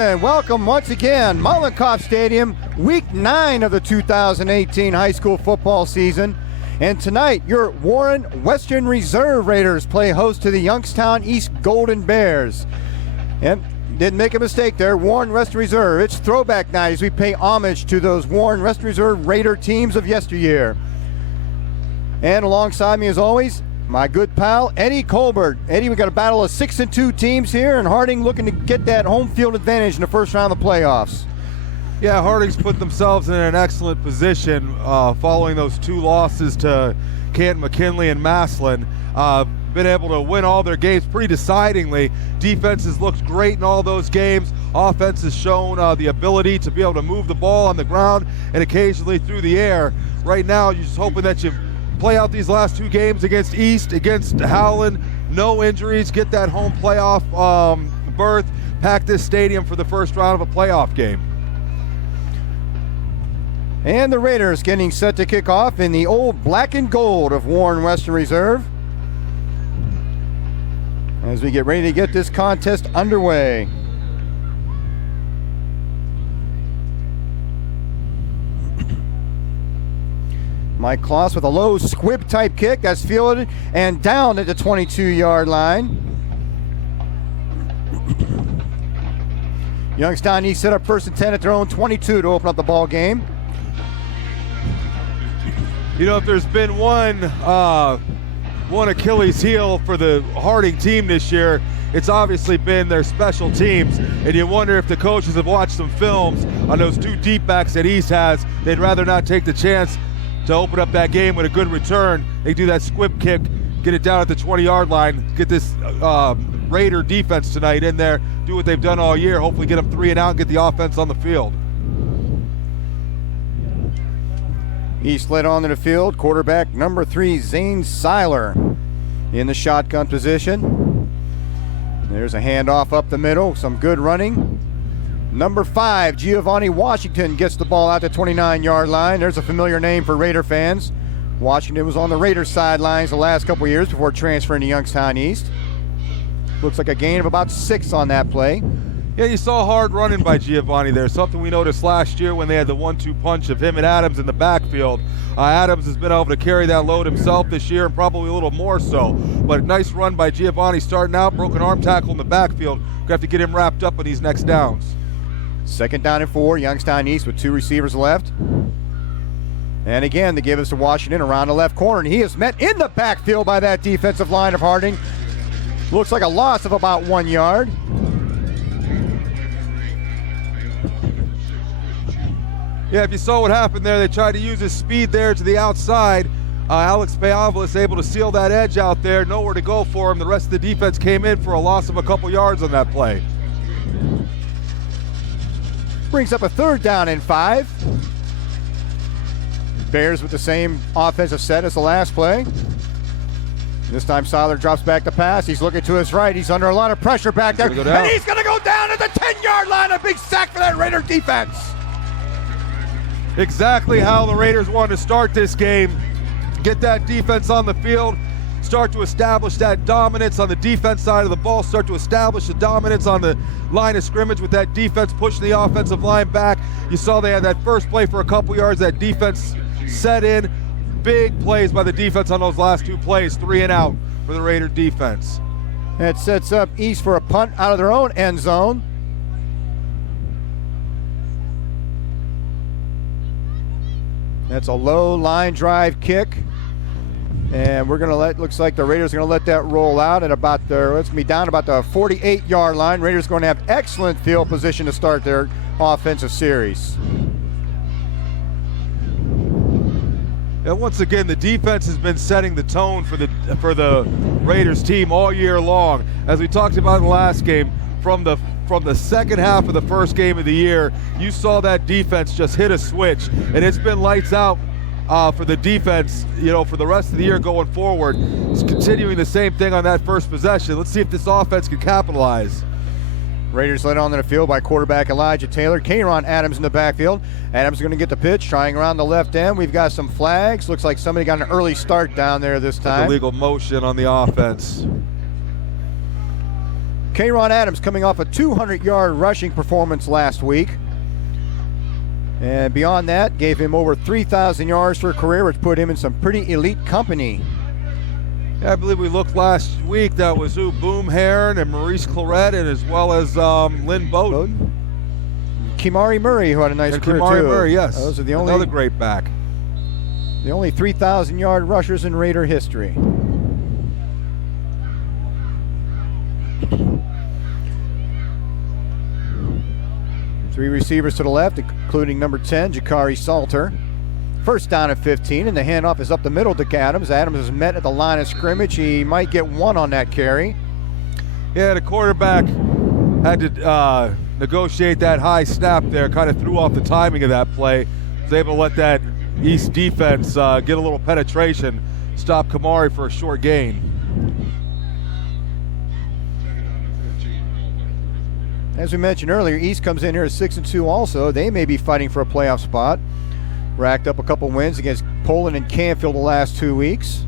And welcome once again, Mollenkopf Stadium, week 9 of the 2018 high school football season. And tonight, your Warren Western Reserve Raiders play host to the Youngstown East Golden Bears. And didn't make a mistake there, Warren Western Reserve. It's throwback night as we pay homage to those Warren Western Reserve Raider teams of yesteryear. And alongside me as always, my good pal, Eddie Colbert. Eddie, we got a battle of 6-2 teams here, and Harding looking to get that home field advantage in the first round of the playoffs. Yeah, Harding's put themselves in an excellent position following those 2 losses to Canton, McKinley, and Massillon. Been able to win all their games pretty decidingly. Defense has looked great in all those games. Offense has shown the ability to be able to move the ball on the ground and occasionally through the air. Right now, you're just hoping that you play out these last 2 games against East, against Howland, no injuries, get that home playoff berth, pack this stadium for the first round of a playoff game. And the Raiders getting set to kick off in the old black and gold of Warren Western Reserve as we get ready to get this contest underway. Mike Kloss with a low squib type kick that's fielded and down at the 22-yard line. Youngstown East set up 1st and 10 at their own 22 to open up the ball game. You know, if there's been one Achilles heel for the Harding team this year, it's obviously been their special teams. And you wonder if the coaches have watched some films on those 2 deep backs that East has. They'd rather not take the chance to open up that game with a good return. They do that squib kick, get it down at the 20-yard line, get this Raider defense tonight in there, do what they've done all year, hopefully get them 3 and out and get the offense on the field. East led onto the field, quarterback number 3, Zane Seiler in the shotgun position. There's a handoff up the middle, some good running. Number 5, Giovanni Washington gets the ball out to 29-yard line. There's a familiar name for Raider fans. Washington was on the Raiders sidelines the last couple years before transferring to Youngstown East. Looks like a gain of about 6 on that play. Yeah, you saw hard running by Giovanni there, something we noticed last year when they had the 1-2 punch of him and Adams in the backfield. Adams has been able to carry that load himself this year and probably a little more so. But nice run by Giovanni starting out, broken arm tackle in the backfield. We're going to have to get him wrapped up on these next downs. 2nd down and 4, Youngstown East with 2 receivers left. And again, they give us to Washington around the left corner, and he is met in the backfield by that defensive line of Harding. Looks like a loss of about 1 yard. Yeah, if you saw what happened there, they tried to use his speed there to the outside. Alex Payavolis able to seal that edge out there, nowhere to go for him. The rest of the defense came in for a loss of a couple yards on that play. Brings up a 3rd down and 5. Bears with the same offensive set as the last play. This time Seiler drops back the pass. He's looking to his right. He's under a lot of pressure back there. And he's going to go down at the 10-yard line. A big sack for that Raider defense. Exactly how the Raiders wanted to start this game. Get that defense on the field. Start to establish that dominance on the defense side of the ball. Start to establish the dominance on the line of scrimmage with that defense pushing the offensive line back. You saw they had that first play for a couple yards. That defense set in. Big plays by the defense on those last 2 plays. 3 and out for the Raider defense. That sets up East for a punt out of their own end zone. That's a low line drive kick. And we're going to looks like the Raiders are going to let that roll out at about it's going to be down about the 48-yard line. Raiders going to have excellent field position to start their offensive series. And once again, the defense has been setting the tone for the Raiders team all year long. As we talked about in the last game, from the second half of the first game of the year, you saw that defense just hit a switch, and it's been lights out for the defense, for the rest of the year going forward. It's continuing the same thing on that first possession. Let's see if this offense can capitalize. Raiders led on to the field by quarterback Elijah Taylor. Kayron Adams in the backfield. Adams is going to get the pitch, trying around the left end. We've got some flags. Looks like somebody got an early start down there this time. Illegal motion on the offense. K-Ron Adams coming off a 200-yard rushing performance last week. And beyond that, gave him over 3,000 yards for a career, which put him in some pretty elite company. Yeah, I believe we looked last week. That was Boom Heron and Maurice Claret, and as well as Lynn Bowden. Kimari Murray, who had a nice career too. Kimari Murray, yes. Those are another great back. The only 3,000-yard rushers in Raider history. Three receivers to the left, including number 10, Jakari Salter. First down at 15, and the handoff is up the middle to Adams. Adams is met at the line of scrimmage. He might get one on that carry. Yeah, the quarterback had to negotiate that high snap there, kind of threw off the timing of that play. Was able to let that East defense get a little penetration, stop Kamari for a short gain. As we mentioned earlier, East comes in here at 6-2 also. They may be fighting for a playoff spot. Racked up a couple wins against Poland and Canfield the last 2 weeks.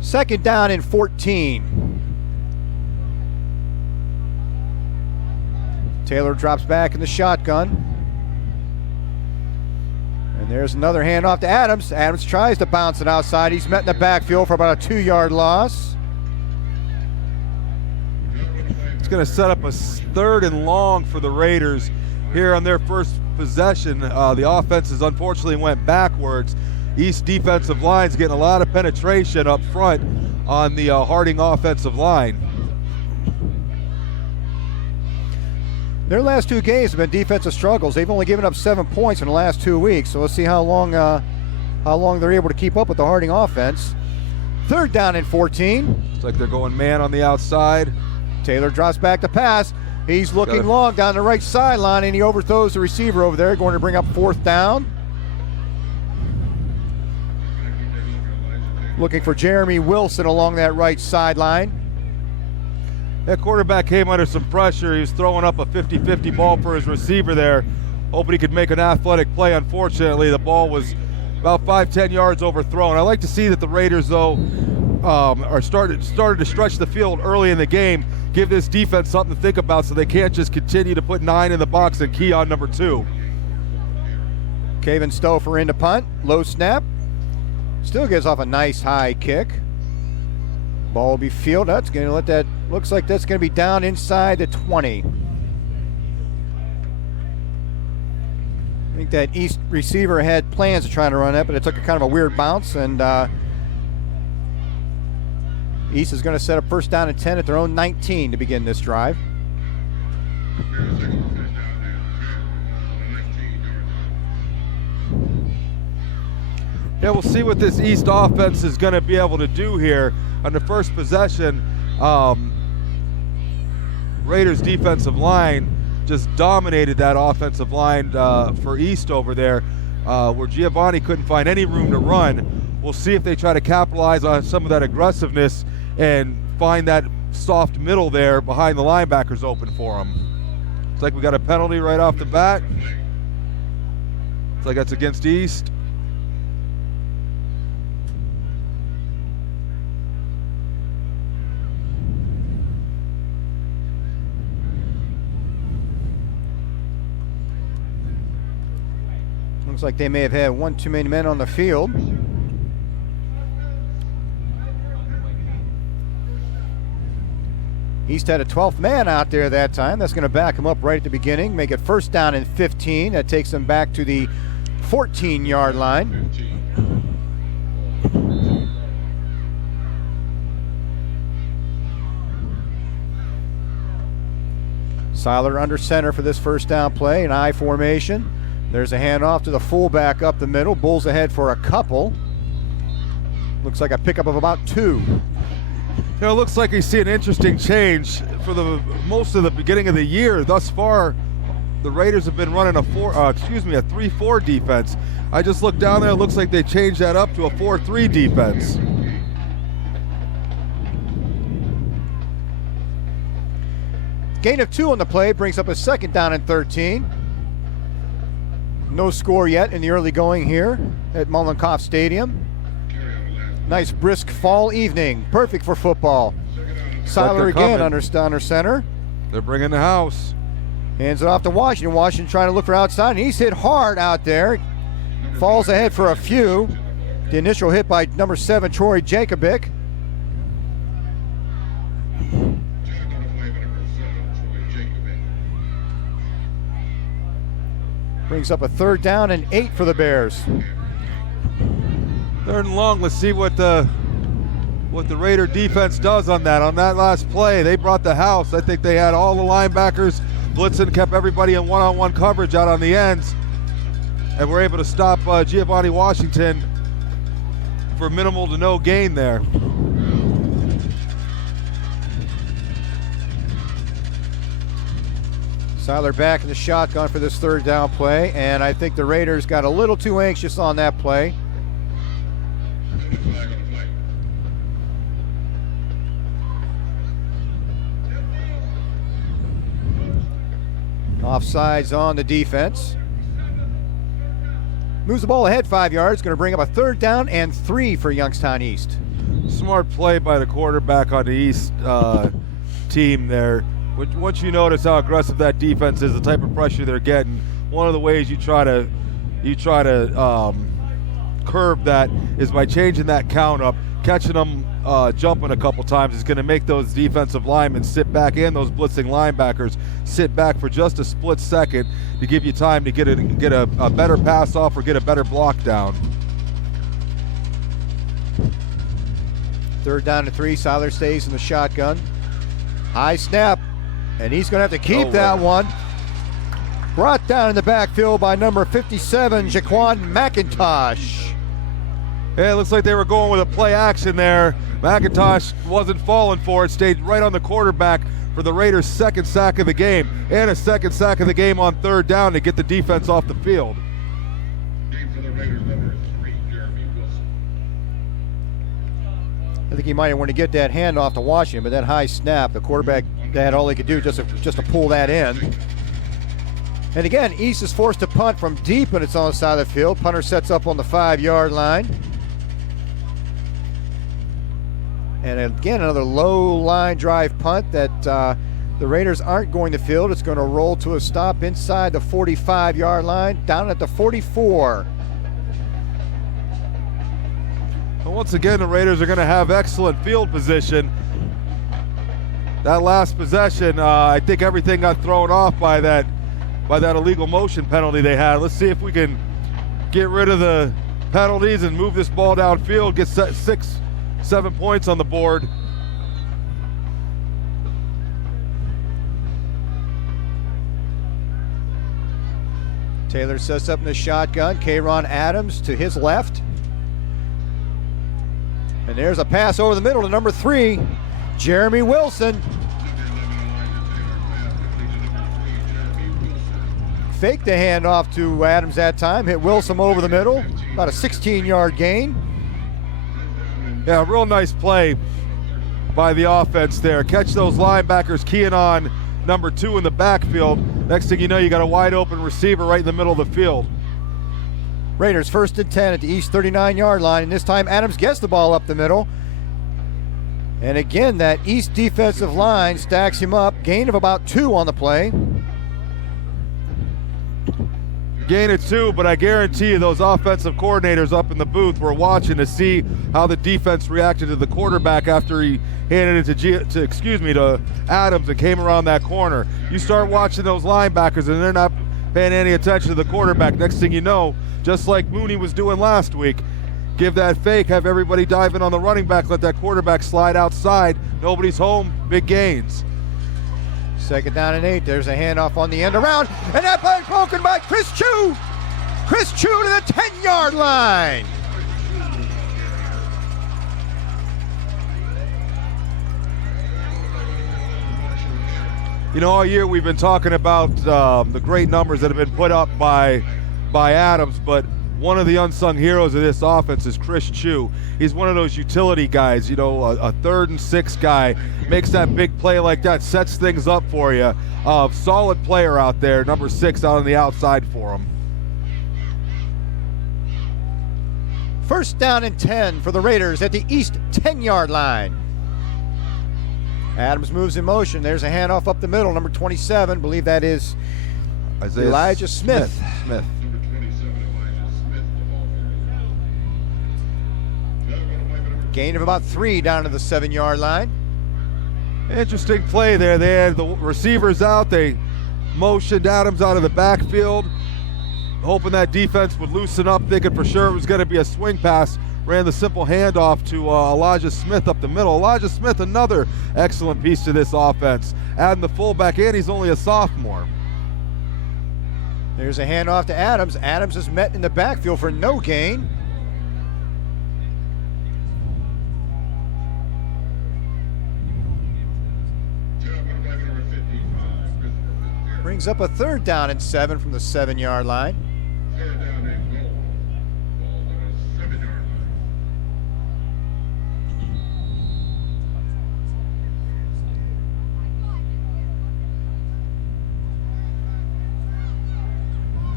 Second down and 14. Taylor drops back in the shotgun. And there's another handoff to Adams. Adams tries to bounce it outside. He's met in the backfield for about a 2-yard loss. It's going to set up a 3rd and long for the Raiders here on their first possession. The offenses unfortunately went backwards. East defensive line's getting a lot of penetration up front on the Harding offensive line. Their last 2 games have been defensive struggles. They've only given up 7 points in the last 2 weeks. So let's see how long they're able to keep up with the Harding offense. Third down and 14. Looks like they're going man on the outside. Taylor drops back to pass. He's looking long down the right sideline, and he overthrows the receiver over there, going to bring up 4th down. Looking for Jeremy Wilson along that right sideline. That quarterback came under some pressure. He was throwing up a 50-50 ball for his receiver there, hoping he could make an athletic play. Unfortunately, the ball was about 5-10 yards overthrown. I like to see that the Raiders, though, are started to stretch the field early in the game, give this defense something to think about so they can't just continue to put 9 in the box and key on number 2. Caven Stouffer into punt, low snap. Still gets off a nice high kick. Ball will be fielded. That's going to let that, looks like that's going to be down inside the 20. I think that East receiver had plans to try to run that, but it took a kind of a weird bounce, and East is going to set up first down and 10 at their own 19 to begin this drive. Yeah, we'll see what this East offense is going to be able to do here. On the first possession, Raiders defensive line just dominated that offensive line for East over there, where Giovanni couldn't find any room to run. We'll see if they try to capitalize on some of that aggressiveness and find that soft middle there behind the linebackers open for them. Looks like we got a penalty right off the bat. Looks like that's against East. Looks like they may have had one too many men on the field. East had a 12th man out there that time. That's going to back him up right at the beginning, make it first down and 15. That takes them back to the 14-yard line. Seiler under center for this first down play, an I formation. There's a handoff to the fullback up the middle. Bulls ahead for a couple. Looks like a pickup of about 2. You know, it looks like you see an interesting change for the most of the beginning of the year. Thus far, the Raiders have been running a 3-4 defense. I just looked down there. It looks like they changed that up to a 4-3 defense. Gain of 2 on the play brings up a second down and 13. No score yet in the early going here at Mollenkopf Stadium. Nice brisk fall evening, perfect for football. Seiler again under center. They're bringing the house. Hands it off to Washington. Washington trying to look for outside, and he's hit hard out there. Falls ahead for a few. The initial hit by number 7, Troy Jacobic. Brings up a 3rd down and 8 for the Bears. 3rd and long. Let's see what the Raider defense does on that. On that last play, they brought the house. I think they had all the linebackers blitzing, kept everybody in one-on-one coverage out on the ends, and were able to stop Giovanni Washington for minimal to no gain there. Seiler back in the shotgun for this 3rd down play, and I think the Raiders got a little too anxious on that play. Offsides on the defense. Moves the ball ahead 5 yards, going to bring up a 3rd down and 3 for Youngstown East. Smart play by the quarterback on the East team there. Once you notice how aggressive that defense is, the type of pressure they're getting, one of the ways you try to curb that is by changing that count up, catching them jumping a couple times is going to make those defensive linemen sit back and those blitzing linebackers sit back for just a split second to give you time to get a better pass off or get a better block down. 3rd down and 3. Seiler stays in the shotgun. High snap, and he's going to have to keep that one. Brought down in the backfield by number 57, Jaquan McIntosh. Yeah, it looks like they were going with a play action there. McIntosh wasn't falling for it, stayed right on the quarterback for the Raiders' 2nd sack of the game, and a 2nd sack of the game on 3rd down to get the defense off the field. I think he might want to get that handoff to Washington, but that high snap, the quarterback had all he could do just to pull that in. And again, East is forced to punt from deep on its own side of the field. Punter sets up on the 5-yard line. And again, another low line drive punt that the Raiders aren't going to field. It's going to roll to a stop inside the 45-yard line, down at the 44. Well, once again, the Raiders are going to have excellent field position. That last possession, I think everything got thrown off by that illegal motion penalty they had. Let's see if we can get rid of the penalties and move this ball downfield, get 6-7 points on the board. Taylor sets up in the shotgun. K'Ron Adams to his left. And there's a pass over the middle to number 3, Jeremy Wilson. Faked the handoff to Adams that time, hit Wilson over the middle, about a 16-yard gain. Yeah, real nice play by the offense there. Catch those linebackers keying on number 2 in the backfield. Next thing you know, you got a wide open receiver right in the middle of the field. Raiders 1st and 10 at the East 39-yard line, and this time Adams gets the ball up the middle. And again, that East defensive line stacks him up. Gain of about 2 on the play. Gain of 2, but I guarantee you those offensive coordinators up in the booth were watching to see how the defense reacted to the quarterback after he handed it to Adams and came around that corner. You start watching those linebackers and they're not paying any attention to the quarterback. Next thing you know, just like Mooney was doing last week, give that fake, have everybody dive in on the running back, let that quarterback slide outside. Nobody's home, big gains. 2nd down and 8. There's a handoff on the end around, and that ball broken by Chris Chu. Chris Chu to the 10-yard line. You know, all year we've been talking about the great numbers that have been put up by Adams, but one of the unsung heroes of this offense is Chris Chu. He's one of those utility guys, you know, a 3rd and 6 guy, makes that big play like that, sets things up for you. Solid player out there, number 6 out on the outside for him. 1st down and 10 for the Raiders at the East 10-yard line. Adams moves in motion. There's a handoff up the middle. Number 27, believe that is Elijah Smith. Gain of about 3 down to the 7-yard line. Interesting play there. They had the receivers out. They motioned Adams out of the backfield, hoping that defense would loosen up, thinking for sure it was going to be a swing pass. Ran the simple handoff to Elijah Smith up the middle. Elijah Smith, another excellent piece to this offense. Adding the fullback in, he's only a sophomore. There's a handoff to Adams. Adams is met in the backfield for no gain. Brings up a 3rd down and 7 from the 7-yard line.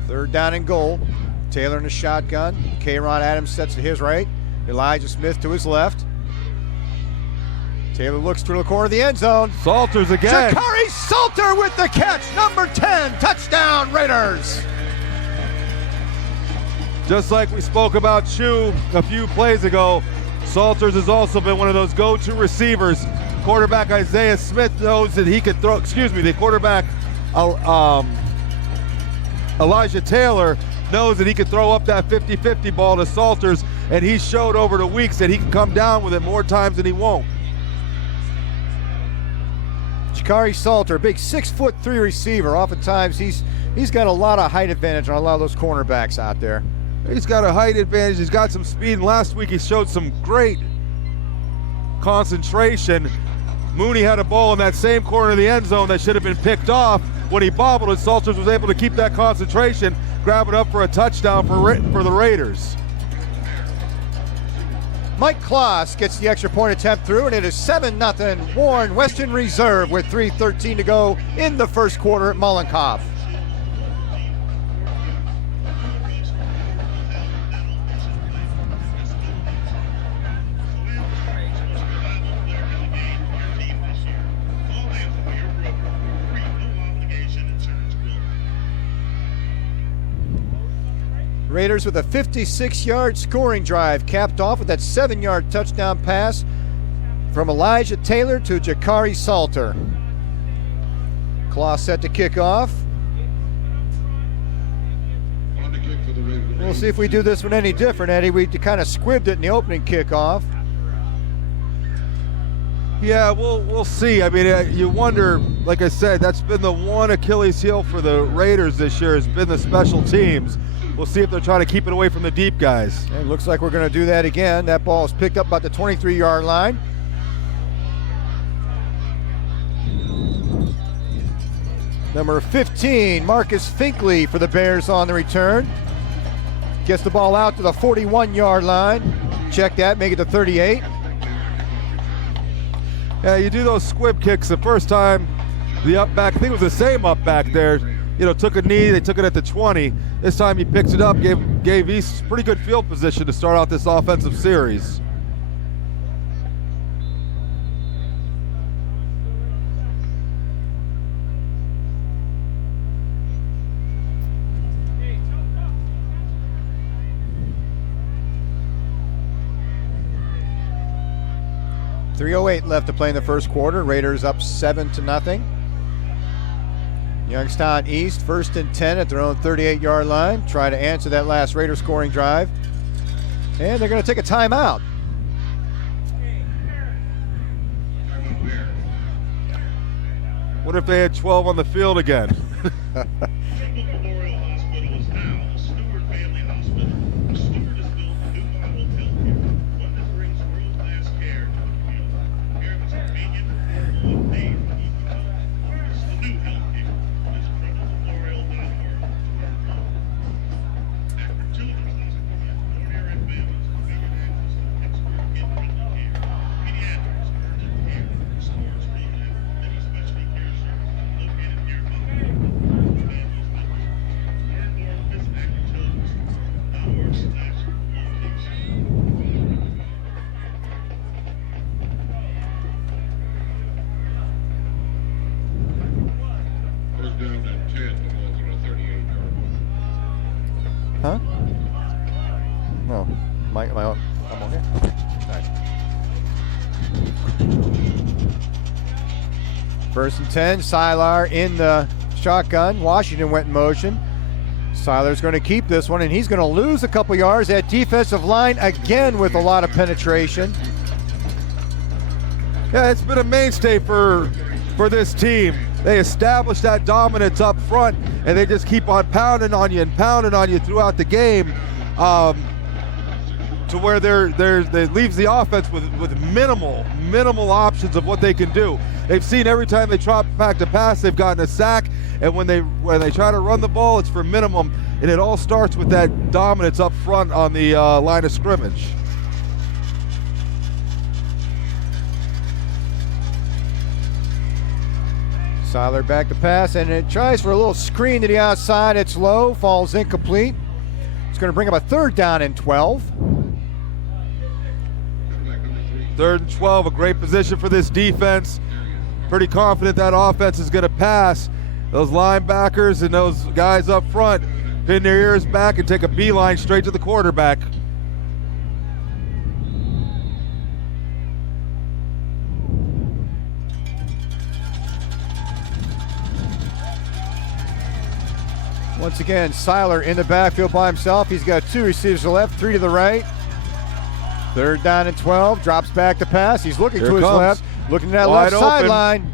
Third down and goal. Taylor in the shotgun. K-Ron Adams sets to his right. Elijah Smith to his left. Taylor looks to the corner of the end zone. Salters again. Jakari Salter with the catch. Number 10. Touchdown Raiders. Just like we spoke about Chu a few plays ago, Salters has also been one of those go-to receivers. Quarterback Isaiah Smith knows that he can throw, the quarterback Elijah Taylor knows that he can throw up that 50-50 ball to Salters, and he showed over the weeks that he can come down with it more times than he won't. Jakari Salter, big 6'3" receiver. Oftentimes he's got a lot of height advantage on a lot of those cornerbacks out there. He's got a height advantage. He's got some speed, and last week he showed some great concentration. Mooney had a ball in that same corner of the end zone that should have been picked off. When he bobbled it, Salters was able to keep that concentration, grab it up for a touchdown for the Raiders. Mike Kloss gets the extra point attempt through, and it is 7-0 Warren Western Reserve with 3:13 to go in the first quarter at Mollenkopf. Raiders with a 56-yard scoring drive, capped off with that 7-yard touchdown pass from Elijah Taylor to Jakari Salter. Kloss set to kick off. We'll see if we do this one any different, Eddie. We kind of squibbed it in the opening kickoff. Yeah, we'll see. I mean, you wonder, like I said, that's been the one Achilles heel for the Raiders this year, has been the special teams. We'll see if they're trying to keep it away from the deep guys. It looks like we're going to do that again. That ball is picked up about the 23-yard line. Number 15, Marcus Finkley for the Bears on the return. Gets the ball out to the 41-yard line. Check that, make it to 38. Yeah, you do those squib kicks the first time. The up back, I think it was the same up back there, took a knee, they took it at the 20. This time he picks it up, gave East pretty good field position to start out this offensive series. .308 left to play in the first quarter. Raiders up 7-0. Youngstown East, 1st and 10 at their own 38-yard line. Try to answer that last Raider scoring drive. And they're going to take a timeout. What if they had 12 on the field again? Huh? No. I'm okay. All right. 1st and 10. Sylar in the shotgun. Washington went in motion. Sylar's going to keep this one, and he's going to lose a couple yards. That defensive line again with a lot of penetration. Yeah, it's been a mainstay for this team. They established that dominance up front, and they just keep on pounding on you throughout the game, to where they leaves the offense with minimal options of what they can do. They've seen every time they try back to pass, they've gotten a sack, and when they try to run the ball, it's for minimum, and it all starts with that dominance up front on the line of scrimmage. Sylar back to pass, and it tries for a little screen to the outside. It's low, falls incomplete. It's going to bring up a 3rd down and 12. 3rd and 12, a great position for this defense. Pretty confident that offense is going to pass. Those linebackers and those guys up front pin their ears back and take a beeline straight to the quarterback. Once again, Sylar in the backfield by himself. He's got 2 receivers to the left, 3 to the right. 3rd down and 12, drops back to pass. He's looking to his left, looking at that left sideline.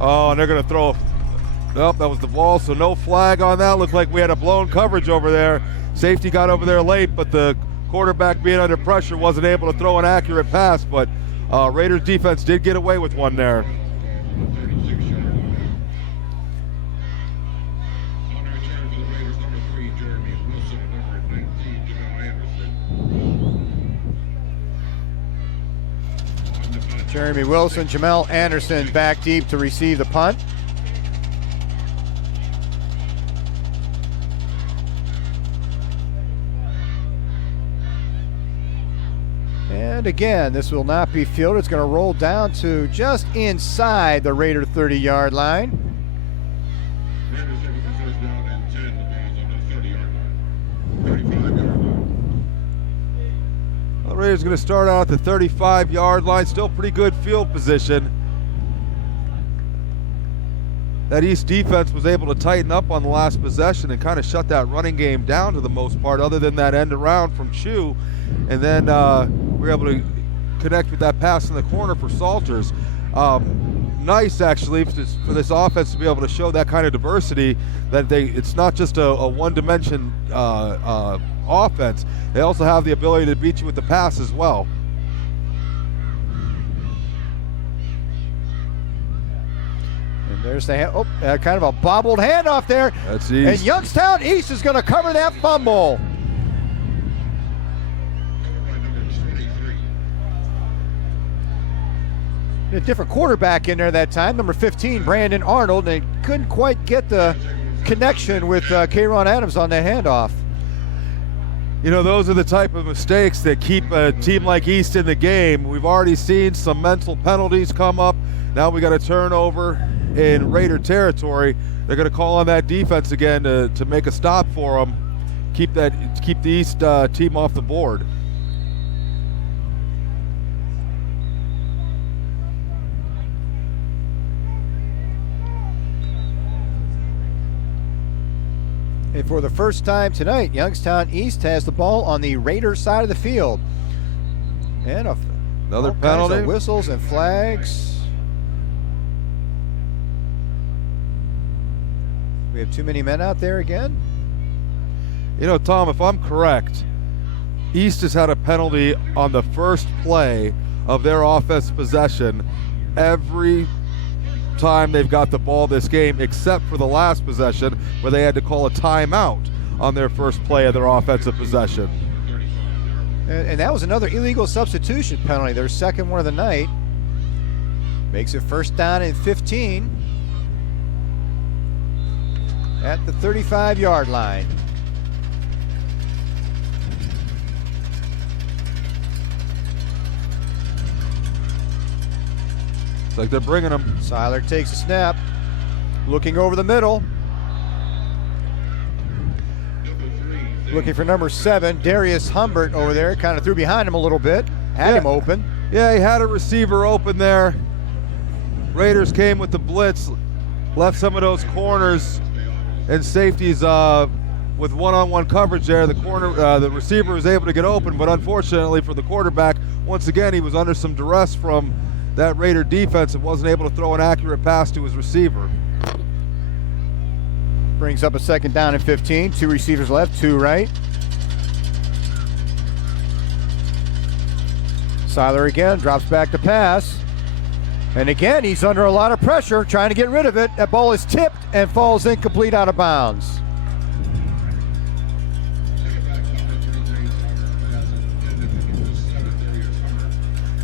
Oh, and they're going to throw. Nope, that was the ball, so no flag on that. Looked like we had a blown coverage over there. Safety got over there late, but the quarterback being under pressure wasn't able to throw an accurate pass, but Raiders defense did get away with one there. Jeremy Wilson, Jamel Anderson back deep to receive the punt. And again, this will not be fielded. It's going to roll down to just inside the Raider 30-yard line. The Raiders going to start out at the 35-yard line. Still pretty good field position. That East defense was able to tighten up on the last possession and kind of shut that running game down to the most part, other than that end around from Chu. And then we were able to connect with that pass in the corner for Salters. Nice, actually, for this offense to be able to show that kind of diversity, that it's not just a one-dimension offense. They also have the ability to beat you with the pass as well. And there's the kind of a bobbled handoff there. That's East. And East. Youngstown East is going to cover that fumble. A different quarterback in there that time, number 15, Brandon Arnold, and couldn't quite get the connection with K'Ron Adams on that handoff. You know, those are the type of mistakes that keep a team like East in the game. We've already seen some mental penalties come up. Now we got a turnover in Raider territory. They're going to call on that defense again to make a stop for them, keep the East team off the board. And for the first time tonight, Youngstown East has the ball on the Raider side of the field. And another penalty. Whistles and flags. We have too many men out there again. You know, Tom, if I'm correct, East has had a penalty on the first play of their offensive possession every time they've got the ball this game, except for the last possession where they had to call a timeout on their first play of their offensive possession. And that was another illegal substitution penalty, their second one of the night. Makes it 1st down and 15 at the 35-yard line. It's like they're bringing them. Sylar takes a snap, looking over the middle. Looking for number 7, Darius Humbert over there. Kind of threw behind him a little bit. Had him open. Yeah, he had a receiver open there. Raiders came with the blitz, left some of those corners and safeties with one-on-one coverage there. The receiver was able to get open, but unfortunately for the quarterback, once again, he was under some duress from that Raider defense and wasn't able to throw an accurate pass to his receiver. Brings up a 2nd down and 15. 2 receivers left, 2 right. Seiler again drops back to pass. And again, he's under a lot of pressure, trying to get rid of it. That ball is tipped and falls incomplete out of bounds.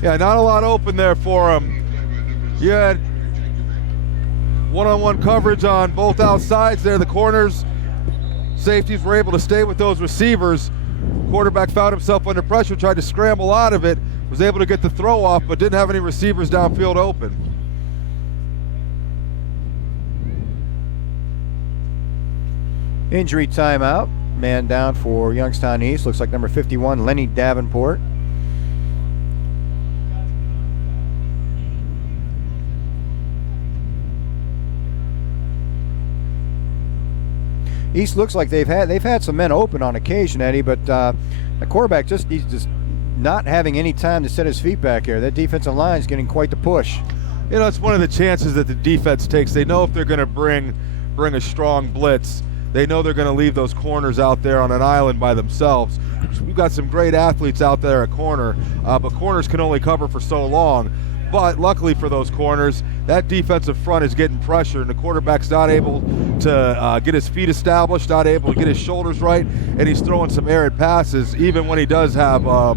Yeah, not a lot open there for him. You had one-on-one coverage on both outsides there, the corners. Safeties were able to stay with those receivers. Quarterback found himself under pressure, tried to scramble out of it, was able to get the throw off, but didn't have any receivers downfield open. Injury timeout. Man down for Youngstown East. Looks like number 51, Lenny Davenport. East looks like they've had some men open on occasion, Eddie, but the quarterback he's just not having any time to set his feet back here. That defensive line is getting quite the push. You know, it's one of the chances that the defense takes. They know if they're going to bring a strong blitz, they know they're going to leave those corners out there on an island by themselves. We've got some great athletes out there at corner, but corners can only cover for so long. But luckily for those corners, that defensive front is getting pressure, and the quarterback's not able to get his feet established, not able to get his shoulders right, and he's throwing some errant passes, even when he does have a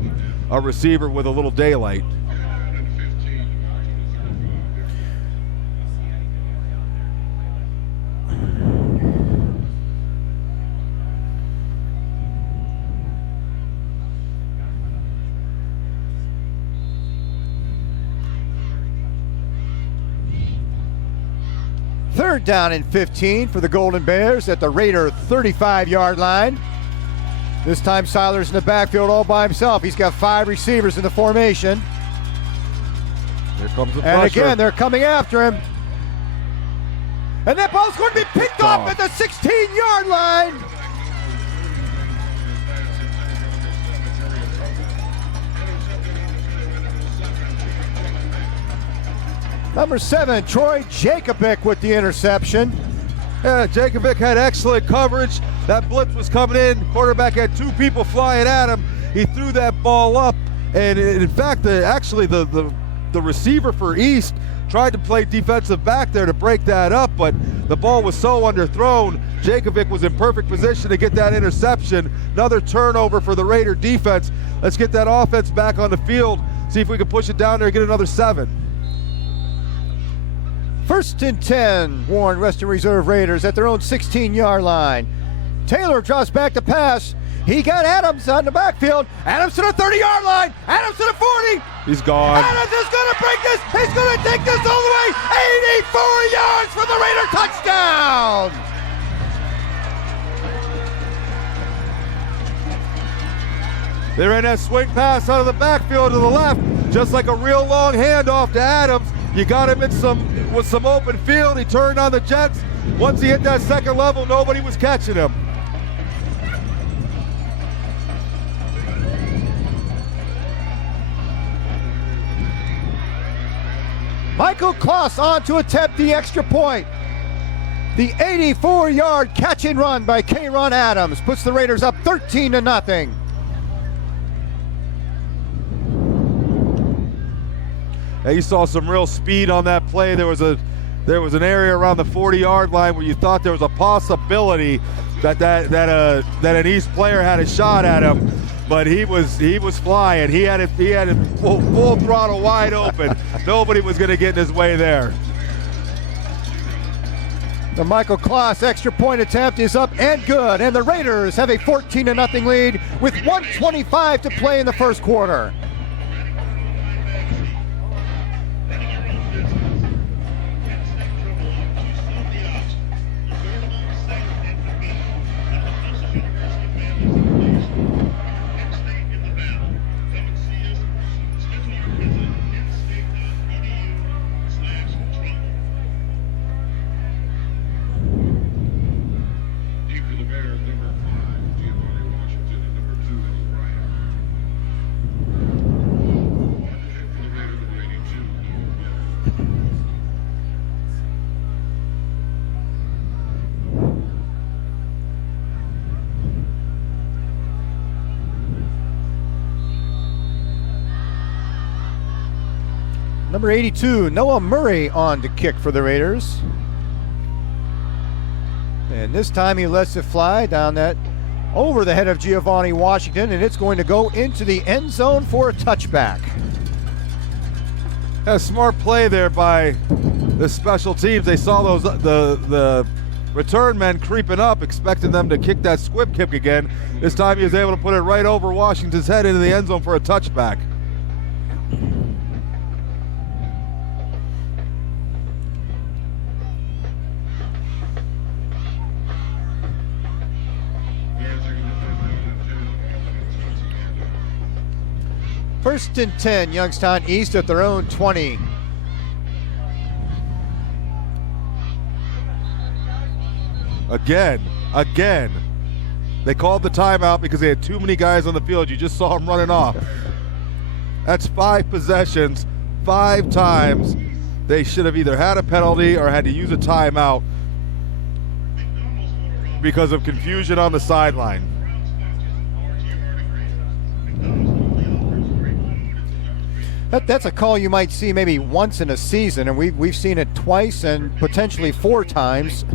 receiver with a little daylight. Third down and 15 for the Golden Bears at the Raider 35-yard line. This time Seiler's in the backfield all by himself. He's got 5 receivers in the formation. Here comes the pressure. And again, they're coming after him. And that ball's going to be picked off at the 16-yard line. Number 7, Troy Jacobic with the interception. Yeah, Jacobic had excellent coverage. That blitz was coming in. Quarterback had 2 people flying at him. He threw that ball up, and in fact, the receiver for East tried to play defensive back there to break that up, but the ball was so underthrown. Jacobic was in perfect position to get that interception. Another turnover for the Raider defense. Let's get that offense back on the field, see if we can push it down there and get another 7. 1st and 10, Warren Western Reserve Raiders at their own 16-yard line. Taylor drops back to pass. He got Adams on the backfield. Adams to the 30-yard line. Adams to the 40. He's gone. Adams is going to break this. He's going to take this all the way. 84 yards for the Raider touchdown. They ran that swing pass out of the backfield to the left, just like a real long handoff to Adams. You got him with some open field. He turned on the jets. Once he hit that second level, nobody was catching him. Michael Kloss on to attempt the extra point. The 84-yard catch and run by K-Ron Adams puts the Raiders up 13-0. Yeah, you saw some real speed on that play. There was an area around the 40-yard line where you thought there was a possibility that an East player had a shot at him, but he was flying. He had it full throttle wide open. Nobody was going to get in his way there. The Michael Kloss extra point attempt is up and good, and the Raiders have a 14-0 lead with 1:25 to play in the first quarter. Number 82, Noah Murray on to kick for the Raiders. And this time he lets it fly down that over the head of Giovanni Washington, and it's going to go into the end zone for a touchback. A smart play there by the special teams. They saw those the return men creeping up, expecting them to kick that squib kick again. This time he was able to put it right over Washington's head into the end zone for a touchback. First and 10, Youngstown East at their own 20. Again. They called the timeout because they had too many guys on the field. You just saw them running off. That's 5 possessions, 5 times. They should have either had a penalty or had to use a timeout because of confusion on the sideline. That's a call you might see maybe once in a season, and we've seen it twice and potentially 4 times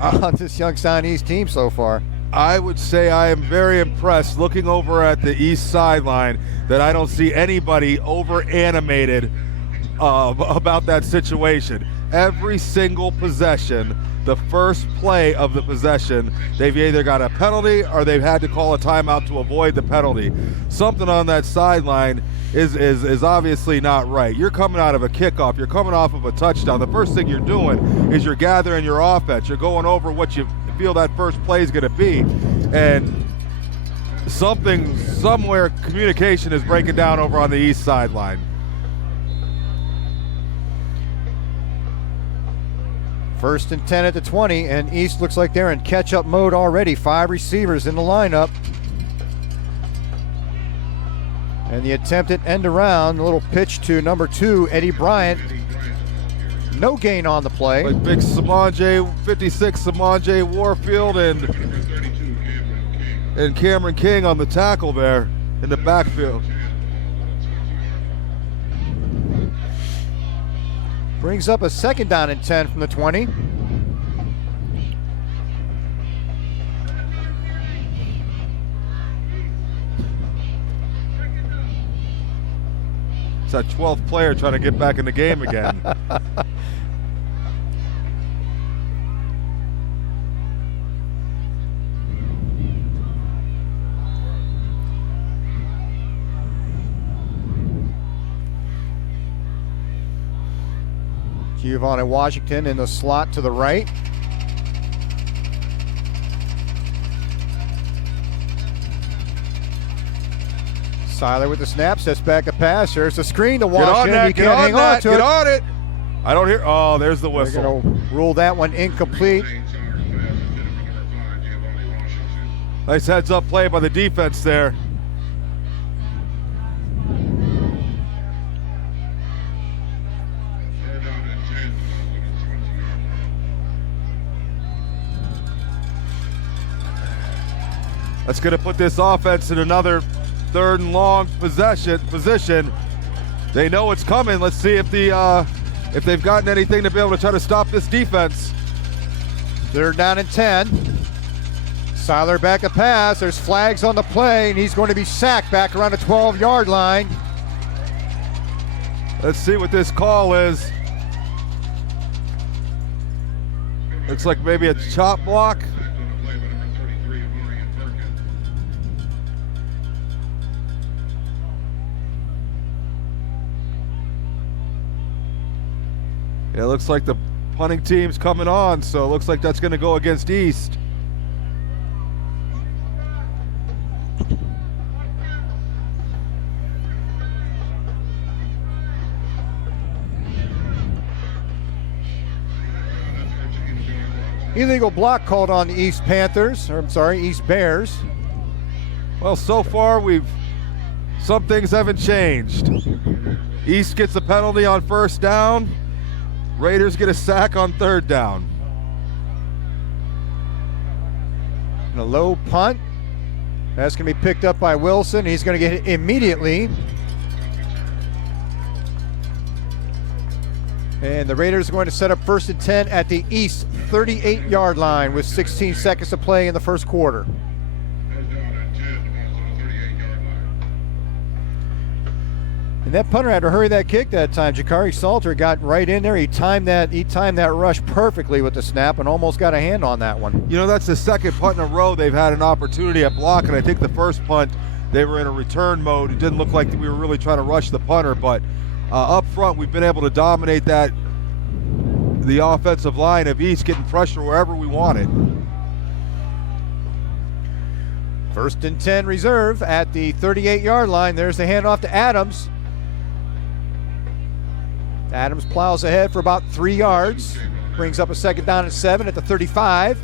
on this Youngstown East team so far. I would say I am very impressed looking over at the east sideline that I don't see anybody over animated about that situation. Every single possession, the first play of the possession, they've either got a penalty or they've had to call a timeout to avoid the penalty. Something on that sideline is obviously not right. You're coming out of a kickoff. You're coming off of a touchdown. The first thing you're doing is you're gathering your offense. You're going over what you feel that first play is going to be. And somewhere, communication is breaking down over on the east sideline. First and 10 at the 20, and East looks like they're in catch-up mode already. 5 receivers in the lineup. And the attempted end around, a little pitch to number 2, Eddie Bryant. No gain on the play. Like big 56 Samanje Warfield and Cameron King on the tackle there in the backfield. Brings up a 2nd down and 10 from the 20. It's that 12th player trying to get back in the game again. Giovanni Washington in the slot to the right. Seiler with the snap, sets back a pass. There's a screen to Washington. He can't hang on to it. Get on it. I don't hear. Oh, there's the whistle. They're going to rule that one incomplete. Nice heads-up play by the defense there. That's going to put this offense in another 3rd and long position. They know it's coming. Let's see if they've gotten anything to be able to try to stop this defense. 3rd down and 10. Seiler back a pass. There's flags on the play, and he's going to be sacked back around the 12-yard line. Let's see what this call is. Looks like maybe a chop block. Yeah, it looks like the punting team's coming on, so it looks like that's going to go against East. Illegal block called on the East East Bears. Well, so far some things haven't changed. East gets a penalty on 1st down. Raiders get a sack on 3rd down. And a low punt. That's going to be picked up by Wilson. He's going to get hit immediately. And the Raiders are going to set up 1st and 10 at the East 38-yard line with 16 seconds to play in the first quarter. And that punter had to hurry that kick that time. Jakari Salter got right in there. He timed that rush perfectly with the snap and almost got a hand on that one. You know, that's the second punt in a row they've had an opportunity at block, and I think the first punt they were in a return mode. It didn't look like we were really trying to rush the punter, but up front we've been able to dominate the offensive line of East, getting pressure wherever we want it. 1st and 10 reserve at the 38-yard line. There's the handoff to Adams. Adams plows ahead for about 3 yards. Brings up a 2nd down and 7 at the 35.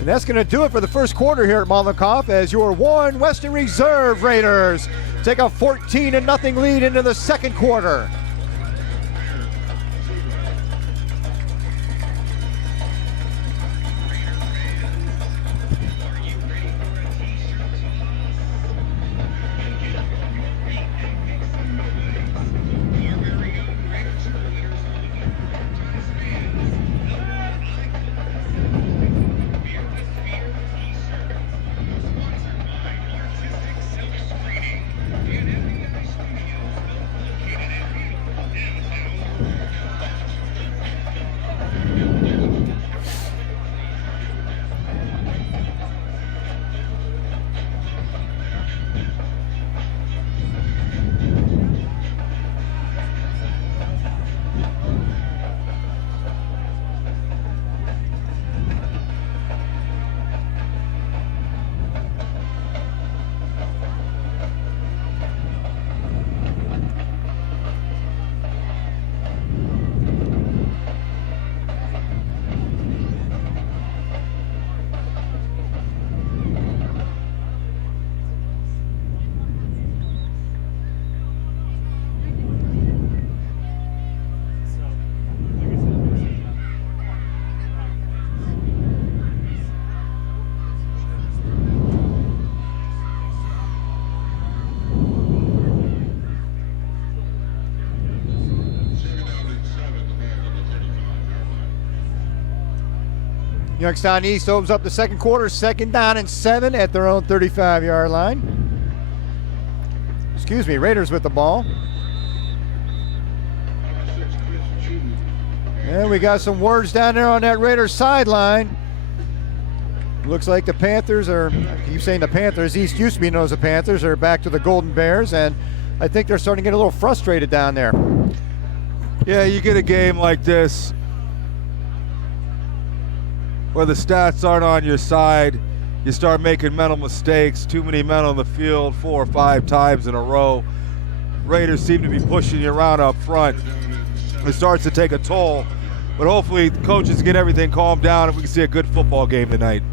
And that's going to do it for the first quarter here at Mollenkopf as your Warren Western Reserve Raiders take a 14-0 lead into the second quarter. Youngstown East opens up the second quarter, 2nd down and 7 at their own 35-yard line. Excuse me, Raiders with the ball. And we got some words down there on that Raiders sideline. Looks like the Panthers are, I keep saying the Panthers, East used to be known as the Panthers, are back to the Golden Bears, and I think they're starting to get a little frustrated down there. Yeah, you get a game like this where the stats aren't on your side, you start making mental mistakes, too many men on the field 4 or 5 times in a row. Raiders seem to be pushing you around up front. It starts to take a toll, but hopefully the coaches get everything calmed down and we can see a good football game tonight.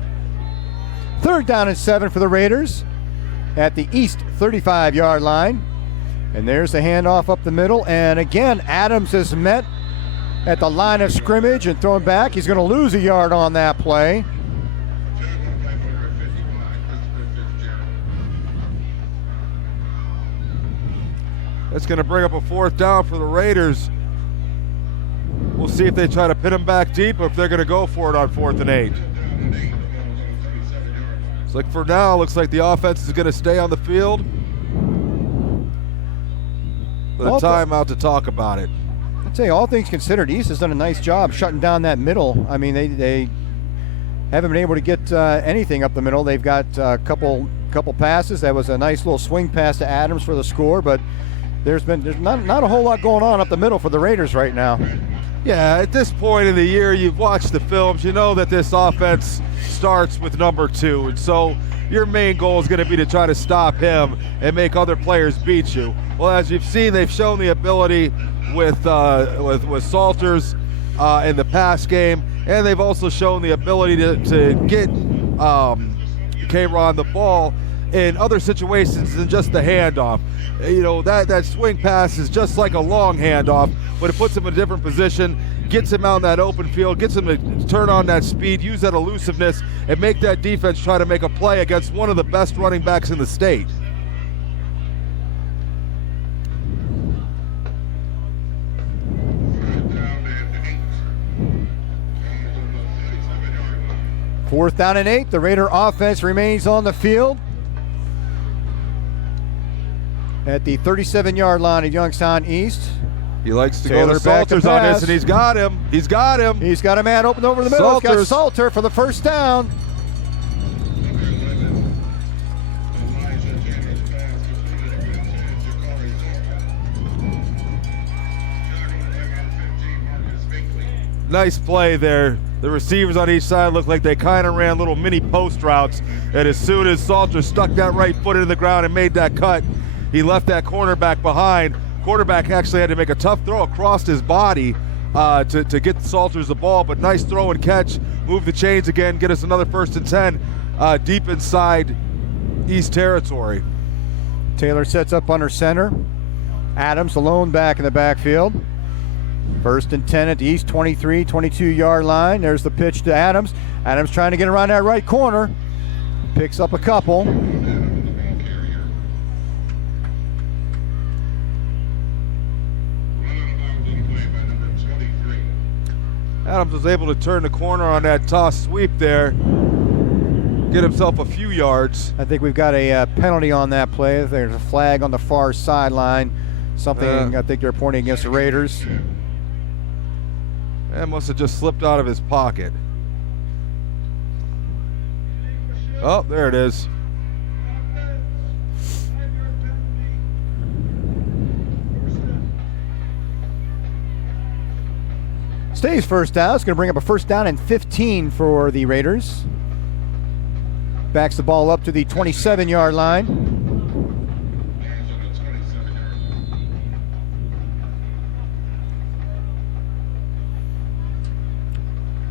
3rd down and 7 for the Raiders at the East 35-yard line. And there's the handoff up the middle, and again, Adams is met at the line of scrimmage and thrown back. He's going to lose a yard on that play. That's going to bring up a 4th down for the Raiders. We'll see if they try to pin them back deep or if they're going to go for it on 4th and 8. It's like for now, looks like the offense is going to stay on the field. With a timeout to talk about it. I'd say all things considered, East has done a nice job shutting down that middle. I mean, they haven't been able to get anything up the middle. They've got a couple passes. That was a nice little swing pass to Adams for the score, but there's not a whole lot going on up the middle for the Raiders right now. Yeah, at this point in the year, you've watched the films. You know that this offense starts with number 2, and so your main goal is going to be to try to stop him and make other players beat you. Well, as you've seen, they've shown the ability with Salters in the pass game, and they've also shown the ability to get K-Ron the ball in other situations than just the handoff. You know, that swing pass is just like a long handoff, but it puts him in a different position, gets him out in that open field, gets him to turn on that speed, use that elusiveness, and make that defense try to make a play against one of the best running backs in the state. 4th down and 8. The Raider offense remains on the field at the 37-yard line of Youngstown East. He likes to Taylor go to Salters on this, pass. and he's got him. He's got him. He's got a man open over the middle. He's got Salters. Salter for the first down. Nice play there. The receivers on each side look like they kind of ran little mini post routes, and as soon as Salter stuck that right foot into the ground and made that cut, he left that cornerback behind. Quarterback actually had to make a tough throw across his body to get Salters the ball, but nice throw and catch. Move the chains again, get us another 1st and 10 deep inside East territory. Taylor sets up under center. Adams alone back in the backfield. 1st and 10 at the East 23, 22-yard line. There's the pitch to Adams. Adams trying to get around that right corner. Picks up a couple. Adams was able to turn the corner on that toss sweep there, get himself a few yards. I think we've got a penalty on that play. There's a flag on the far sideline. Something I think they're pointing against the Raiders. That must have just slipped out of his pocket. Oh, there it is. Stays first down. It's going to bring up a 1st down and 15 for the Raiders. Backs the ball up to the 27-yard line.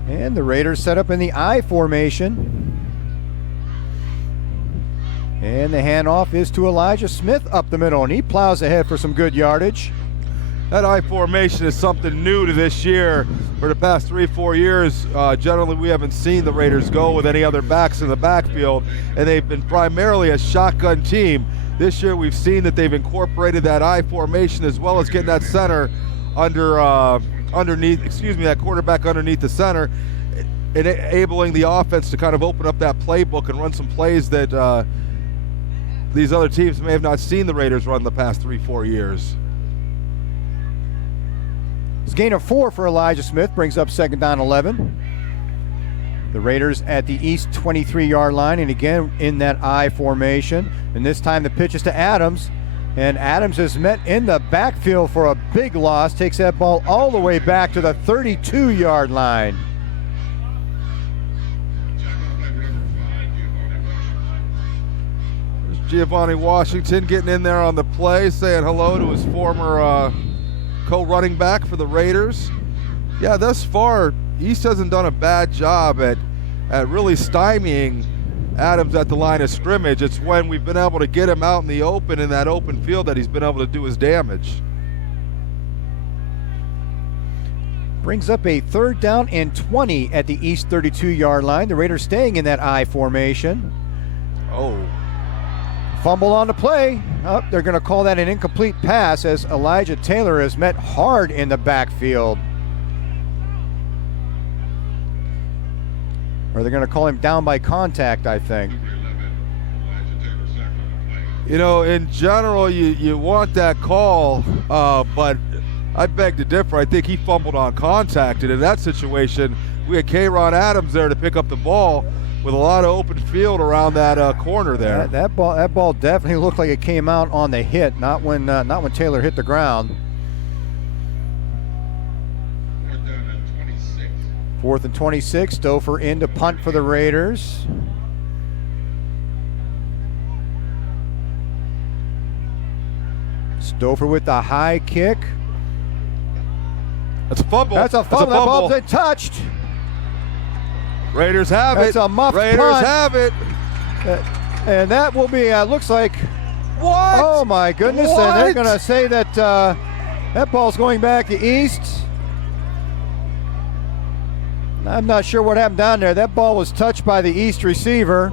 And the Raiders set up in the I formation. And the handoff is to Elijah Smith up the middle, and he plows ahead for some good yardage. That I formation is something new to this year. For the past 3-4 years, generally we haven't seen the Raiders go with any other backs in the backfield, and they've been primarily a shotgun team. This year we've seen that they've incorporated that I formation as well as getting that center that quarterback underneath the center, enabling the offense to kind of open up that playbook and run some plays that these other teams may have not seen the Raiders run the past 3-4 years. It's a gain of 4 for Elijah Smith, brings up 2nd down 11. The Raiders at the East 23-yard line, and again in that I formation. And this time the pitch is to Adams. And Adams is met in the backfield for a big loss. Takes that ball all the way back to the 32-yard line. There's Giovanni Washington getting in there on the play, saying hello to his former co-running back for the Raiders. Yeah, thus far, East hasn't done a bad job at really stymieing Adams at the line of scrimmage. It's when we've been able to get him out in the open, in that open field, that he's been able to do his damage. Brings up a 3rd down and 20 at the East 32-yard line. The Raiders staying in that I formation. Oh. Fumble on the play. Oh, they're going to call that an incomplete pass as Elijah Taylor is met hard in the backfield. Or they're going to call him down by contact, I think. You know, in general, you want that call, but I beg to differ. I think he fumbled on contact, and in that situation, we had K-Ron Adams there to pick up the ball with a lot of open field around that corner there. That ball definitely looked like it came out on the hit, not when Taylor hit the ground. 4th and 26. Stouffer in to punt for the Raiders. Stouffer with the high kick. That's a fumble. That's a fumble. That ball's untouched. Raiders have it. That's a muffed Raiders punt. have it. And that will be, looks like, what? Oh my goodness. What? And they're going to say that that ball's going back to East. I'm not sure what happened down there. That ball was touched by the East receiver.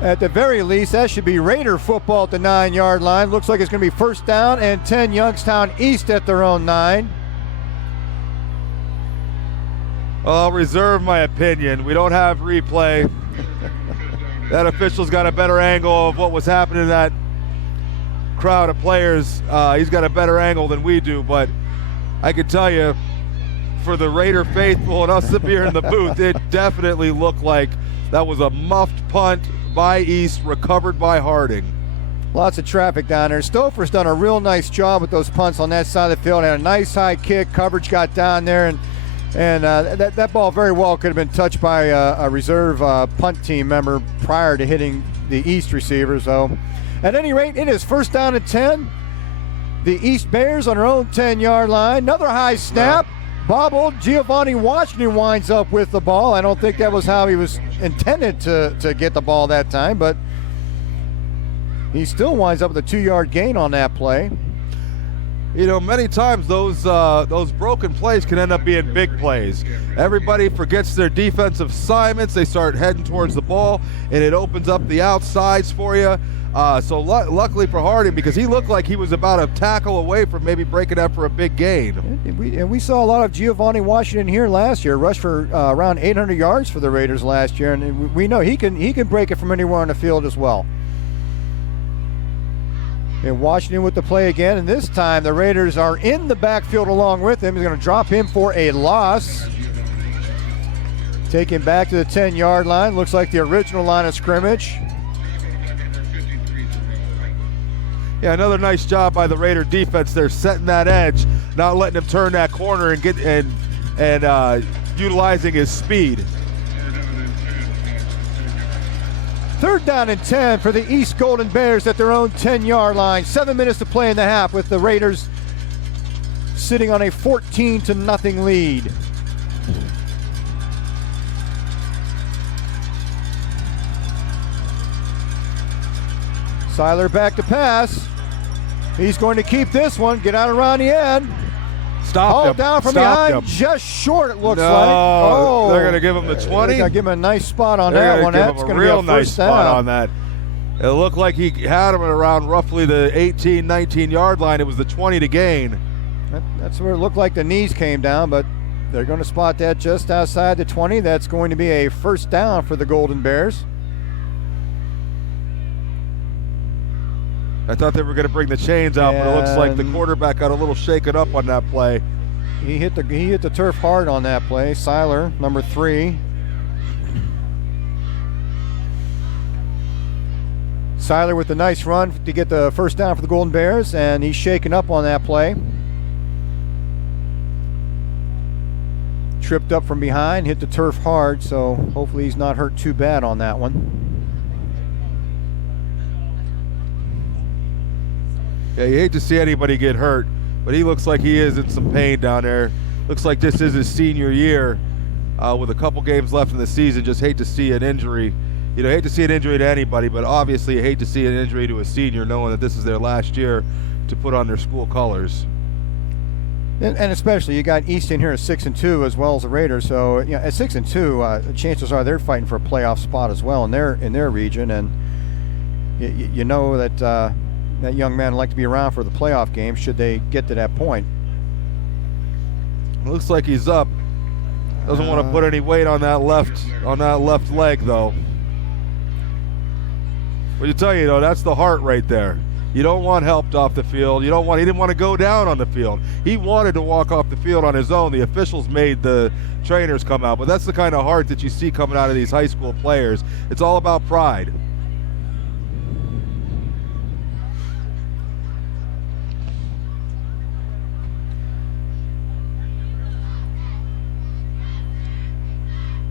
At the very least, that should be Raider football at the 9-yard line. Looks like it's going to be 1st down and 10, Youngstown East at their own 9. I'll reserve my opinion. We don't have replay. That official's got a better angle of what was happening in that crowd of players. He's got a better angle than we do, but I can tell you, for the Raider faithful and us up here in the booth, it definitely looked like that was a muffed punt by East, recovered by Harding. Lots of traffic down there. Stouffer's done a real nice job with those punts on that side of the field. Had a nice high kick. Coverage got down there, and that ball very well could have been touched by a reserve punt team member prior to hitting the East receiver. So, at any rate, it is first down and 10. The East Bears on their own 10-yard line. Another high snap. Bobbled. Giovanni Washington winds up with the ball. I don't think that was how he was intended to get the ball that time, but he still winds up with a 2-yard gain on that play. You know, many times those broken plays can end up being big plays. Everybody forgets their defensive assignments. They start heading towards the ball, and it opens up the outsides for you. So luckily for Harding, because he looked like he was about a tackle away from maybe breaking up for a big gain. And we saw a lot of Giovanni Washington here last year. Rushed for around 800 yards for the Raiders last year, and we know he can break it from anywhere on the field as well. And Washington with the play again, and this time the Raiders are in the backfield along with him. He's going to drop him for a loss. Take him back to the 10-yard line. Looks like the original line of scrimmage. Yeah, another nice job by the Raider defense. They're setting that edge, not letting him turn that corner and utilizing his speed. Third down and 10 for the East Golden Bears at their own 10-yard line. 7 minutes to play in the half with the Raiders sitting on a 14-0 lead. Seiler back to pass. He's going to keep this one, get out around the end. Stop him. Down from Stop behind, him. just short it looks No, like. Oh, they're going to give him the 20. They're going to give him a nice spot on They're that one. Give That's him going a to be real a nice first spot down. on that. It looked like he had him at around roughly the 18, 19-yard line. It was the 20 to gain. That's where it looked like the knees came down, but they're going to spot that just outside the 20. That's going to be a first down for the Golden Bears. I thought they were going to bring the chains out, but it looks like the quarterback got a little shaken up on that play. He hit the turf hard on that play. Seiler, number 3. Seiler with a nice run to get the first down for the Golden Bears, and he's shaken up on that play. Tripped up from behind, hit the turf hard, so hopefully he's not hurt too bad on that one. Yeah, you hate to see anybody get hurt, but he looks like he is in some pain down there. Looks like this is his senior year with a couple games left in the season. Just hate to see an injury. You know, hate to see an injury to anybody, but obviously you hate to see an injury to a senior knowing that this is their last year to put on their school colors. And especially you got East in here at 6-2 as well as the Raiders. So you know, at 6-2, chances are they're fighting for a playoff spot as well in their region. And you know that that young man would like to be around for the playoff game should they get to that point. Looks like he's up. Doesn't want to put any weight on that left leg though. Well, you tell you though, that's the heart right there. You don't want helped off the field. He didn't want to go down on the field. He wanted to walk off the field on his own. The officials made the trainers come out, but that's the kind of heart that you see coming out of these high school players. It's all about pride.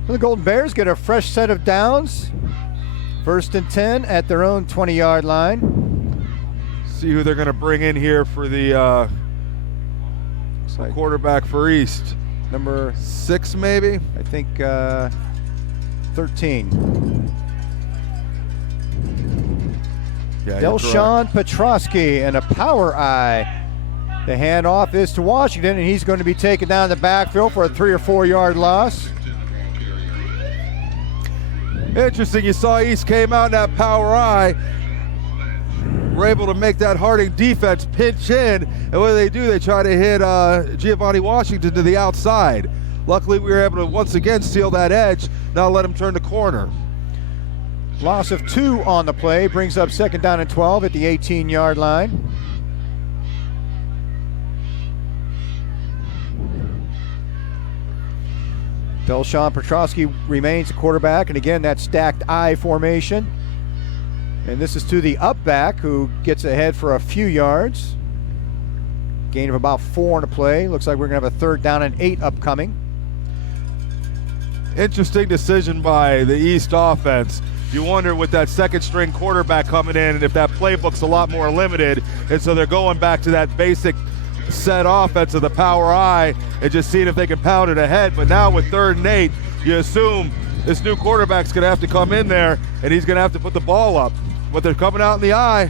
The Golden Bears get a fresh set of downs. 1st and 10 at their own 20-yard line. See who they're going to bring in here for the quarterback for East. Number 6, maybe? I think 13. Yeah, Delshawn Petrosky and a power eye. The handoff is to Washington, and he's going to be taken down the backfield for a 3 or 4 yard loss. Interesting, you saw East came out in that power eye. Were able to make that Harding defense pinch in, and what do? They try to hit Giovanni Washington to the outside. Luckily, we were able to once again steal that edge, not let him turn the corner. Loss of 2 on the play brings up 2nd down and 12 at the 18-yard line. Delshawn Petrosky remains a quarterback, and again, that stacked I formation. And this is to the up back, who gets ahead for a few yards. Gain of about 4 on the play. Looks like we're going to have a 3rd down and 8 upcoming. Interesting decision by the East offense. You wonder with that second string quarterback coming in, and if that playbook's a lot more limited, and so they're going back to that basic set offense of the power I and just seeing if they can pound it ahead. But now with 3rd and 8, you assume this new quarterback's going to have to come in there and he's going to have to put the ball up. But they're coming out in the I.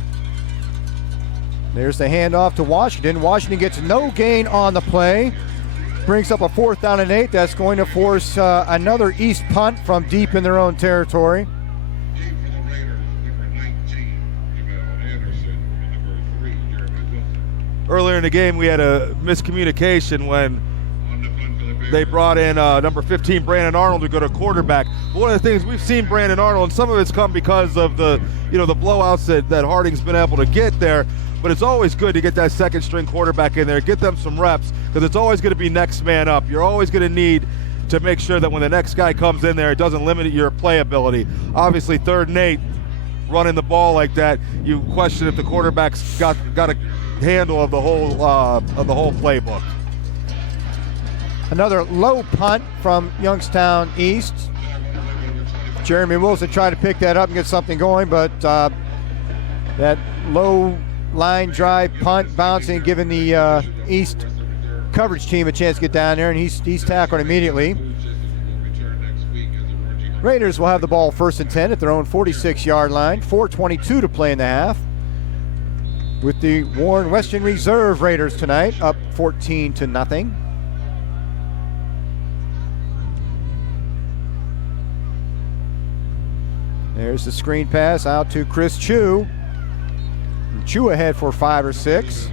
There's the handoff to Washington. Washington gets no gain on the play. Brings up a 4th down and 8. That's going to force another East punt from deep in their own territory. Earlier in the game, we had a miscommunication when they brought in number 15, Brandon Arnold, to go to quarterback. One of the things we've seen Brandon Arnold, and some of it's come because of the blowouts that Harding's been able to get there. But it's always good to get that second string quarterback in there, get them some reps, because it's always going to be next man up. You're always going to need to make sure that when the next guy comes in there, it doesn't limit your playability. Obviously, 3rd and 8, running the ball like that, you question if the quarterback's got a handle of the whole playbook. Another low punt from Youngstown East. Jeremy Wilson tried to pick that up and get something going, but that low line drive punt bouncing, giving the East coverage team a chance to get down there, and he's tackled immediately. Raiders will have the ball 1st and 10 at their own 46-yard line. 4:22 to play in the half. With the Warren Western Reserve Raiders tonight, up 14-0. There's the screen pass out to Chris Chu. Chu ahead for 5 or 6.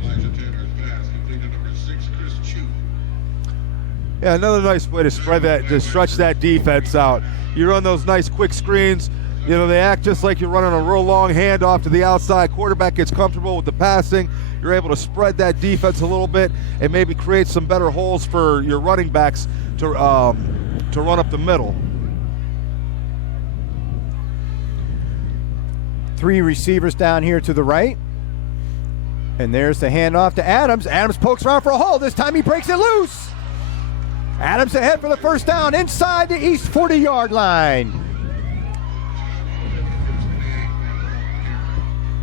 Yeah, another nice way to stretch that defense out. You run those nice quick screens. They act just like you're running a real long handoff to the outside. Quarterback gets comfortable with the passing. You're able to spread that defense a little bit and maybe create some better holes for your running backs to run up the middle. 3 receivers down here to the right. And there's the handoff to Adams. Adams pokes around for a hole. This time he breaks it loose. Adams ahead for the 1st down inside the East 40-yard line.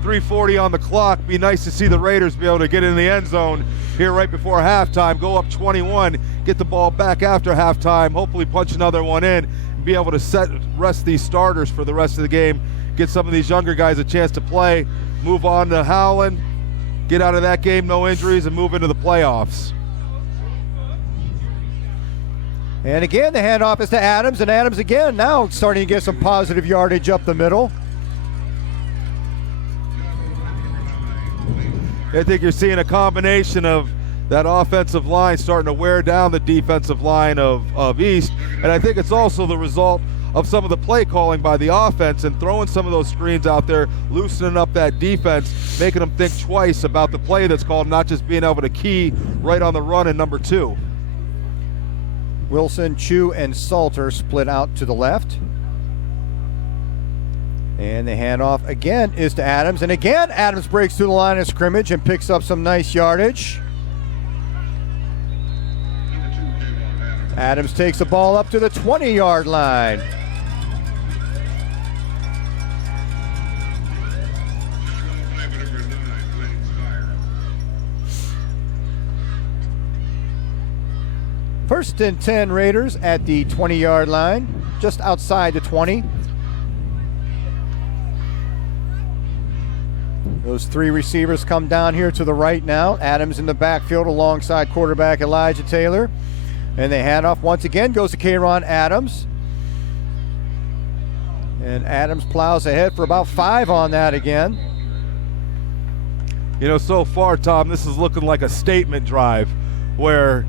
3:40 on the clock. Be nice to see the Raiders be able to get in the end zone here right before halftime, go up 21, get the ball back after halftime, hopefully punch another one in, and be able to rest these starters for the rest of the game, get some of these younger guys a chance to play, move on to Howland, get out of that game, no injuries, and move into the playoffs. And again, the handoff is to Adams, and Adams again now starting to get some positive yardage up the middle. I think you're seeing a combination of that offensive line starting to wear down the defensive line of East, and I think it's also the result of some of the play calling by the offense and throwing some of those screens out there, loosening up that defense, making them think twice about the play that's called, not just being able to key right on the run in number 2. Wilson, Chu, and Salter split out to the left. And the handoff again is to Adams. And again, Adams breaks through the line of scrimmage and picks up some nice yardage. Adams takes the ball up to the 20-yard line. First and 10 Raiders at the 20-yard line, just outside the 20. Those 3 receivers come down here to the right now. Adams in the backfield alongside quarterback Elijah Taylor. And the handoff once again goes to Kayron Adams. And Adams plows ahead for about 5 on that again. So far, Tom, this is looking like a statement drive where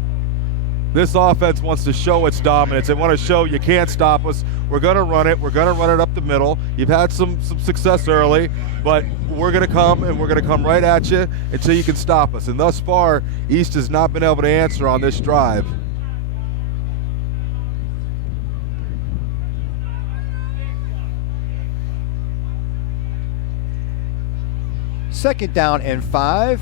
This offense wants to show its dominance. They want to show you can't stop us. We're going to run it. We're going to run it up the middle. You've had some success early, but we're going to come, and we're going to come right at you until you can stop us. And thus far, East has not been able to answer on this drive. Second down and 5.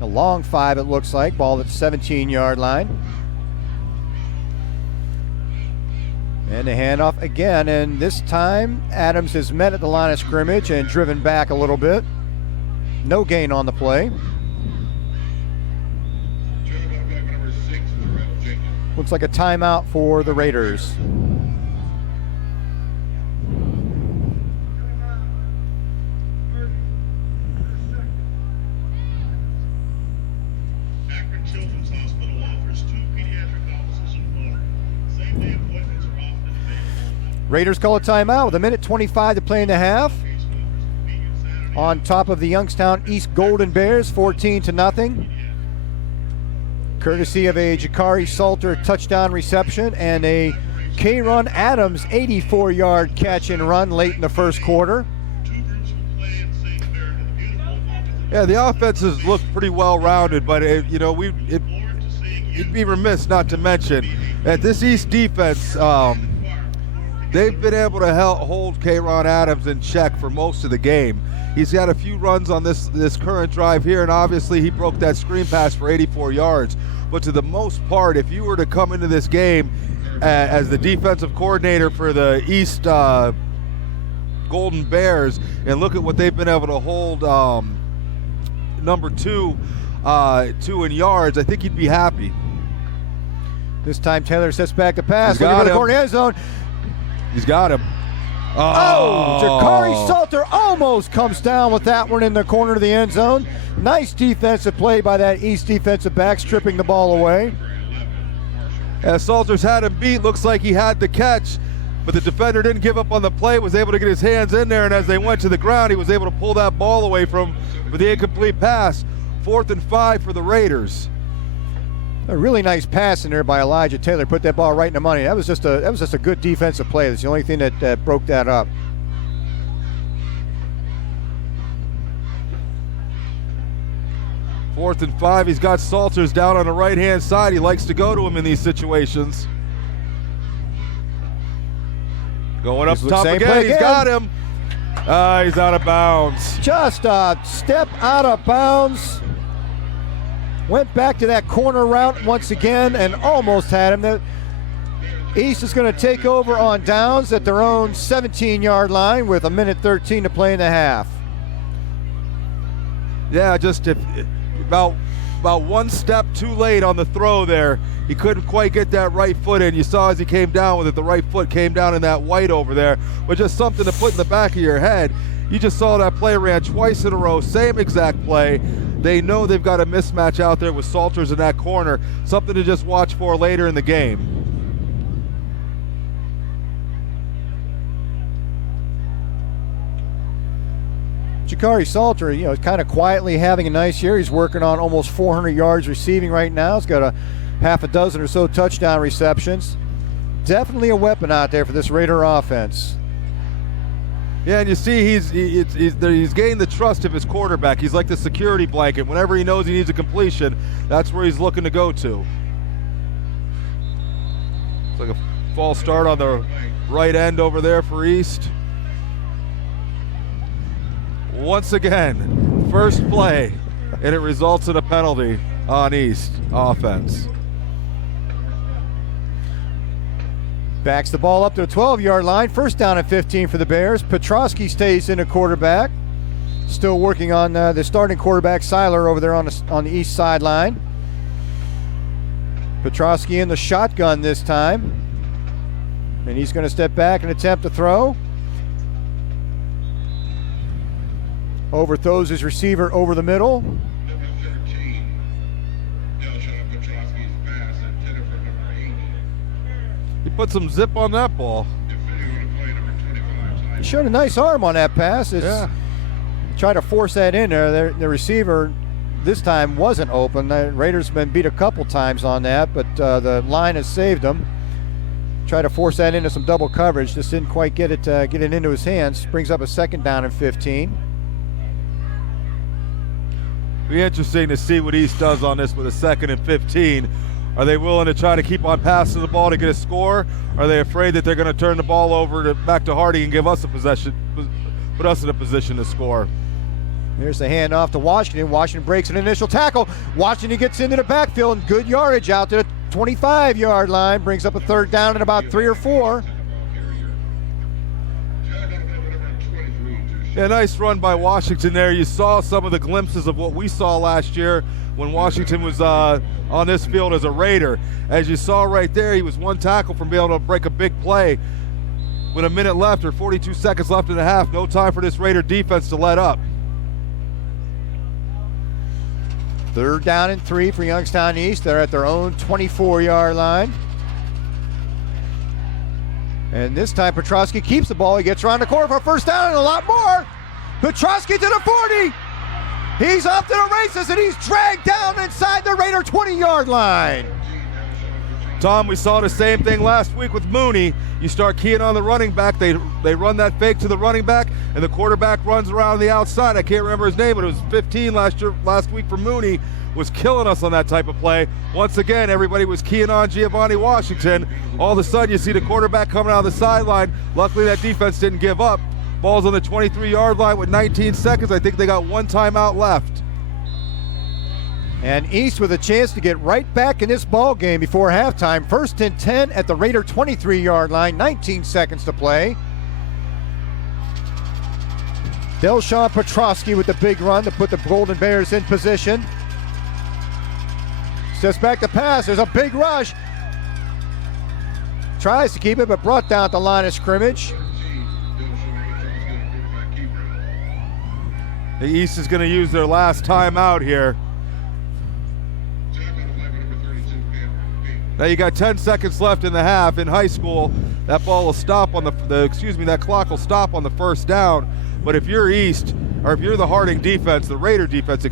A long 5, it looks like. Ball at the 17-yard line. And the handoff again, and this time Adams is met at the line of scrimmage and driven back a little bit. No gain on the play. Looks like a timeout for the Raiders. Raiders call a timeout with 1:25 to play in the half. On top of the Youngstown East Golden Bears, 14-0. Courtesy of a Jakari Salter touchdown reception and a K-Run Adams 84-yard catch and run late in the first quarter. Yeah, the offenses look pretty well-rounded, but it'd be remiss not to mention that this East defense, they've been able to hold K-Ron Adams in check for most of the game. He's got a few runs on this current drive here, and obviously he broke that screen pass for 84 yards. But to the most part, if you were to come into this game as the defensive coordinator for the East Golden Bears and look at what they've been able to hold number 2 in yards, I think you'd be happy. This time Taylor sets back the pass. Looking for the corner end zone. He's got him. Oh, Jakari Salter almost comes down with that one in the corner of the end zone. Nice defensive play by that East defensive back, stripping the ball away. As Salters had him beat, looks like he had the catch, but the defender didn't give up on the play, was able to get his hands in there, and as they went to the ground, he was able to pull that ball away for the incomplete pass. 4th and 5 for the Raiders. A really nice pass in there by Elijah Taylor. Put that ball right in the money. That was just a good defensive play. That's the only thing that broke that up. Fourth and 5. He's got Salters down on the right-hand side. He likes to go to him in these situations. Going up top again. He's got him. He's out of bounds. Just a step out of bounds. Went back to that corner route once again and almost had him. The East is going to take over on downs at their own 17-yard line with 1:13 to play in the half. Yeah, just about one step too late on the throw there. He couldn't quite get that right foot in. You saw as he came down with it, the right foot came down in that white over there. But just something to put in the back of your head. You just saw that play ran twice in a row, same exact play. They know they've got a mismatch out there with Salters in that corner. Something to just watch for later in the game. Jakari Salter, is kind of quietly having a nice year. He's working on almost 400 yards receiving right now. He's got a half a dozen or so touchdown receptions. Definitely a weapon out there for this Raider offense. Yeah, and you see he's gained the trust of his quarterback. He's like the security blanket. Whenever he knows he needs a completion, that's where he's looking to go to. It's like a false start on the right end over there for East. Once again, first play, and it results in a penalty on East offense. Backs the ball up to the 12-yard line. First down at 15 for the Bears. Petrosky stays in at quarterback. Still working on the starting quarterback, Seiler, over there on the east sideline. Petrosky in the shotgun this time. And he's going to step back and attempt to throw. Overthrows his receiver over the middle. He put some zip on that ball. He showed a nice arm on that pass. Yeah. Try to force that in there. The receiver this time wasn't open. The Raiders have been beat a couple times on that, but the line has saved them. Try to force that into some double coverage. Just didn't quite get it into his hands. Brings up a 2nd down and 15. Be interesting to see what East does on this with a 2nd and 15. Are they willing to try to keep on passing the ball to get a score? Are they afraid that they're going to turn the ball over back to Hardy and give us a possession, put us in a position to score? Here's the handoff to Washington. Washington breaks an initial tackle. Washington gets into the backfield and good yardage out to the 25-yard line. Brings up a 3rd down and about 3 or 4. Yeah, nice run by Washington there. You saw some of the glimpses of what we saw last year when Washington was on this field as a Raider. As you saw right there, he was 1 tackle from being able to break a big play. With a minute left or 42 seconds left in the half, no time for this Raider defense to let up. 3rd down and 3 for Youngstown East. They're at their own 24-yard line. And this time Petrosky keeps the ball. He gets around the corner for a 1st down and a lot more. Petrosky to the 40. He's off to the races and he's dragged down inside the Raider 20-yard line. Tom, we saw the same thing last week with Mooney. You start keying on the running back, they run that fake to the running back, and the quarterback runs around the outside. I can't remember his name, but it was 15 last week for Mooney, was killing us on that type of play. Once again, everybody was keying on Giovanni Washington. All of a sudden, you see the quarterback coming out of the sideline. Luckily, that defense didn't give up. Ball's on the 23-yard line with 19 seconds. I think they got 1 timeout left. And East with a chance to get right back in this ball game before halftime. 1st and 10 at the Raider 23-yard line, 19 seconds to play. Delshawn Petrosky with the big run to put the Golden Bears in position. Steps back to pass, there's a big rush. Tries to keep it, but brought down at the line of scrimmage. The East is going to use their last timeout here. Now you got 10 seconds left in the half. In high school, that ball will stop on that clock will stop on the 1st down. But if you're East, or if you're the Harding defense, the Raider defense,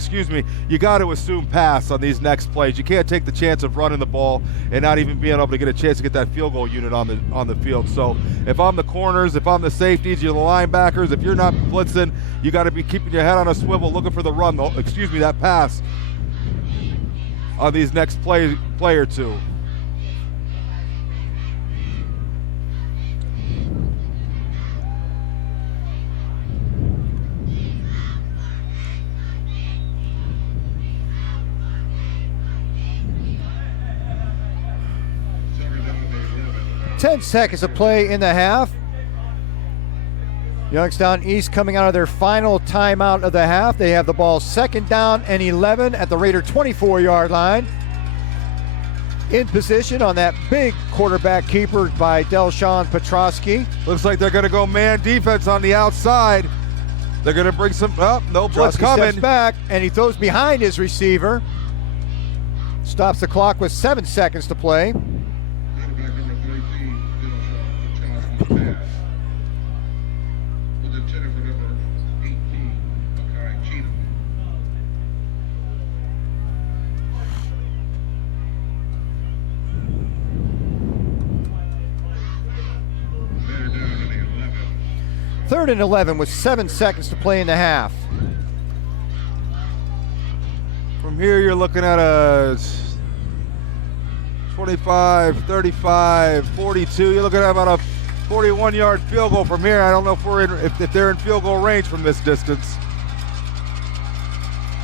you got to assume pass on these next plays. You can't take the chance of running the ball and not even being able to get a chance to get that field goal unit on the field. So if I'm the corners, if I'm the safeties, you're the linebackers, if you're not blitzing, you got to be keeping your head on a swivel, looking for the run, that pass on these next play or two. Ten seconds of play in the half. Youngstown East coming out of their final timeout of the half. They have the ball 2nd down and 11 at the Raider 24-yard line. In position on that big quarterback keeper by Delshawn Petrosky. Looks like they're going to go man defense on the outside. They're going to bring no blitz coming. Steps back and he throws behind his receiver. Stops the clock with 7 seconds to play. Third and 11 with 7 seconds to play in the half. From here, you're looking at a 25, 35, 42. You're looking at about a 41-yard field goal from here. I don't know if they're in field goal range from this distance.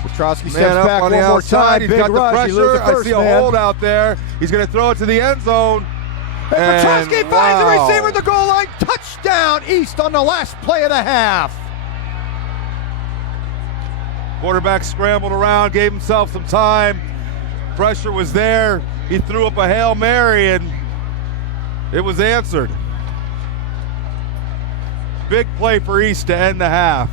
Petrosky steps back on one the more outside. time. He's Big got rush. the pressure. I see a man. hold out there. He's going to throw it to the end zone. And Petrosky finds the receiver at the goal line. Touchdown East on the last play of the half. Quarterback scrambled around, gave himself some time. Pressure was there. He threw up a Hail Mary, and it was answered. Big play for East to end the half.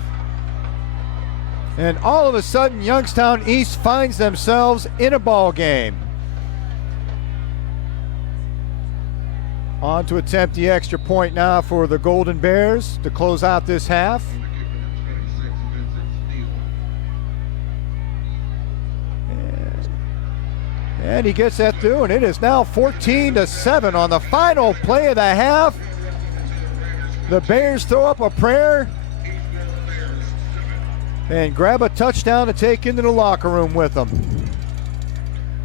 And all of a sudden, Youngstown East finds themselves in a ball game. On to attempt the extra point now for the Golden Bears to close out this half. And he gets that through, and it is now 14-7 on the final play of the half. The Bears throw up a prayer and grab a touchdown to take into the locker room with them.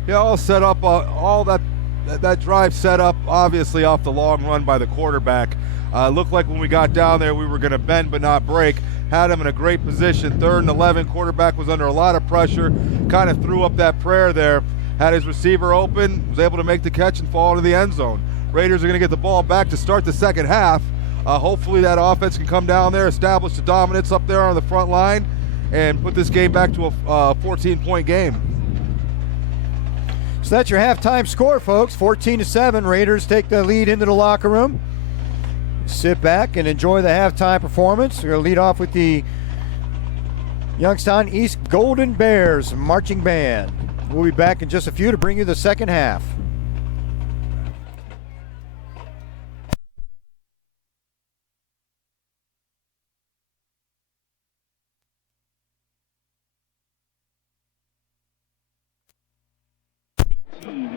Yeah, all set up, all that drive set up, obviously off the long run by the quarterback. Looked like when we got down there we were going to bend but not break. Had him in a great position, 3rd and 11. Quarterback was under a lot of pressure, kind of threw up that prayer there. Had his receiver open, was able to make the catch and fall into the end zone. Raiders are going to get the ball back to start the second half. Hopefully that offense can come down there, establish the dominance up there on the front line, and put this game back to a 14-point game. So that's your halftime score, folks. 14-7. Raiders take the lead into the locker room. Sit back and enjoy the halftime performance. We're going to lead off with the Youngstown East Golden Bears marching band. We'll be back in just a few to bring you the second half.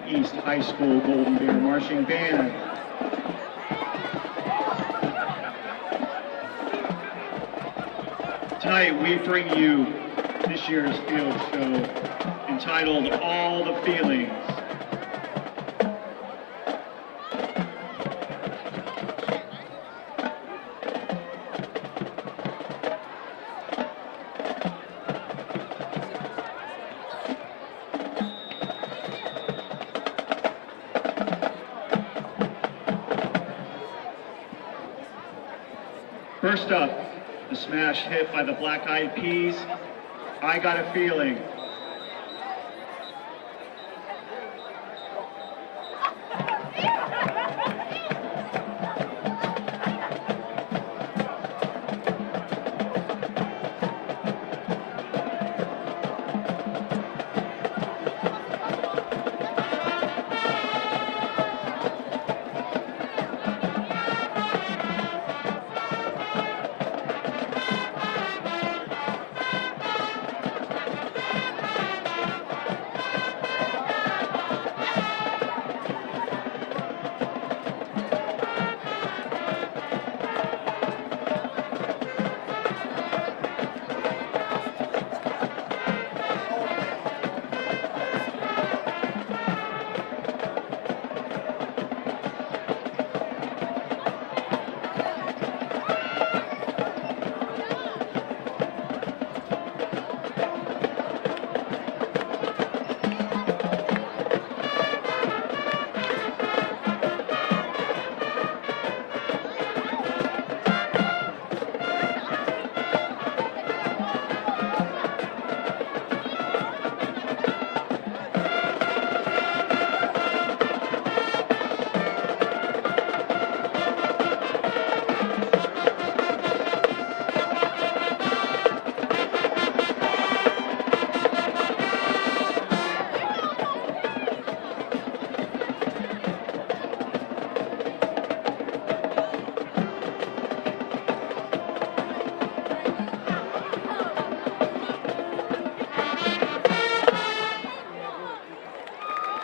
East High School Golden Bear Marching Band. Tonight we bring you this year's field show entitled All the Feelings. First up, the smash hit by the Black Eyed Peas, I Got a Feeling.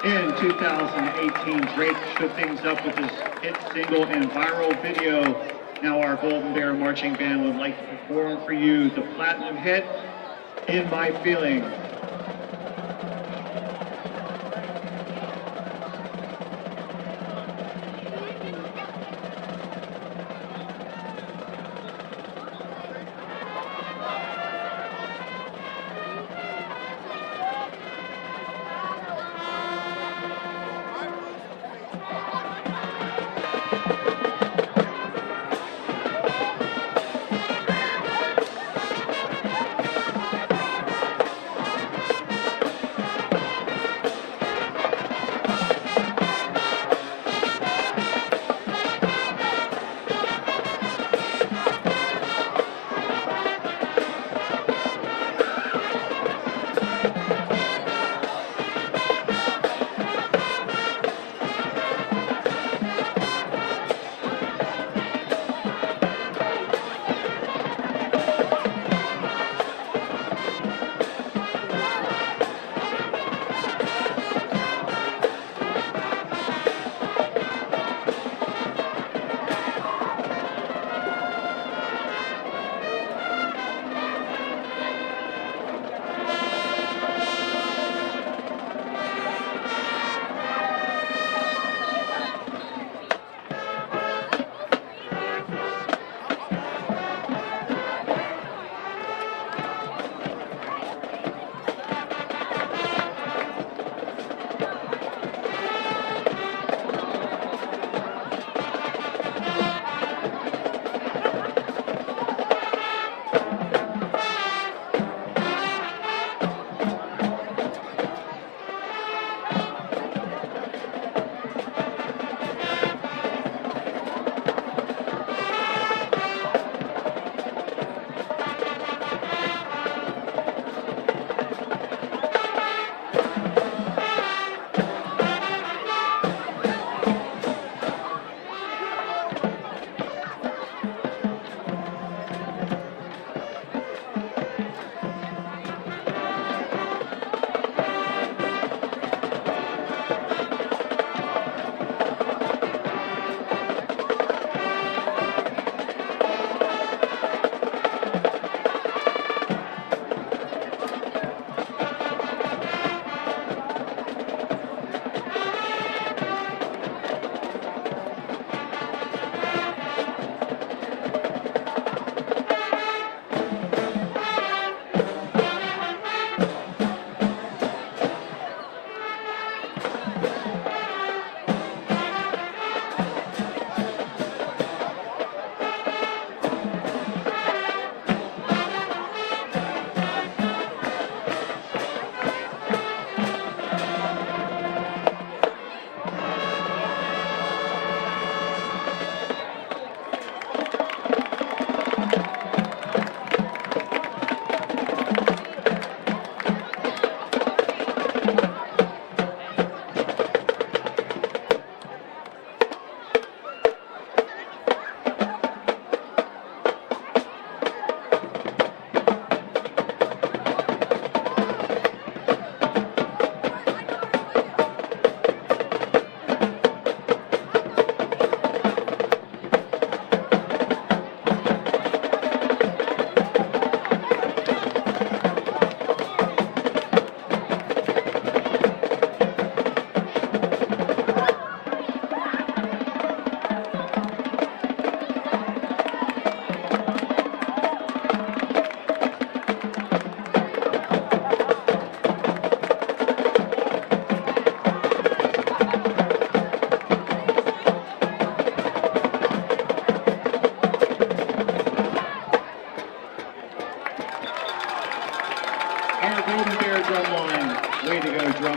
In 2018, Drake shook things up with his hit single and viral video. Now our Golden Bear Marching Band would like to perform for you the platinum hit, In My Feelings.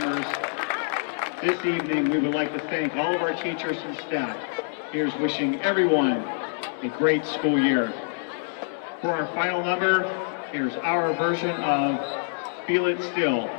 honors. This evening, we would like to thank all of our teachers and staff. Here's wishing everyone a great school year. For our final number, here's our version of Feel It Still.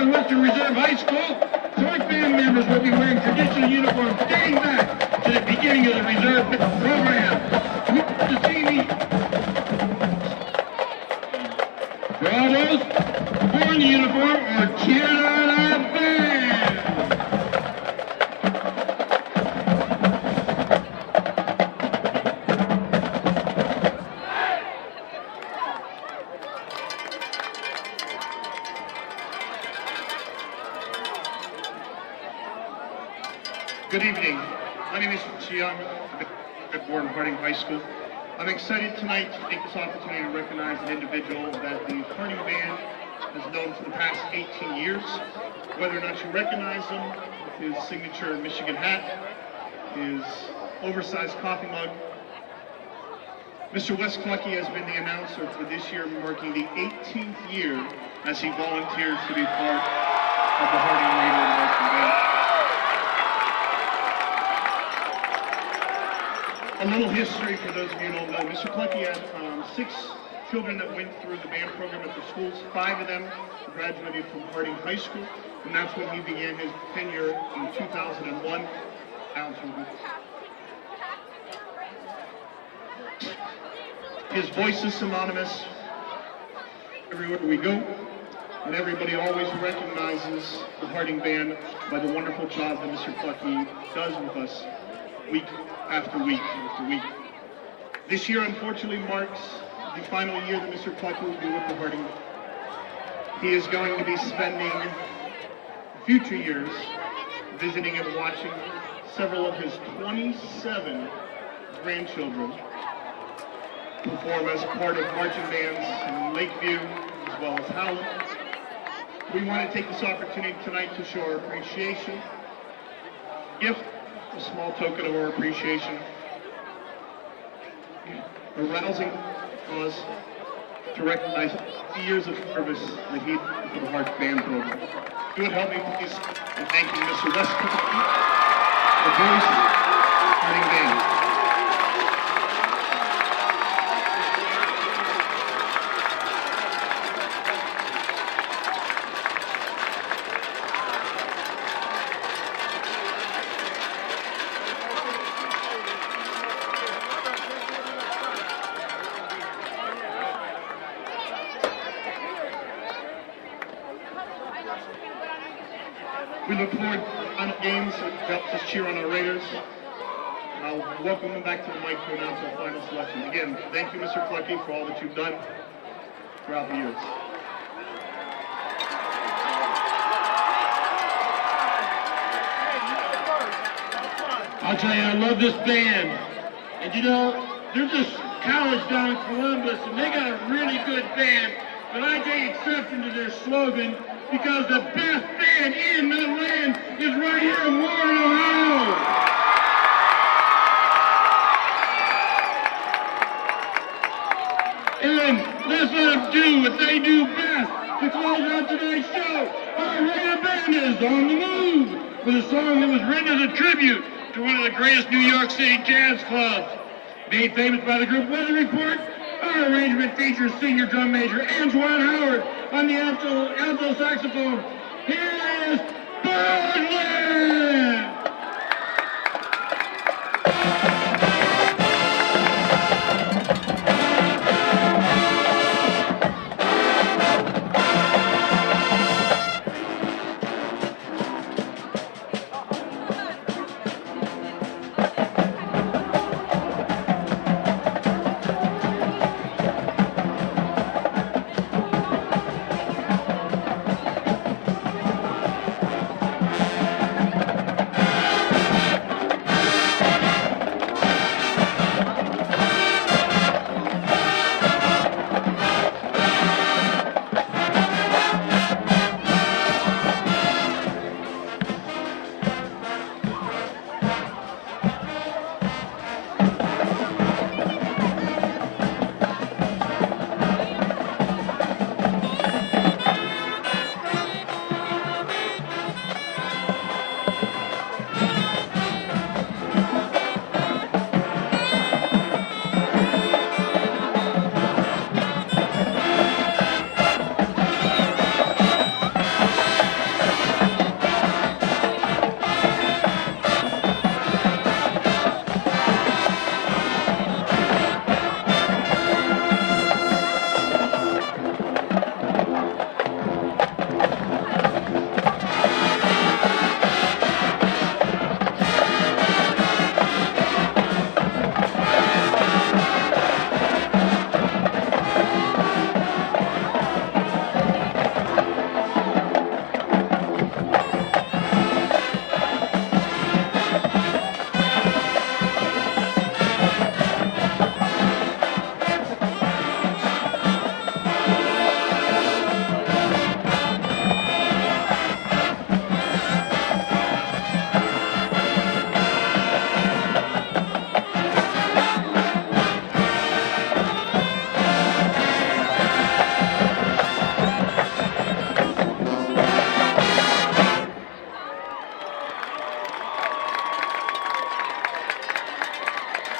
Warren Western Reserve High School, Sword band members will be wearing traditional uniforms dating back to the beginning of the reserve program. To see me, bravos, wearing the uniform or cheering on our band. Good evening. My name is Chiang at Warren Harding High School. I'm excited tonight to take this opportunity to recognize an individual that the Harding Band has known for the past 18 years. Whether or not you recognize him, with his signature Michigan hat, his oversized coffee mug. Mr. Wes Clucky has been the announcer for this year, marking the 18th year as he volunteers to be part of the Harding Raider Marching Band. A little history for those of you who don't know. Mr. Clucky had 6 children that went through the band program at the schools. 5 of them graduated from Harding High School, and that's when he began his tenure in 2001. His voice is synonymous everywhere we go, and everybody always recognizes the Harding Band by the wonderful job that Mr. Clucky does with us week after week after week. This year, unfortunately, marks the final year that Mr. Clucky will be with the Harding. He is going to be spending future years visiting and watching several of his 27 grandchildren perform as part of marching bands in Lakeview as well as Howland. We want to take this opportunity tonight to show our appreciation, gift a small token of our appreciation, a rousing cause to recognize the years of service that he did for the Harding Band program. You would help me please in thanking Mr. Westcott, the voice Harding Band. We look forward to games that helps us cheer on our Raiders. And I'll welcome them back to the mic to announce our final selection. Again, thank you, Mr. Clucky, for all that you've done throughout the years. I'll tell you, I love this band. And you know, there's this college down in Columbus, and they got a really good band, but I take exception to their slogan, because the best band in the land is right here in Warren, Ohio. And let's let them do what they do best to close out tonight's show. Our Raider Band is on the move with a song that was written as a tribute to one of the greatest New York City jazz clubs. Made famous by the group Weather Report, our arrangement features senior drum major Antoine Howard on the alto saxophone. Here is Birdland!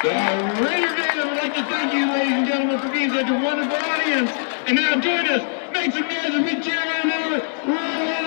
The Raider Band would like to thank you, ladies and gentlemen, for being such a wonderful audience. And now join us. Make some noise and be cheering now. Raiders!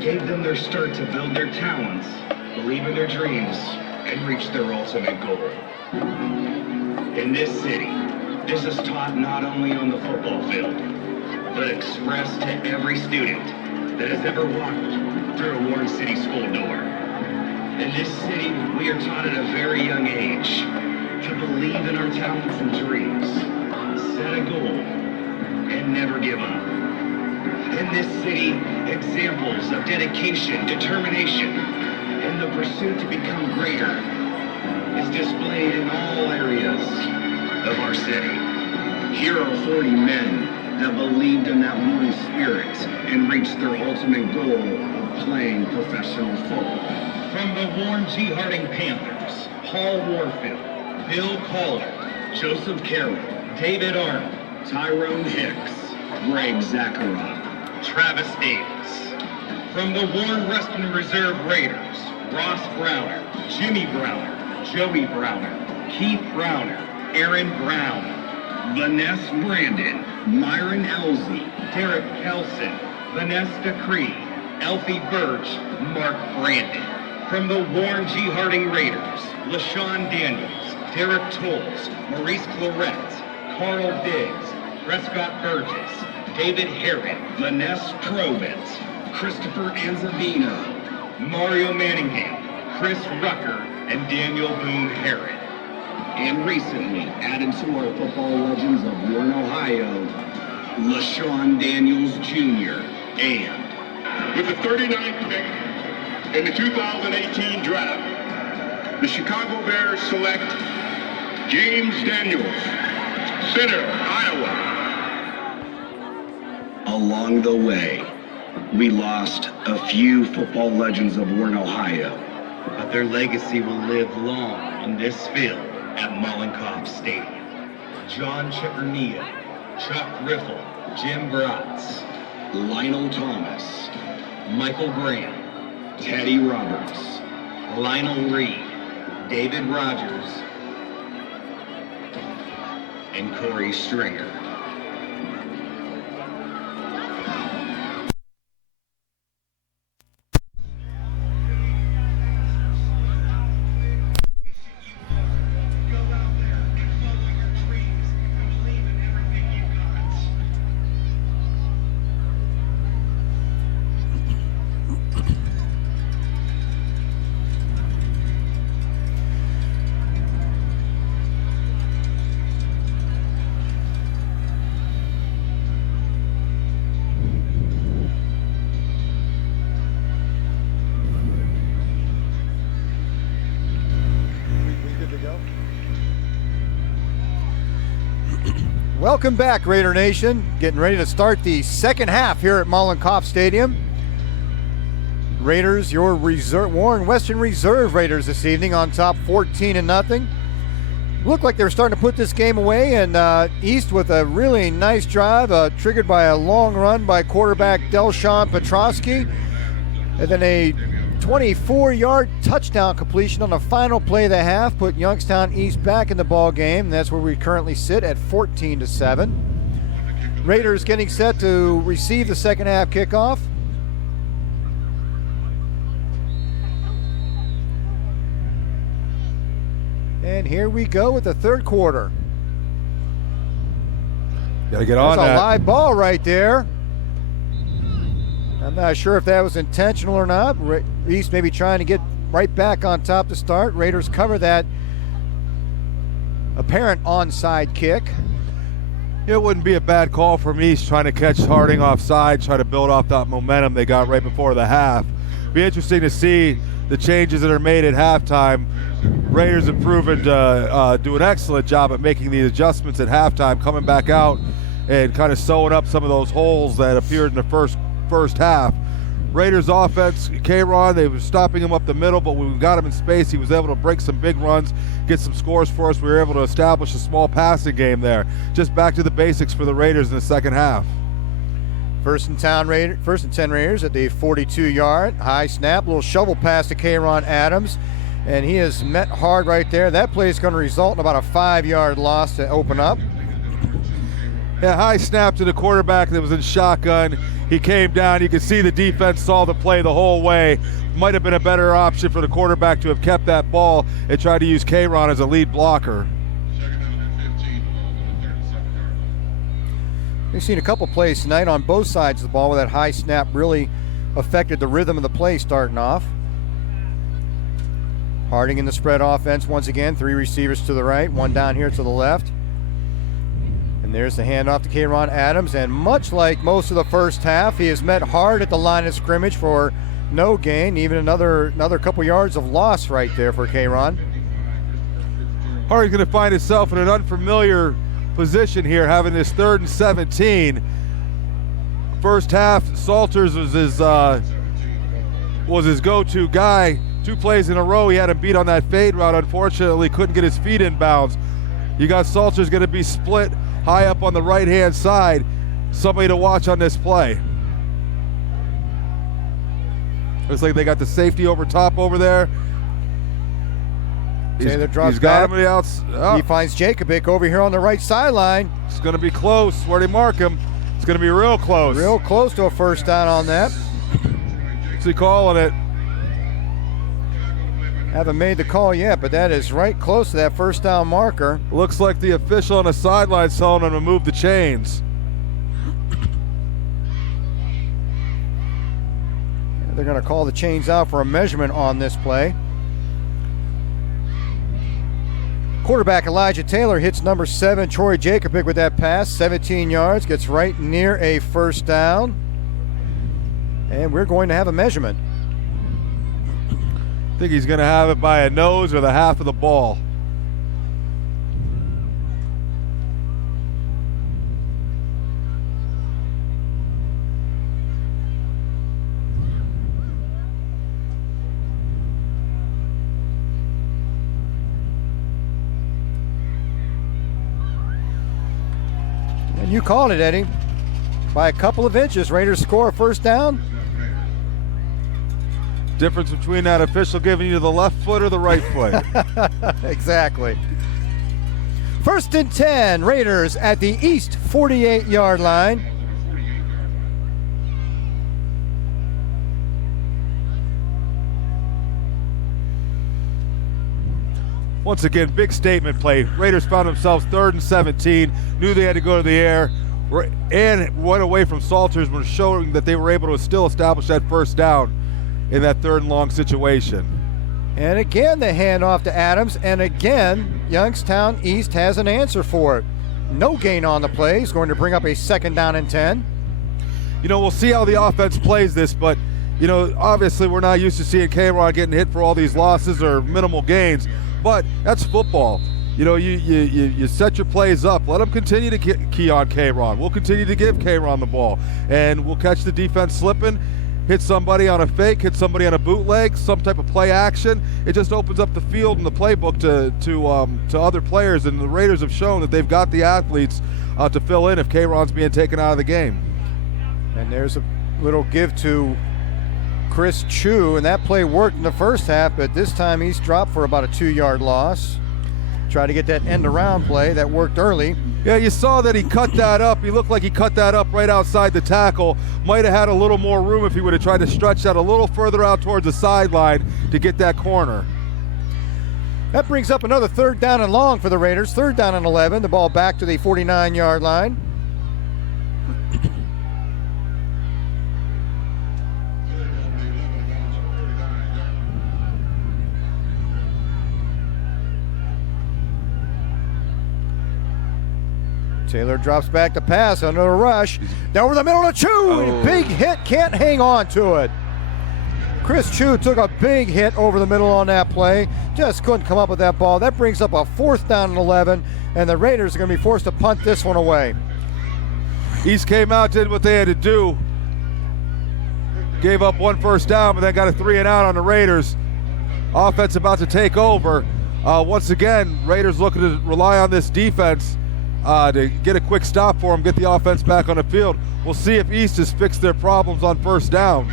Gave them their start to build their talents, believe in their dreams, and reach their ultimate goal. In this city, this is taught not only on the football field, but expressed to every student that has ever walked through a Warren City school door. In this city, we are taught at a very young age to believe in our talents and dreams, set a goal, and never give up. In this city, examples of dedication, determination, and the pursuit to become greater is displayed in all areas of our city. Here are 40 men that believed in that one spirit and reached their ultimate goal of playing professional football. From the Warren G. Harding Panthers, Paul Warfield, Bill Calder, Joseph Carroll, David Arnold, Tyrone Hicks, Greg Zakharov, Travis Davis. From the Warren Western Reserve Raiders, Ross Browner, Jimmy Browner, Joey Browner, Keith Browner, Aaron Brown, Vanessa Brandon, Myron Elsie, Derek Kelson, Vanessa Cree, Elfie Birch, Mark Brandon. From the Warren G. Harding Raiders, LaShawn Daniels, Derek Tolles, Maurice Claret, Carl Diggs, Prescott Burgess, David Herron, Vanessa Probert, Christopher Anzavino, Mario Manningham, Chris Rucker, and Daniel Boone Herron. And recently added to our football legends of Warren, Ohio, LaShawn Daniels Jr. and With the 39th pick in the 2018 draft, the Chicago Bears select James Daniels, center, Iowa. Along the way, we lost a few football legends of Warren, Ohio, but their legacy will live long on this field at Mollenkopf Stadium. John Chickernia, Chuck Riffle, Jim Bratz, Lionel Thomas, Michael Graham, Teddy Roberts, Lionel Reed, David Rogers, and Corey Stringer. Welcome back, Raider Nation. Getting ready to start the second half here at Mollenkopf Stadium. Raiders, your Warren Western Reserve Raiders this evening on top 14-0. Looked like they were starting to put this game away, and East with a really nice drive, triggered by a long run by quarterback Delshawn Petrosky. And then a 24-yard touchdown completion on the final play of the half put Youngstown East back in the ball game. That's where we currently sit at 14-7. Raiders getting set to receive the second half kickoff. And here we go with the third quarter. Gotta get on that. That's a live ball right there. I'm not sure if that was intentional or not. East maybe trying to get right back on top to start. Raiders cover that apparent onside kick. It wouldn't be a bad call from East trying to catch Harding offside, try to build off that momentum they got right before the half. Be interesting to see the changes that are made at halftime. Raiders have proven to do an excellent job at making the adjustments at halftime, coming back out and kind of sewing up some of those holes that appeared in the first half. Raiders offense, K-Ron, they were stopping him up the middle, but when we got him in space, he was able to break some big runs, get some scores for us. We were able to establish a small passing game there. Just back to the basics for the Raiders in the second half. First and 10 Raiders at the 42-yard. High snap, little shovel pass to K-Ron Adams, and he is met hard right there. That play is going to result in about a 5-yard loss to open up. Yeah, high snap to the quarterback that was in shotgun. He came down. You could see the defense saw the play the whole way. Might have been a better option for the quarterback to have kept that ball and tried to use K-Ron as a lead blocker. We've seen a couple plays tonight on both sides of the ball where that high snap really affected the rhythm of the play starting off. Harding in the spread offense once again. 3 receivers to the right, 1 down here to the left. And there's the handoff to K-Ron Adams, and much like most of the first half, he is met hard at the line of scrimmage for no gain, even another couple yards of loss right there for K-Ron. Harding's going to find himself in an unfamiliar position here, having this 3rd and 17. First half, Salters was his go-to guy. 2 plays in a row, he had him beat on that fade route. Unfortunately, couldn't get his feet in bounds. You got Salters going to be split high up on the right-hand side. Somebody to watch on this play. Looks like they got the safety over top over there. He's got him on the outside. He finds Jacobic over here on the right sideline. It's going to be close. Where do they mark him? It's going to be real close. Real close to a first down on that. What's he calling it? Haven't made the call yet, but that is right close to that first down marker. Looks like the official on the sideline telling him to move the chains. They're going to call the chains out for a measurement on this play. Quarterback Elijah Taylor hits number 7, Troy Jacobic, with that pass. 17 yards, gets right near a first down. And we're going to have a measurement. I think he's going to have it by a nose or the half of the ball. And you called it, Eddie. By a couple of inches, Raiders score a first down. Difference between that official giving you the left foot or the right foot. Exactly. First and 10, Raiders at the East 48-yard line. Once again, big statement play. Raiders found themselves 3rd and 17, knew they had to go to the air, and went away from Salters, when showing that they were able to still establish that first down in that 3rd and long situation. And again, the handoff to Adams, and again, Youngstown East has an answer for it. No gain on the play. He's going to bring up a 2nd down and 10. You know, we'll see how the offense plays this, but, you know, obviously we're not used to seeing K-Rod getting hit for all these losses or minimal gains, but that's football. You know, you set your plays up. Let them continue to key on K-Ron. We'll continue to give K-Ron the ball, and we'll catch the defense slipping, hit somebody on a fake, hit somebody on a bootleg, some type of play action. It just opens up the field and the playbook to other players, and the Raiders have shown that they've got the athletes to fill in if K-Ron's being taken out of the game. And there's a little give to Chris Chu, and that play worked in the first half, but this time East dropped for about a 2-yard loss. Tried to get that end around play that worked early. Yeah, you saw that he cut that up. He looked like he cut that up right outside the tackle. Might have had a little more room if he would have tried to stretch that a little further out towards the sideline to get that corner. That brings up another 3rd down and long for the Raiders. 3rd down and 11. The ball back to the 49-yard line. Taylor drops back to pass, another rush. Down over the middle to Chu. Oh. Big hit, can't hang on to it. Chris Chu took a big hit over the middle on that play. Just couldn't come up with that ball. That brings up a 4th down and 11, and the Raiders are going to be forced to punt this one away. East came out, did what they had to do. Gave up 1 first down, but then got a 3 and out on the Raiders. Offense about to take over. Once again, Raiders looking to rely on this defense to get a quick stop for them, get the offense back on the field. We'll see if East has fixed their problems on 1st down.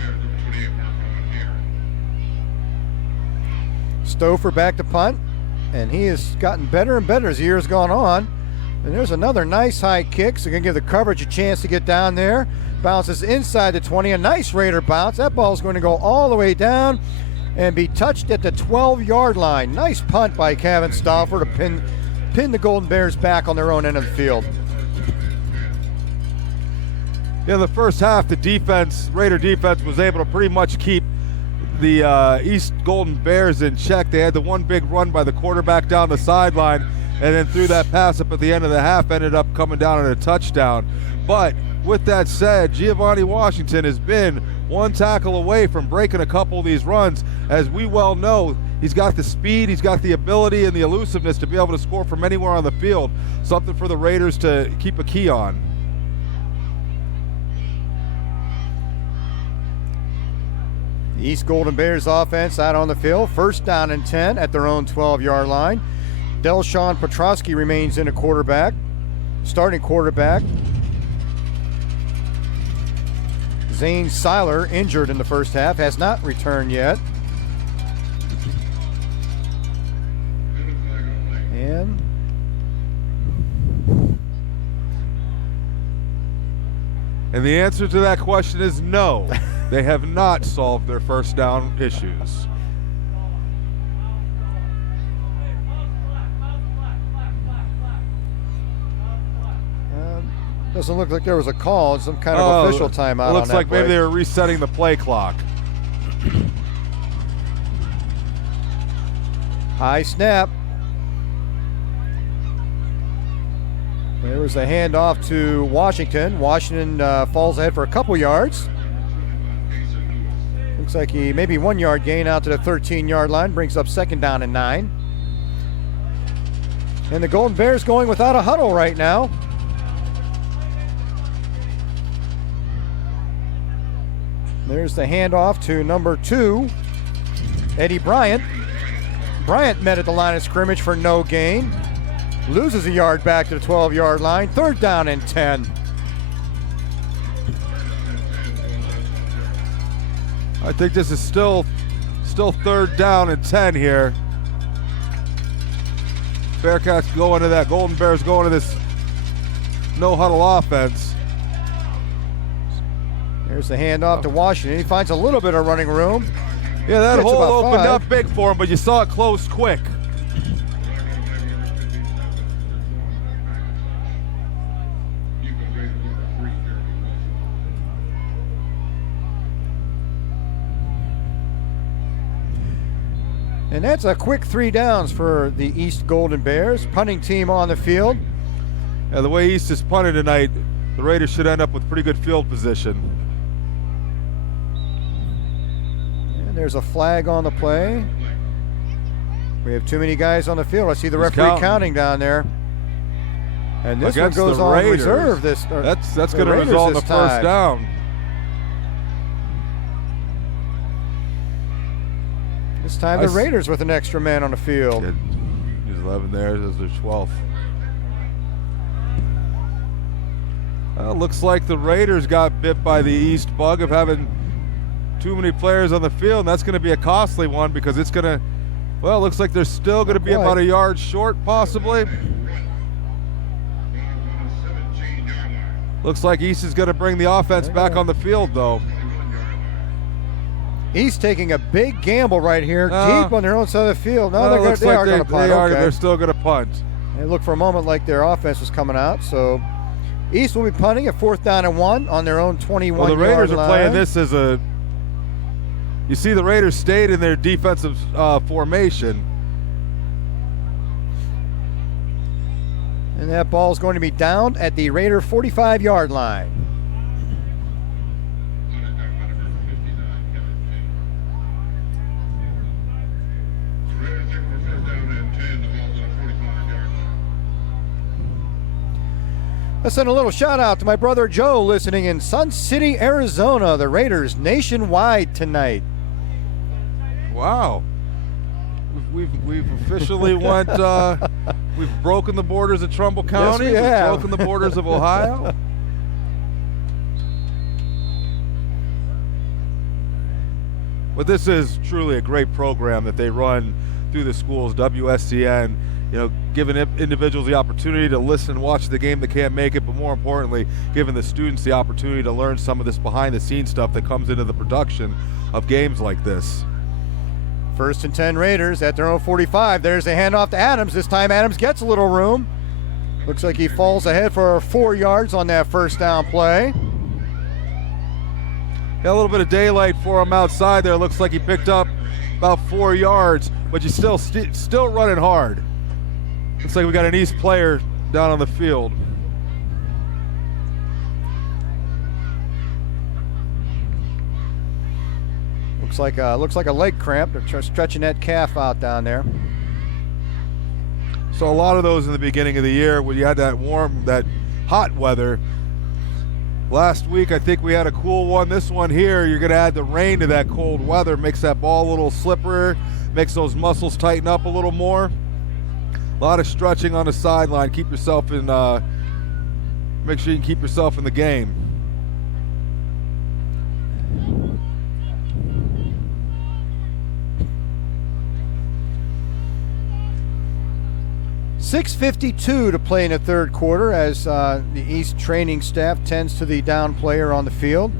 Stouffer back to punt, and he has gotten better and better as the year has gone on. And there's another nice high kick, so going to give the coverage a chance to get down there. Bounces inside the 20, a nice Raider bounce. That ball is going to go all the way down and be touched at the 12-yard line. Nice punt by Kevin Stouffer to pin the Golden Bears back on their own end of the field. In the first half, the Raider defense was able to pretty much keep the East Golden Bears in check. They had the one big run by the quarterback down the sideline, and then threw that pass up at the end of the half, ended up coming down on a touchdown. But with that said, Giovanni Washington has been 1 tackle away from breaking a couple of these runs. As we well know, he's got the speed, he's got the ability and the elusiveness to be able to score from anywhere on the field. Something for the Raiders to keep a key on. The East Golden Bears offense out on the field. 1st down and 10 at their own 12-yard line. Delshawn Petrosky remains in a quarterback. Starting quarterback. Zane Seiler, injured in the first half, has not returned yet. And the answer to that question is no. They have not solved their 1st down issues. Doesn't look like there was a call, some kind of official timeout. Looks on that like maybe play. they were resetting the play clock. High snap. There was a handoff to Washington. Washington falls ahead for a couple yards. Looks like he maybe 1 yard gain out to the 13-yard line, brings up 2nd down and 9. And the Golden Bears going without a huddle right now. There's the handoff to number 2, Eddie Bryant. Bryant met at the line of scrimmage for no gain. Loses a yard back to the 12-yard line. 3rd down and 10. I think this is still 3rd down and 10 here. Bearcats go into that. Golden Bears go into this no-huddle offense. There's the handoff to Washington. He finds a little bit of running room. Yeah, that Gets hole about opened 5. up big for him, but you saw it close quick. And that's a quick 3 downs for the East Golden Bears. Punting team on the field. Yeah, the way East is punting tonight, the Raiders should end up with pretty good field position. And there's a flag on the play. We have too many guys on the field. I see the He's referee counting down there. And this Against one goes the on Raiders. reserve. That's going to result in the 1st down. This time the Raiders with an extra man on the field. There's 11 there. There's their 12th. Well, looks like the Raiders got bit by the East bug of having Too many players on the field, and that's going to be a costly one because it's going to, well, it looks like they're still going to be about a yard short, possibly. Looks like East is going to bring the offense back on the field, though. East taking a big gamble right here, deep on their own side of the field. No, they are going to punt. They're still going to punt. It looked for a moment like their offense was coming out, so East will be punting at 4th down and 1 on their own 21-yard line. Well, the Raiders are playing this as a, you see the Raiders stayed in their defensive formation. And that ball is going to be down at the Raider 45-yard line. Let's send a little shout out to my brother Joe listening in Sun City, Arizona. The Raiders nationwide tonight. Wow. We've officially went, we've broken the borders of Trumbull County. Yes, we have. We've broken the borders of Ohio. But this is truly a great program that they run through the schools, WSCN, you know, giving individuals the opportunity to listen and watch the game that can't make it, but more importantly, giving the students the opportunity to learn some of this behind-the-scenes stuff that comes into the production of games like this. 1st and 10 Raiders at their own 45. There's a handoff to Adams. This time Adams gets a little room. Looks like he falls ahead for 4 yards on that 1st down play. Got a little bit of daylight for him outside there. Looks like he picked up about 4 yards, but you still running hard. Looks like we got an East player down on the field. Looks like a leg cramp. They're stretching that calf out down there. So a lot of those in the beginning of the year when you had that hot weather. Last week I think we had a cool one. This one here, you're going to add the rain to that cold weather, makes that ball a little slipperier, makes those muscles tighten up a little more. A lot of stretching on the sideline. Keep yourself in. Make sure you can keep yourself in the game. .6:52 to play in the 3rd quarter as the East training staff tends to the down player on the field.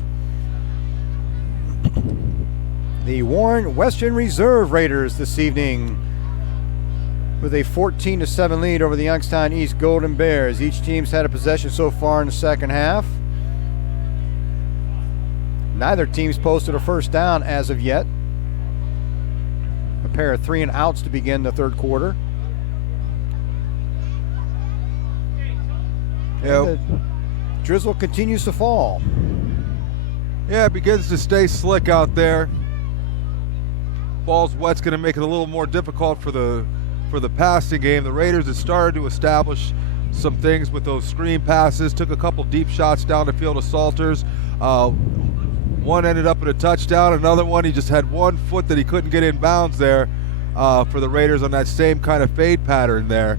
The Warren Western Reserve Raiders this evening with a 14-7 lead over the Youngstown East Golden Bears. Each team's had a possession so far in the 2nd half. Neither team's posted a 1st down as of yet. A pair of 3 and outs to begin the 3rd quarter. Yeah. The drizzle continues to fall. Yeah, it begins to stay slick out there. Ball's wet's going to make it a little more difficult for the passing game. The Raiders have started to establish some things with those screen passes. Took a couple deep shots down the field of Salters. One ended up in a touchdown. Another one, he just had 1 foot that he couldn't get in bounds there for the Raiders on that same kind of fade pattern there.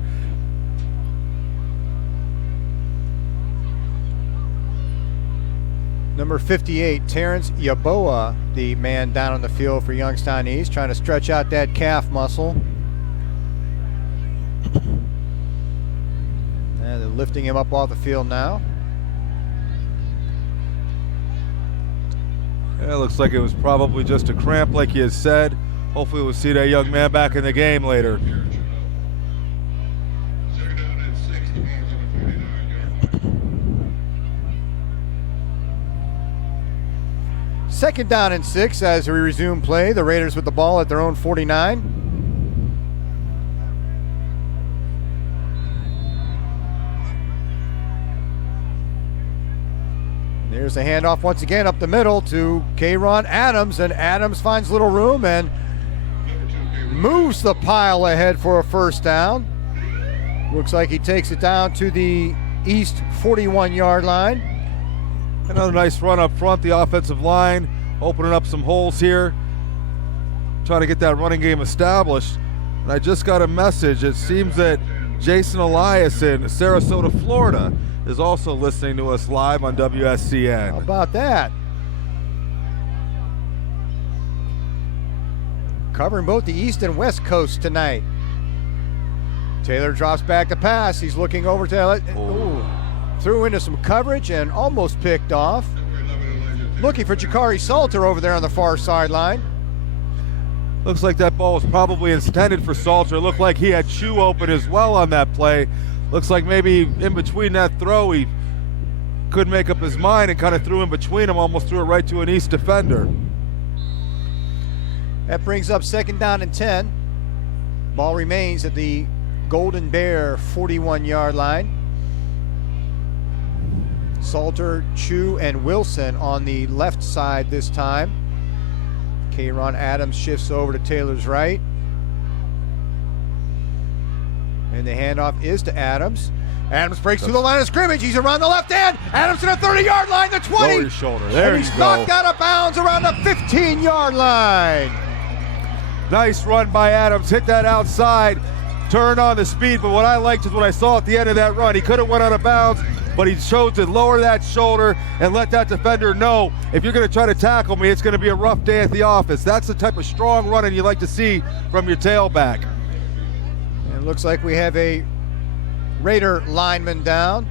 Number 58, Terrence Yaboa, the man down on the field for Youngstown East, trying to stretch out that calf muscle. And they're lifting him up off the field now. Yeah, it looks like it was probably just a cramp like you had said. Hopefully we'll see that young man back in the game later. Second down and 6 as we resume play. The Raiders with the ball at their own 49. There's a handoff once again up the middle to K-Ron Adams, and Adams finds little room and moves the pile ahead for a 1st down. Looks like he takes it down to the East 41-yard line. Another nice run up front, the offensive line, opening up some holes here, trying to get that running game established. And I just got a message. It seems that Jason Elias in Sarasota, Florida, is also listening to us live on WSCN. How about that? covering both the East and West Coast tonight. Taylor drops back to pass. He's looking over to threw into some coverage and almost picked off. Looking for Jakari Salter over there on the far sideline. Looks like that ball was probably intended for Salter. Looked like he had Chu open as well on that play. Looks like maybe in between that throw he couldn't make up his mind and kind of threw in between them, almost threw it right to an East defender. That brings up 2nd down and 10. Ball remains at the Golden Bear 41-yard line. Salter, Chu, and Wilson on the left side this time. Kayron Adams shifts over to Taylor's right. And the handoff is to Adams. Adams breaks through the line of scrimmage. He's around the left end. Adams to the 30-yard line, the 20. Lower your shoulder. There and he's knocked out of bounds around the 15-yard line. Nice run by Adams. Hit that outside. Turned on the speed. But what I liked is what I saw at the end of that run. He could have went out of bounds, but he chose to lower that shoulder and let that defender know, if you're going to try to tackle me, it's going to be a rough day at the office. That's the type of strong running you like to see from your tailback. And it looks like we have a Raider lineman down.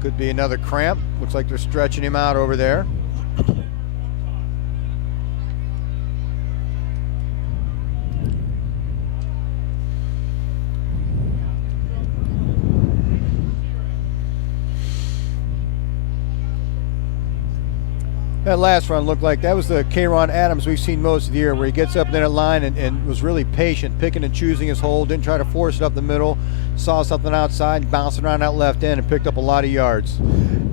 Could be another cramp. Looks like they're stretching him out over there. That last run looked like that was the Kayron Adams we've seen most of the year, where he gets up in that line and was really patient, picking and choosing his hole, didn't try to force it up the middle, saw something outside and bounced around that left end and picked up a lot of yards.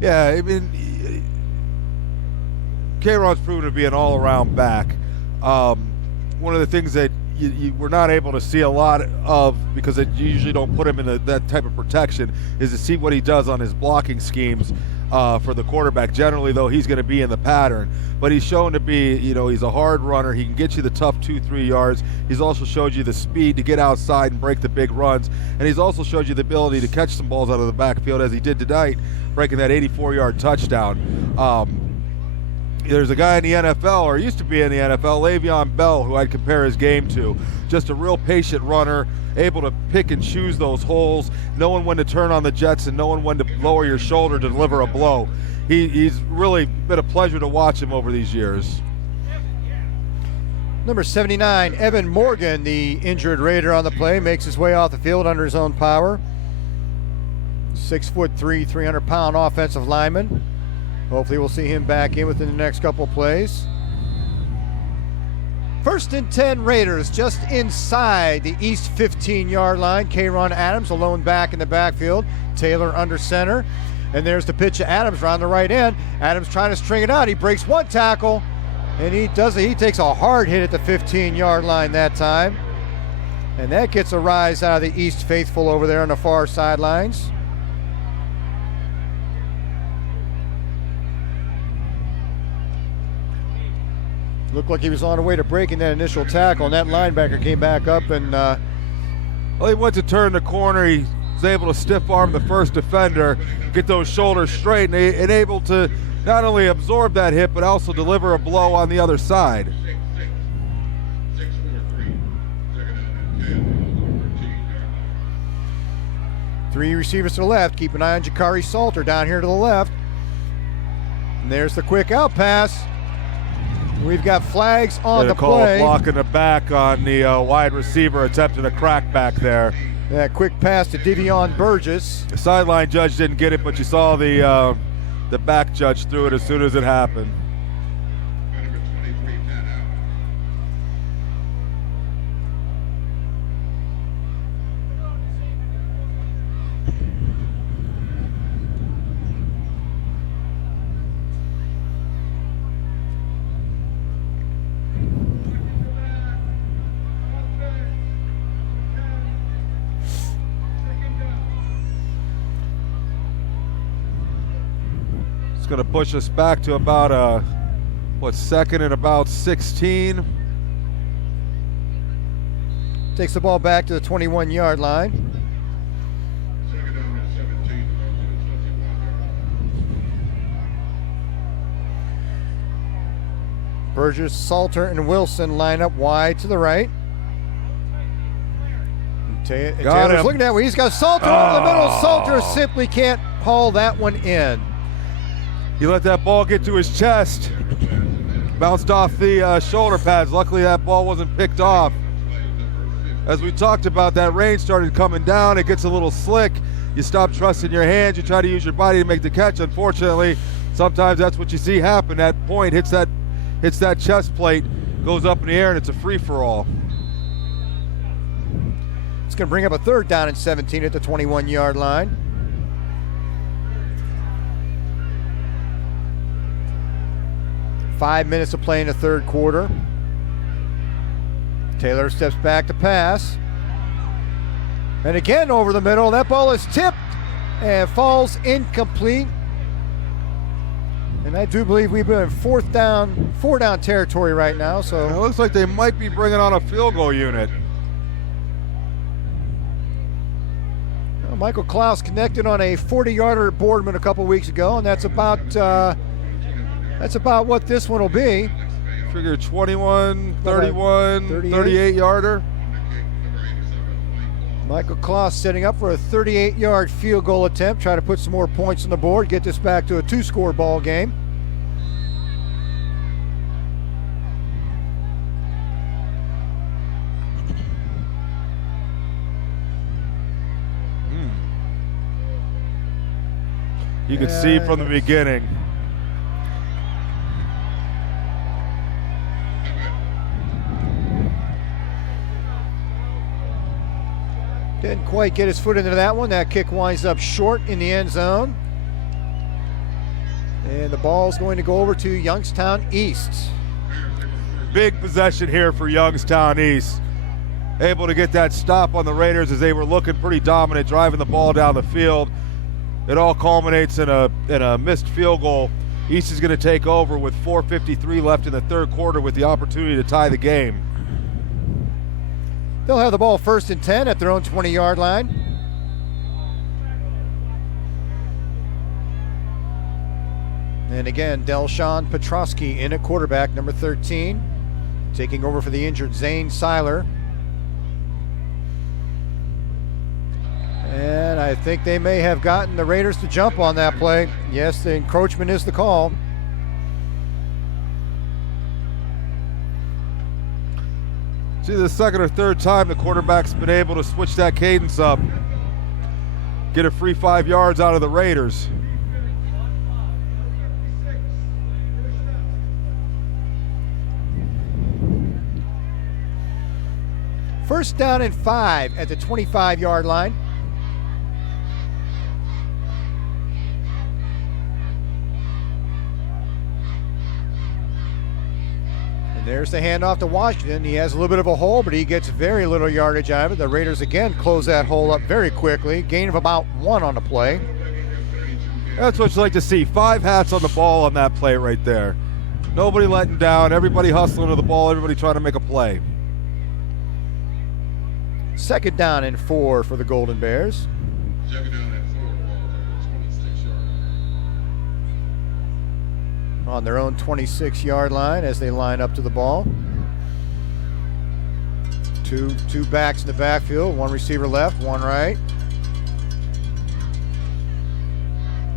Yeah, I mean, Kayron's proven to be an all-around back. One of the things that we're not able to see a lot of, because you usually don't put him in that type of protection, is to see what he does on his blocking schemes for the quarterback. Generally, though, he's going to be in the pattern. But he's shown to be, he's a hard runner. He can get you the tough 2-3 yards. He's also showed you the speed to get outside and break the big runs. And he's also showed you the ability to catch some balls out of the backfield, as he did tonight, breaking that 84-yard touchdown. There's a guy in the NFL, or used to be in the NFL, Le'Veon Bell, who I'd compare his game to. Just a real patient runner, able to pick and choose those holes, knowing when to turn on the jets and knowing when to lower your shoulder to deliver a blow. He's really been a pleasure to watch him over these years. Number 79, Evan Morgan, the injured Raider on the play, makes his way off the field under his own power. 6'3", 300-pound offensive lineman. Hopefully we'll see him back in within the next couple plays. 1st and 10 Raiders, just inside the East 15-yard line. Kayron Adams alone back in the backfield. Taylor under center. And there's the pitch to Adams around the right end. Adams trying to string it out. He breaks one tackle, and he does it. He takes a hard hit at the 15-yard line that time. And that gets a rise out of the East faithful over there on the far sidelines. Looked like he was on the way to breaking that initial tackle, and that linebacker came back up and... Well, he went to turn the corner. He was able to stiff arm the first defender, get those shoulders straight, and able to not only absorb that hit, but also deliver a blow on the other side. Three receivers to the left. Keep an eye on Jakari Salter down here to the left. And there's the quick out pass. We've got flags on the play. A block in the back on the wide receiver attempting a crack back there. That quick pass to Devion Burgess. The sideline judge didn't get it, but you saw the back judge threw it as soon as it happened. Going to push us back to about 2nd and about 16. Takes the ball back to the 21-yard line. Burgess, Salter, and Wilson line up wide to the right. Taylor's looking at where he's got Salter over the middle. Salter simply can't haul that one in. He let that ball get to his chest. Bounced off the shoulder pads. Luckily that ball wasn't picked off. As we talked about, that rain started coming down. It gets a little slick. You stop trusting your hands. You try to use your body to make the catch. Unfortunately, sometimes that's what you see happen. That point hits that chest plate, goes up in the air, and it's a free-for-all. It's going to bring up a 3rd down and 17 at the 21-yard line. Five minutes of play in the 3rd quarter. Taylor steps back to pass. And again over the middle. That ball is tipped and falls incomplete. And I do believe we've been in 4 down territory right now. So it looks like they might be bringing on a field goal unit. Well, Michael Klaus connected on a 40-yarder at Boardman a couple weeks ago, and that's about what this one will be. Figure 21, 31, 38-yarder. Michael Klaus setting up for a 38-yard field goal attempt, try to put some more points on the board, get this back to a 2-score ball game. You can see from the beginning. Didn't quite get his foot into that one. That kick winds up short in the end zone. And the ball's going to go over to Youngstown East. Big possession here for Youngstown East. Able to get that stop on the Raiders as they were looking pretty dominant, driving the ball down the field. It all culminates in a missed field goal. East is going to take over with 4:53 left in the 3rd quarter with the opportunity to tie the game. They'll have the ball 1st and 10 at their own 20-yard line. And again, Delshawn Petrosky in at quarterback, number 13. Taking over for the injured Zane Seiler. And I think they may have gotten the Raiders to jump on that play. Yes, the encroachment is the call. See, the 2nd or 3rd time the quarterback's been able to switch that cadence up, get a free 5 yards out of the Raiders. First down and 5 at the 25-yard line. And there's the handoff to Washington. He has a little bit of a hole, but he gets very little yardage out of it. The Raiders again close that hole up very quickly. Gain of about 1 on the play. That's what you like to see. 5 hats on the ball on that play right there. Nobody letting down. Everybody hustling to the ball. Everybody trying to make a play. 2nd down and 4 for the Golden Bears. On their own 26-yard line as they line up to the ball. Two backs in the backfield, 1 receiver left, 1 right.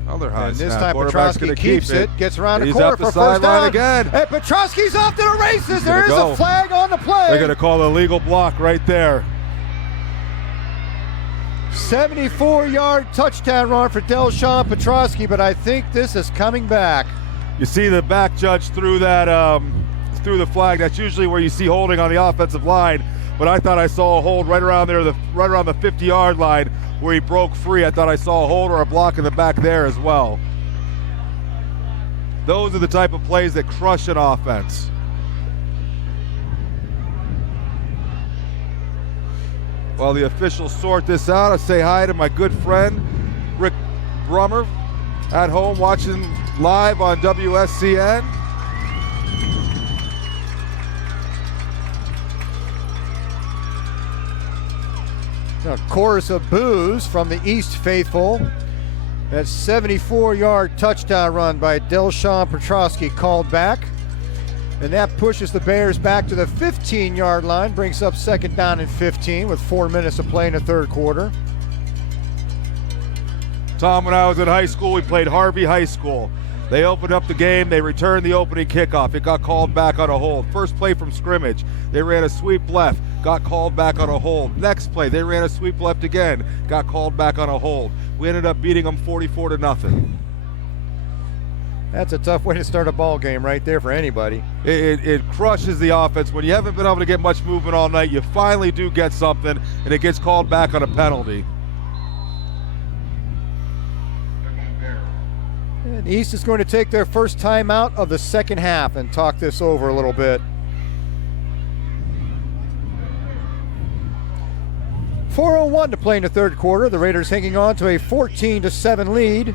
Another high And this snap. time Petrosky keeps it, gets around the corner for 1st down. Again. And Petrosky's off to the races. There is a flag on the play. They're going to call the legal block right there. 74-yard touchdown run for Delshawn Petrosky, but I think this is coming back. You see the back judge threw that through the flag. That's usually where you see holding on the offensive line. But I thought I saw a hold right around there, right around the 50-yard line where he broke free. I thought I saw a hold or a block in the back there as well. Those are the type of plays that crush an offense. While the officials sort this out, I say hi to my good friend Rick Brummer at home watching live on WSCN. A chorus of boos from the East faithful. That 74-yard touchdown run by Delshawn Petrosky called back. And that pushes the Bears back to the 15-yard line, brings up 2nd down and 15 with 4 minutes to play in the third quarter. Tom, when I was in high school, we played Harvey High School. They opened up the game. They returned the opening kickoff. It got called back on a hold. First play from scrimmage, they ran a sweep left, got called back on a hold. Next play, they ran a sweep left again, got called back on a hold. We ended up beating them 44-0. That's a tough way to start a ball game right there for anybody. It crushes the offense. When you haven't been able to get much movement all night, you finally do get something, and it gets called back on a penalty. And East is going to take their first time out of the second half and talk this over a little bit. 4:01 to play in the third quarter. The Raiders hanging on to a 14-7 lead.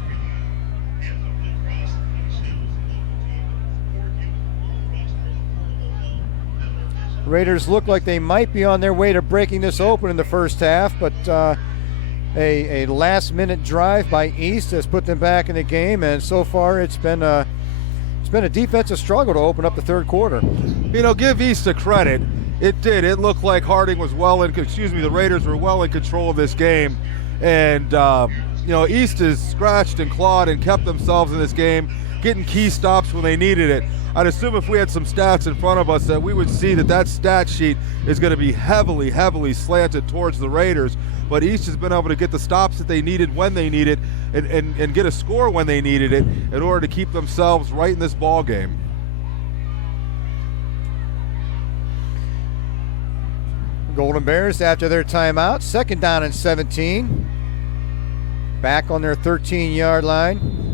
Raiders look like they might be on their way to breaking this open in the first half, but a last-minute drive by East has put them back in the game, and so far it's been a defensive struggle to open up the third quarter. You know, give East a credit. It did. It looked like the Raiders were well in control of this game, and East has scratched and clawed and kept themselves in this game, getting key stops when they needed it. I'd assume if we had some stats in front of us that we would see that stat sheet is going to be heavily, heavily slanted towards the Raiders. But East has been able to get the stops that they needed when they needed and get a score when they needed it in order to keep themselves right in this ball game. Golden Bears after their timeout, 2nd down and 17. Back on their 13-yard line.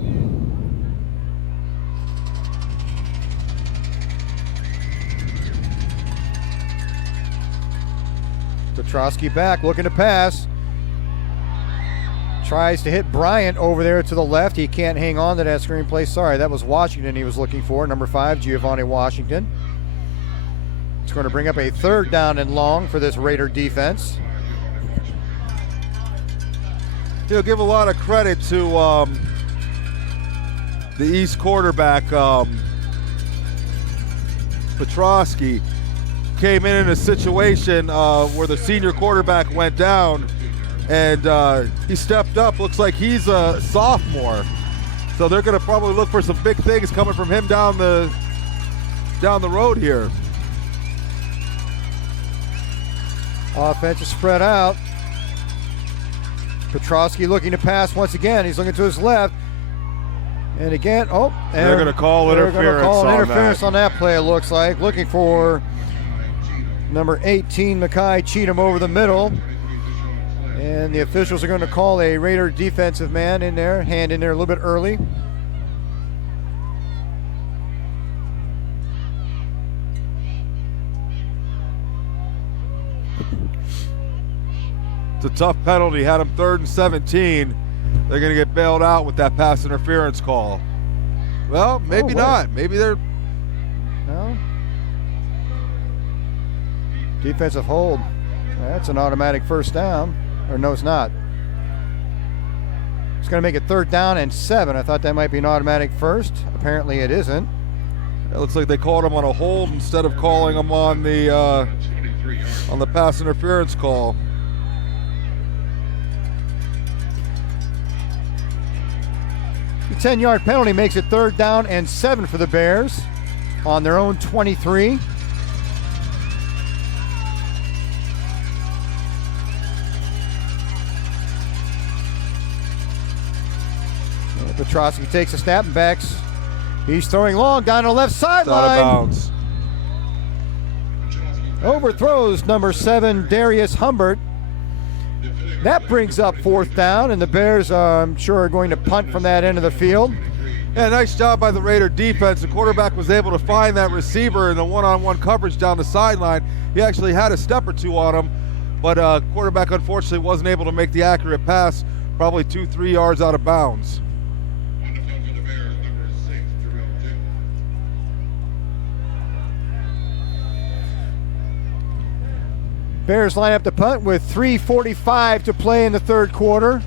Petrosky back, looking to pass. Tries to hit Bryant over there to the left. He can't hang on to that screenplay. Sorry, that was Washington he was looking for. Number 5, Giovanni Washington. It's going to bring up a 3rd down and long for this Raider defense. Give a lot of credit to the East quarterback, Petrosky. Came in a situation where the senior quarterback went down, and he stepped up. Looks like he's a sophomore, so they're going to probably look for some big things coming from him down the road here. Offense is spread out. Petrosky looking to pass once again. He's looking to his left, and again, they're going to call interference on that play. It looks like looking for number 18, Mekhi Cheatham over the middle. And the officials are going to call a Raider defensive man in there, hand in there a little bit early. It's a tough penalty. Had him 3rd and 17. They're going to get bailed out with that pass interference call. Well, maybe not. Maybe they're... No. Defensive hold. That's an automatic first down. Or no, it's not. It's going to make it 3rd down and 7. I thought that might be an automatic first. Apparently it isn't. It looks like they called him on a hold instead of calling him on the pass interference call. The 10-yard penalty makes it 3rd down and 7 for the Bears on their own 23. Petrosky takes a snap and backs. He's throwing long down the left sideline. Out of bounds. Overthrows number 7, Darius Humbert. That brings up 4th down, and the Bears, I'm sure, are going to punt from that end of the field. Yeah, nice job by the Raider defense. The quarterback was able to find that receiver in the one-on-one coverage down the sideline. He actually had a step or two on him, but quarterback unfortunately wasn't able to make the accurate pass, probably 2-3 yards out of bounds. Bears line up to punt with 3:45 to play in the third quarter.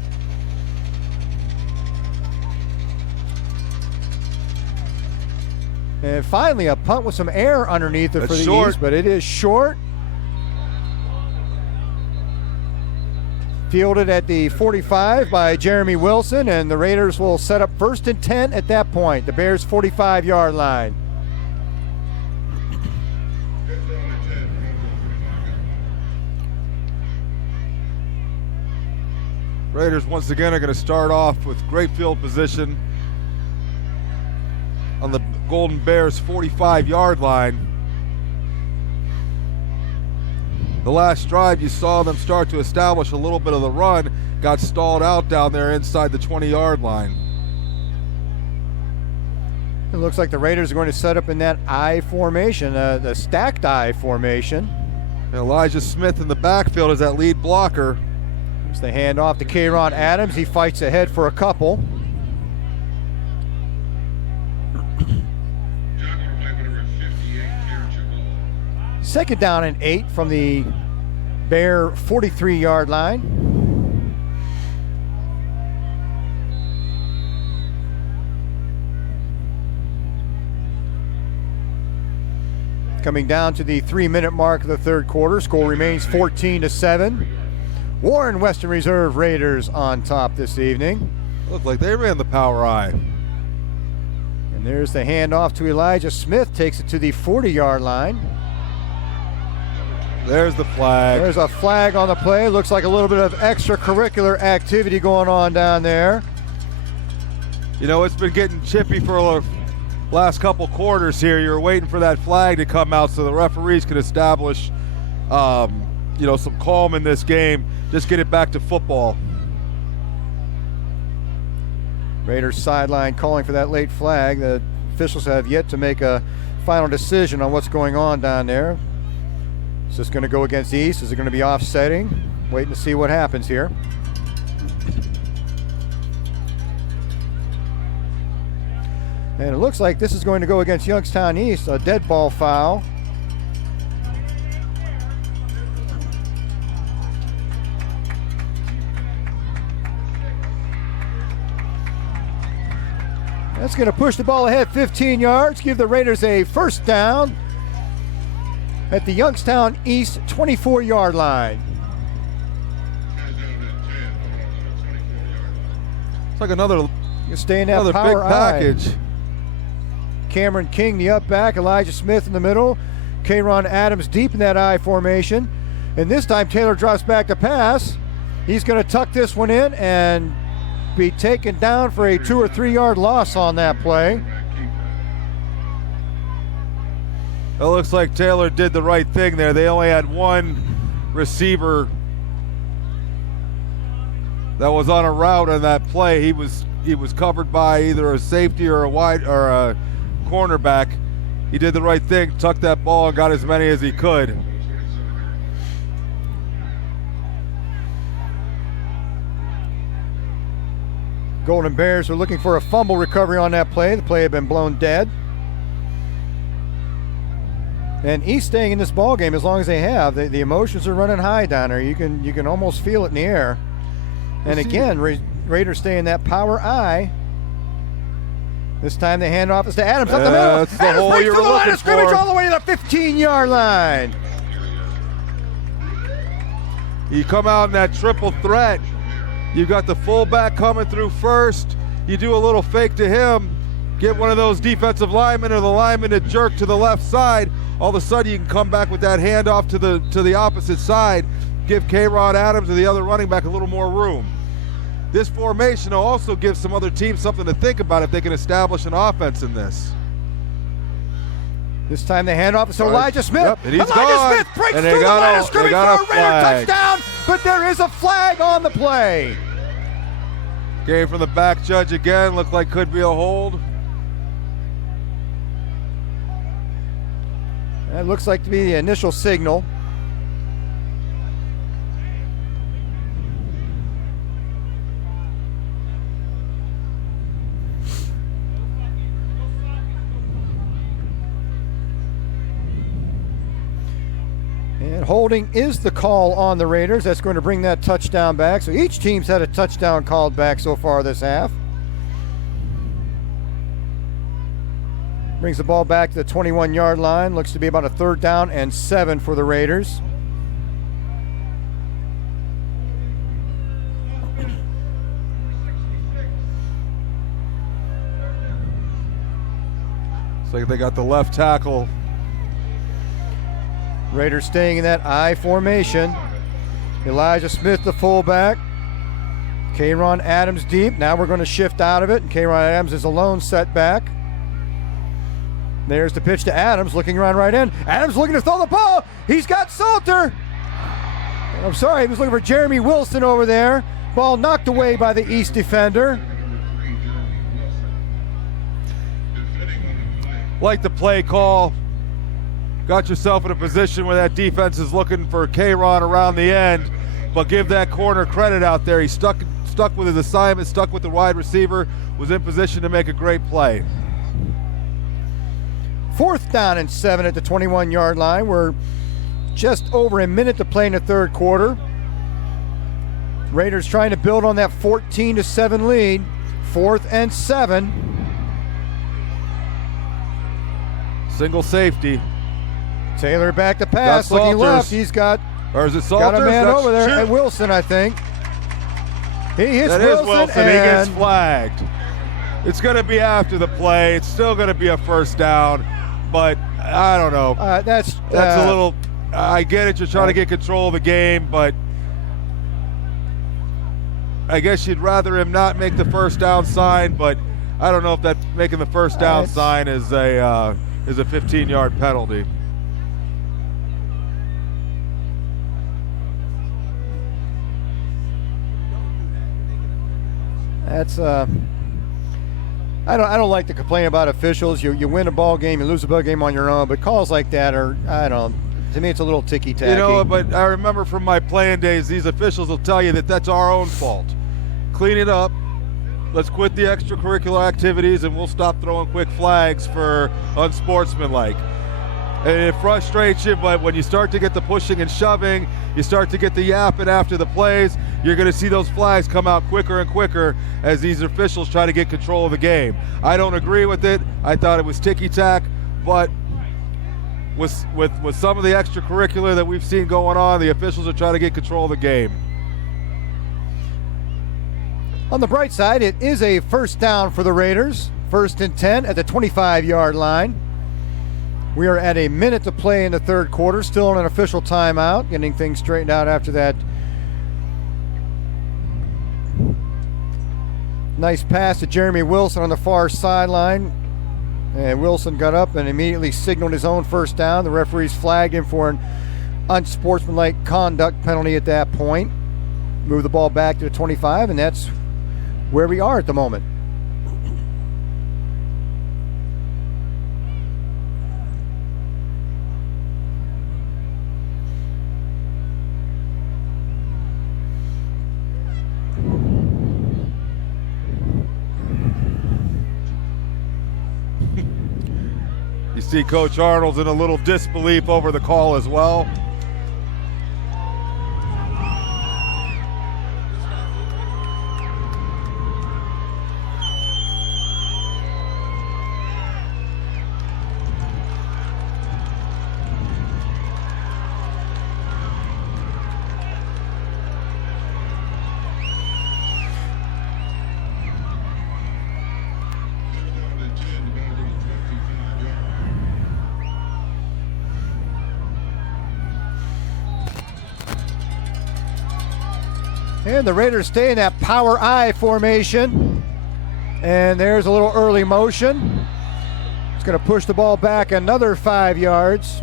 And finally, a punt with some air underneath it for the short. East, but it is short. Fielded at the 45 by Jeremy Wilson, and the Raiders will set up 1st and 10 at that point, the Bears' 45-yard line. Raiders once again are going to start off with great field position on the Golden Bears 45-yard line. The last drive you saw them start to establish a little bit of the run, got stalled out down there inside the 20-yard line. It looks like the Raiders are going to set up in that I formation, the stacked I formation. And Elijah Smith in the backfield is that lead blocker. As they hand off to Kayron Adams, he fights ahead for a couple. Second down and 8 from the Bear 43-yard line. Coming down to the 3-minute mark of the third quarter, score remains 14-7. Warren Western Reserve Raiders on top this evening. Looked like they ran the power I. And there's the handoff to Elijah Smith, takes it to the 40-yard line. There's the flag. There's a flag on the play. Looks like a little bit of extracurricular activity going on down there. You know, it's been getting chippy for the last couple quarters here. You're waiting for that flag to come out so the referees can establish, some calm in this game. Just get it back to football. Raiders sideline calling for that late flag. The officials have yet to make a final decision on what's going on down there. Is this going to go against the East? Is it going to be offsetting? Waiting to see what happens here. And it looks like this is going to go against Youngstown East, a dead ball foul. That's going to push the ball ahead 15 yards, give the Raiders a first down at the Youngstown East 24-yard line. It's like another Stay in that big power package. I. Cameron King, the up back, Elijah Smith in the middle, Kayron Adams deep in that I formation. And this time Taylor drops back to pass. He's going to tuck this one in and be taken down for a 2 or 3 yard loss on that play. It looks like Taylor did the right thing there. They only had one receiver that was on a route on that play. He was covered by either a safety or a cornerback. He did the right thing, tucked that ball and got as many as he could. Golden Bears are looking for a fumble recovery on that play. The play had been blown dead. And East staying in this ball game as long as they have. The emotions are running high down there. You can almost feel it in the air. And again, Raiders stay in that power I. This time the handoff is to Adams up the middle. That's the Adams hole breaks you through were the line looking of scrimmage for. all the way to the 15-yard line. You come out in that triple threat. You got the fullback coming through first. You do a little fake to him. Get one of those defensive linemen or the lineman to jerk to the left side. All of a sudden you can come back with that handoff to the opposite side. Give Kayron Adams or the other running back a little more room. This formation will also give some other teams something to think about if they can establish an offense in this. This time the handoff is to Elijah Smith. Yep, and he's Elijah gone. Smith breaks And through the line of scrimmage for a Raider flag. touchdown, but there is a flag on the play. Game from the back judge again. Looked like could be a hold. That looks like to be the initial signal. And holding is the call on the Raiders. That's going to bring that touchdown back. So each team's had a touchdown called back so far this half. Brings the ball back to the 21-yard line. Looks to be about a 3rd down and 7 for the Raiders. So they got the left tackle. Raiders staying in that I formation. Elijah Smith, the fullback. Kayron Adams deep. Now we're going to shift out of it. And Kayron Adams is alone set back. There's the pitch to Adams, looking around right end. Adams looking to throw the ball. He's got Salter. I'm sorry, he was looking for Jeremy Wilson over there. Ball knocked away by the East defender. Like the play call. Got yourself in a position where that defense is looking for Kayron around the end, but give that corner credit out there. He stuck with his assignment, stuck with the wide receiver, was in position to make a great play. 4th down and 7 at the 21-yard line. We're just over a minute to play in the 3rd quarter. Raiders trying to build on that 14-7 lead. 4th and 7. Single safety. Taylor back to pass, looking left. He's got, or is it Salters? got a man That's over there. shoot. And Wilson, I think. He hits That Wilson, is Wilson. and He gets flagged. It's going to be after the play. It's still going to be a 1st down, but I don't know. That's a little. I get it. You're trying to get control of the game, but I guess you'd rather him not make the 1st down sign. But I don't know if that making the 1st down sign is a 15-yard penalty. That's I don't like to complain about officials. You win a ball game, you lose a ball game on your own, but calls like that are, I don't know, to me it's a little ticky-tacky. You know, but I remember from my playing days, these officials will tell you that that's our own fault. Clean it up. Let's quit the extracurricular activities and we'll stop throwing quick flags for unsportsmanlike. And it frustrates you, but when you start to get the pushing and shoving, you start to get the yapping after the plays, you're going to see those flags come out quicker and quicker as these officials try to get control of the game. I don't agree with it. I thought it was ticky-tack, but with some of the extracurricular that we've seen going on, the officials are trying to get control of the game. On the bright side, it is a 1st down for the Raiders. 1st and 10 at the 25-yard line. We are at a minute to play in the 3rd quarter, still on an official timeout, getting things straightened out after that. Nice pass to Jeremy Wilson on the far sideline. And Wilson got up and immediately signaled his own 1st down. The referees flagged him for an unsportsmanlike conduct penalty at that point. Move the ball back to the 25, and that's where we are at the moment. You see Coach Arnold's in a little disbelief over the call as well. And the Raiders stay in that power I formation. And there's a little early motion. It's going to push the ball back another 5 yards.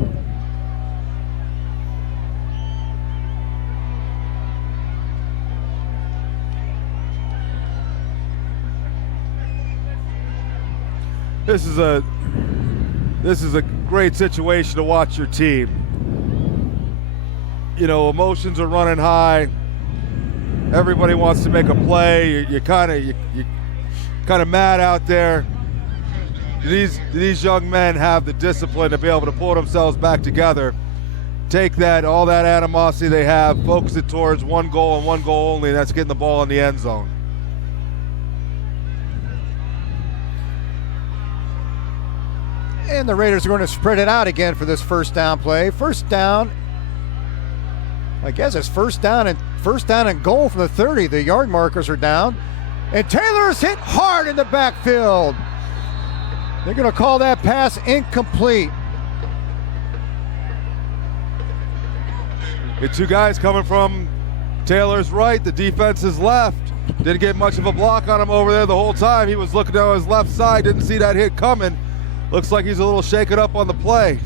This is a great situation to watch your team. You know, emotions are running high. Everybody wants to make a play. You're kind of mad out there. These young men have the discipline to be able to pull themselves back together. Take all that animosity they have, focus it towards one goal and one goal only, and that's getting the ball in the end zone. And the Raiders are going to spread it out again for this first down play. First down, I guess it's first down and goal from the 30. The yard markers are down. And Taylor's hit hard in the backfield. They're going to call that pass incomplete. The two guys coming from Taylor's right, the defense's left. Didn't get much of a block on him over there the whole time. He was looking down his left side, didn't see that hit coming. Looks like he's a little shaken up on the play.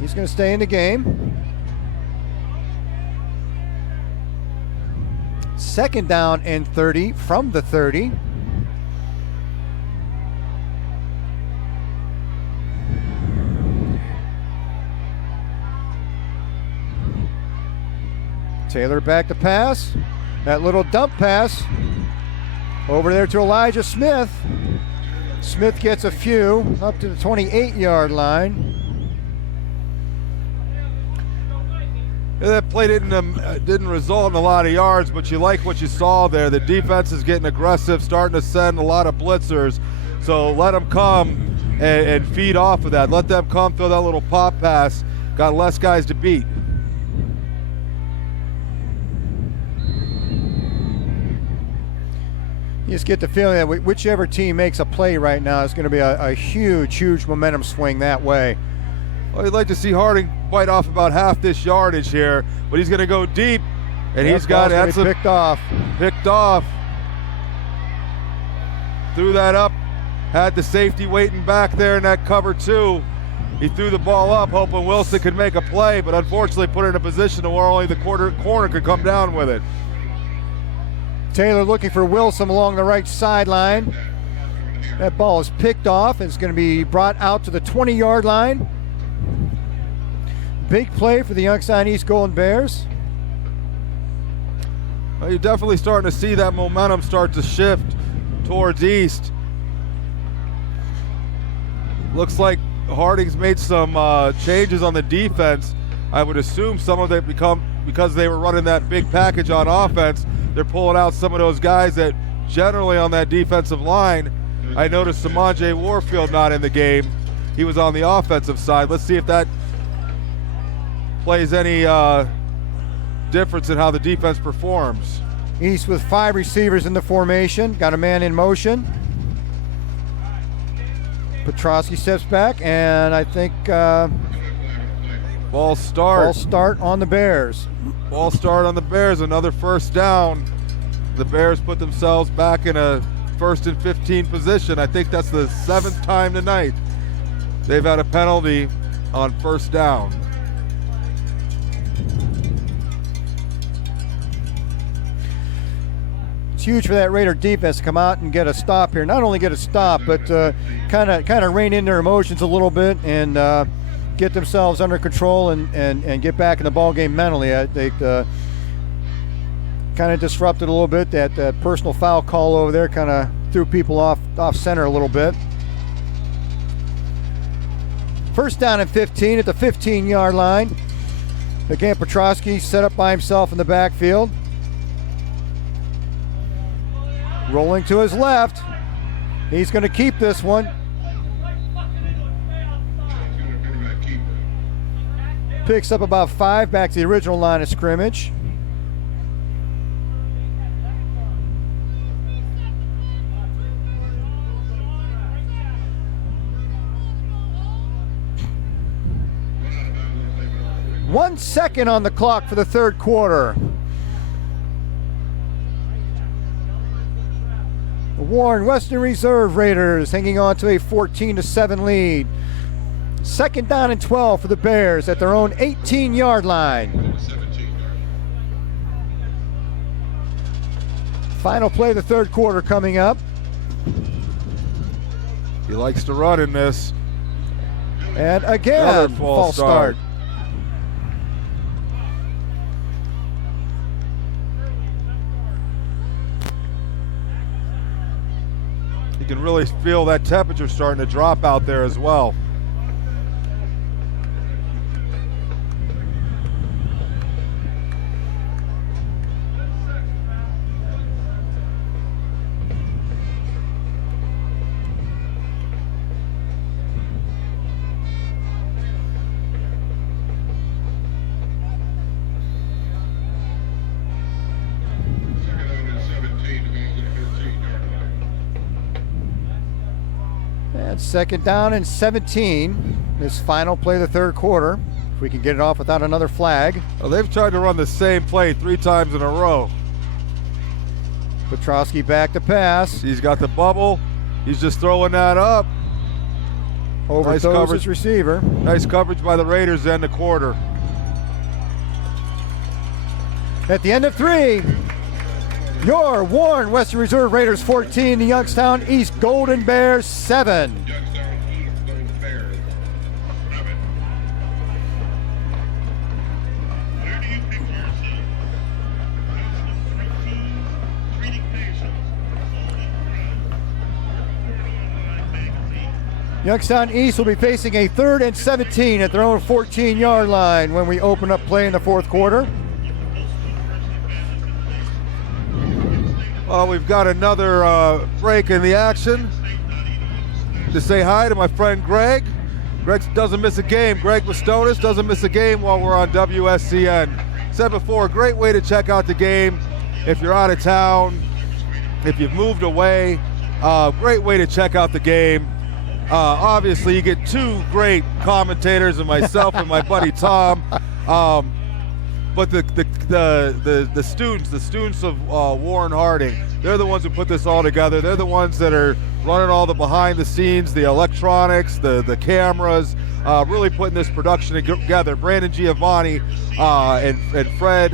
He's going to stay in the game. Second down and 30 from the 30. Taylor back to pass. That little dump pass over there to Elijah Smith. Smith gets a few up to the 28-yard line. That play didn't result in a lot of yards, but you like what you saw there. The defense is getting aggressive, starting to send a lot of blitzers. So let them come and feed off of that. Let them come, throw that little pop pass. Got less guys to beat. You just get the feeling that whichever team makes a play right now is going to be a huge momentum swing that way. Well, you'd like to see Harding bite off about half this yardage here, but he's going to go deep, and he's got it picked off. Picked off. Threw that up, had the safety waiting back there in that cover two. He threw the ball up, hoping Wilson could make a play, but unfortunately put it in a position where only the corner could come down with it. Taylor looking for Wilson along the right sideline. That ball is picked off and it's going to be brought out to the 20-yard line. Big play for the Youngstown East Golden Bears. Well, you're definitely starting to see that momentum start to shift towards East. Looks like Harding's made some changes on the defense. I would assume some of it because they were running that big package on offense. They're pulling out some of those guys that generally on that defensive line. I noticed Samonje Warfield not in the game. He was on the offensive side. Let's see if that plays any difference in how the defense performs. East with 5 receivers in the formation. Got a man in motion. Petrosky steps back, and I think ball start on the Bears. Ball start on the Bears, another first down. The Bears put themselves back in a 1st and 15 position. I think that's the 7th time tonight they've had a penalty on first down. It's huge for that Raider defense to come out and get a stop here. Not only get a stop, but kind of rein in their emotions a little bit and get themselves under control and get back in the ball game mentally. They kind of disrupted a little bit. That personal foul call over there kind of threw people off center a little bit. First down and 15 at the 15-yard line. Again, Petrosky set up by himself in the backfield. Rolling to his left. He's going to keep this one. Picks up about 5 back to the original line of scrimmage. One second on the clock for the third quarter. The Warren Western Reserve Raiders hanging on to a 14-7 lead. Second down and 12 for the Bears at their own 18-yard line. Final play of the third quarter coming up. He likes to run in this. And again, another false start. You can really feel that temperature starting to drop out there as well. And second down and 17. This final play of the third quarter. If we can get it off without another flag. Well, they've tried to run the same play 3 times in a row. Petrosky back to pass. He's got the bubble. He's just throwing that up. Overthrows his receiver. Nice coverage by the Raiders to end the quarter. At the end of 3, your Warren Western Reserve Raiders 14, the Youngstown East Golden Bears 7. Youngstown East Golden Bears 7. Where do you picture yourself? Three teams, treating patients, all in crowd. Magazine. Youngstown East will be facing a 3rd and 17 at their own 14-yard line when we open up play in the fourth quarter. Well, we've got another break in the action. To say hi to my friend Greg. Greg doesn't miss a game. Greg Bastonis doesn't miss a game while we're on WSCN. Said before, a great way to check out the game if you're out of town, if you've moved away. Great way to check out the game. Obviously, you get 2 great commentators, and myself and my buddy Tom. But the students of Warren Harding, they're the ones who put this all together. They're the ones that are running all the behind the scenes, the electronics, the cameras, really putting this production together. Brandon Giovanni and Fred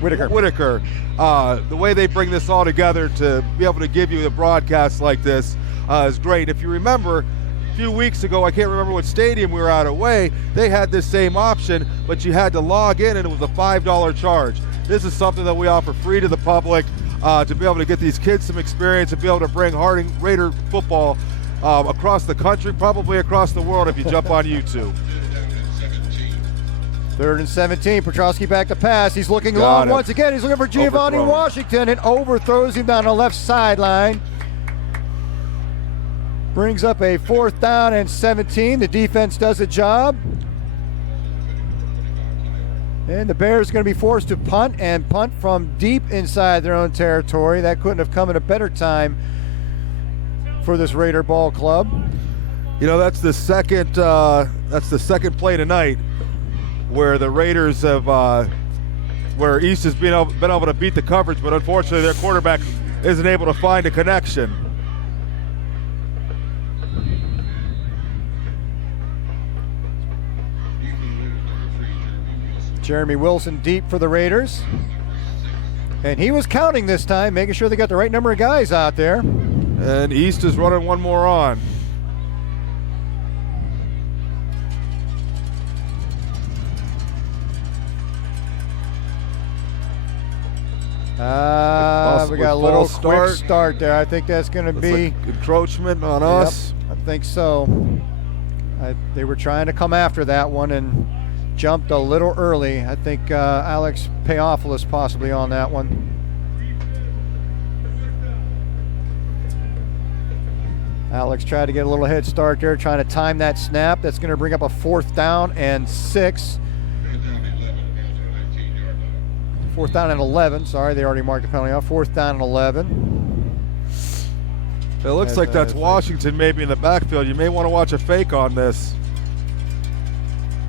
Whitaker. The way they bring this all together to be able to give you a broadcast like this is great. If you remember, a few weeks ago, I can't remember what stadium we were out away, they had this same option, but you had to log in and it was a $5 charge. This is something that we offer free to the public to be able to get these kids some experience and be able to bring Harding Raider football across the country, probably across the world if you jump on YouTube. 3rd and 17, Petrosky back to pass. He's looking long once again. He's looking for Giovanni Washington and overthrows him down the left sideline. Brings up a 4th down and 17. The defense does a job. And the Bears are going to be forced to punt from deep inside their own territory. That couldn't have come at a better time for this Raider ball club. You know, that's the second play tonight where the Raiders have where East has been able to beat the coverage, but unfortunately their quarterback isn't able to find a connection. Jeremy Wilson deep for the Raiders. And he was counting this time, making sure they got the right number of guys out there. And East is running one more on. We got a little quick start there. I think that's going to be encroachment on us. I think so. They were trying to come after that one and jumped a little early. I think Alex Payophilus possibly on that one. Alex tried to get a little head start there, trying to time that snap. That's going to bring up a 4th down and 6. 4th down and 11. Sorry, they already marked the penalty off. 4th down and 11. It looks like that's Washington maybe in the backfield. You may want to watch a fake on this.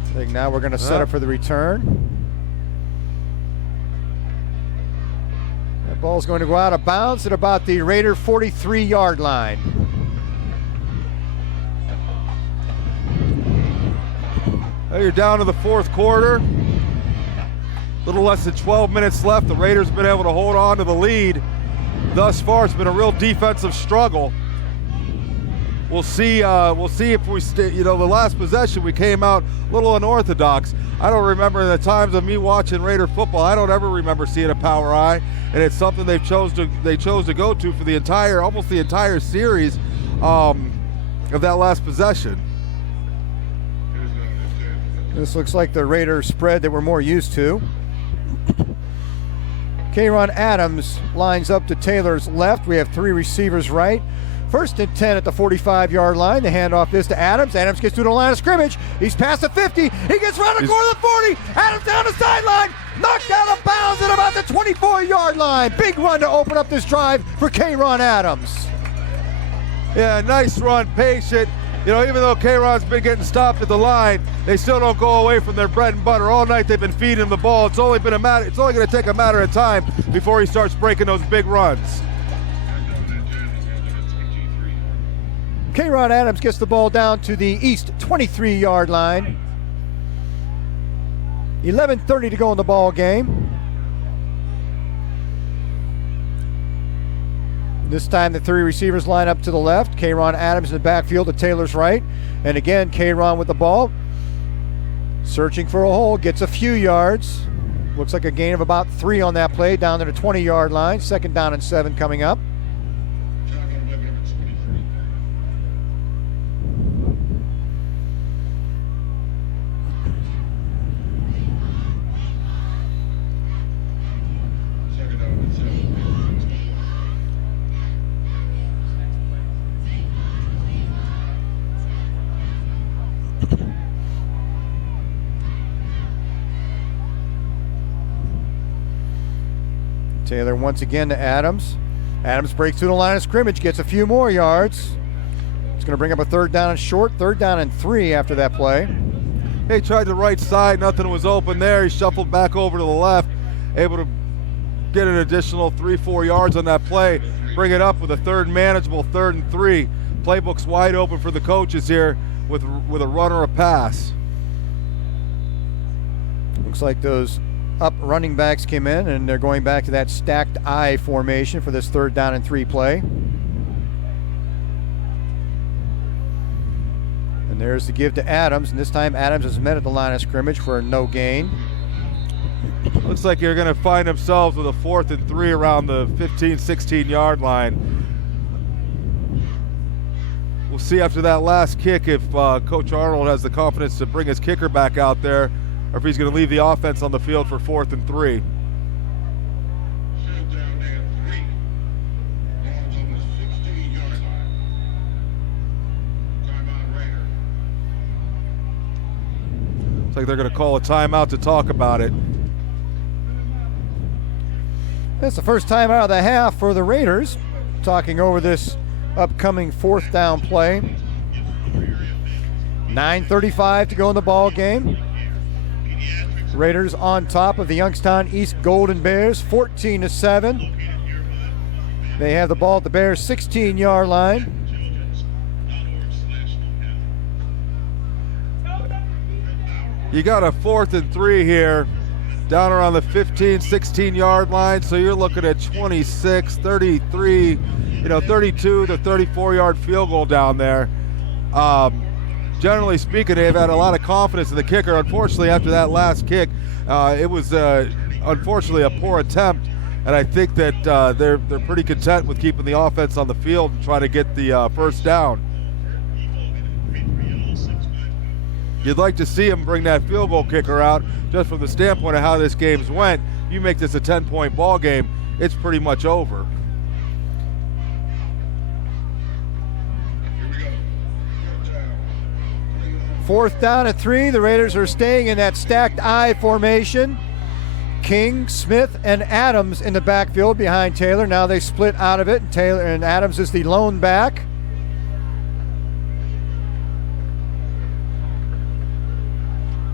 I think now we're going to set up for the return. That ball's going to go out of bounds at about the Raider 43-yard line. Well, you're down to the fourth quarter. A little less than 12 minutes left. The Raiders have been able to hold on to the lead. Thus far, it's been a real defensive struggle. We'll see if we stay. You know, the last possession we came out a little unorthodox. I don't remember in the times of me watching Raider football. I don't ever remember seeing a power eye, and it's something they chose to go to for almost the entire series of that last possession. This looks like the Raider spread that we're more used to. Kayron Adams lines up to Taylor's left. We have 3 receivers right. 1st and 10 at the 45-yard line. The handoff is to Adams. Adams gets to the line of scrimmage. He's past the 50. He gets around the corner of the 40. Adams down the sideline. Knocked out of bounds at about the 24-yard line. Big run to open up this drive for Kayron Adams. Yeah, nice run, patient. You know, even though K-Ron's been getting stopped at the line, they still don't go away from their bread and butter. All night they've been feeding him the ball. It's only going to take a matter of time before he starts breaking those big runs. K-Ron Adams gets the ball down to the east 23-yard line. 11:30 to go in the ball game. This time the three receivers line up to the left. K-Ron Adams in the backfield to Taylor's right. And again, K-Ron with the ball. Searching for a hole, gets a few yards. Looks like a gain of about 3 on that play, down to the 20-yard line. 2nd down and 7 coming up. Taylor once again to Adams. Adams breaks through the line of scrimmage, gets a few more yards. It's going to bring up a 3rd down and short, 3rd down and 3 after that play. He tried the right side, nothing was open there. He shuffled back over to the left, able to get an additional 3-4 yards on that play. Bring it up with a 3rd manageable, 3rd and 3. Playbook's wide open for the coaches here with a run or a pass. Looks like those up running backs came in, and they're going back to that stacked I formation for this 3rd down and 3 play. And there's the give to Adams, and this time Adams is met at the line of scrimmage for a no gain. Looks like you're going to find themselves with a 4th and 3 around the 15-16-yard line. We'll see after that last kick if Coach Arnold has the confidence to bring his kicker back out there, or if he's going to leave the offense on the field for 4th and 3. Looks like they're going to call a timeout to talk about it. That's the first time out of the half for the Raiders, talking over this upcoming 4th down play. 9:35 to go in the ball game. Raiders on top of the Youngstown East Golden Bears, 14-7. They have the ball at the Bears' 16-yard line. You got a 4th and 3 here, down around the 15-16-yard line, so you're looking at 26, 33, 32 to 34-yard field goal down there. Generally speaking, they've had a lot of confidence in the kicker. Unfortunately, after that last kick, it was unfortunately a poor attempt, and I think that they're pretty content with keeping the offense on the field and trying to get the 1st down. You'd like to see him bring that field goal kicker out just from the standpoint of how this game's went. You make this a 10-point ball game, it's pretty much over. 4th down and 3. The Raiders are staying in that stacked I formation. King, Smith, and Adams in the backfield behind Taylor. Now they split out of it, and Taylor and Adams is the lone back.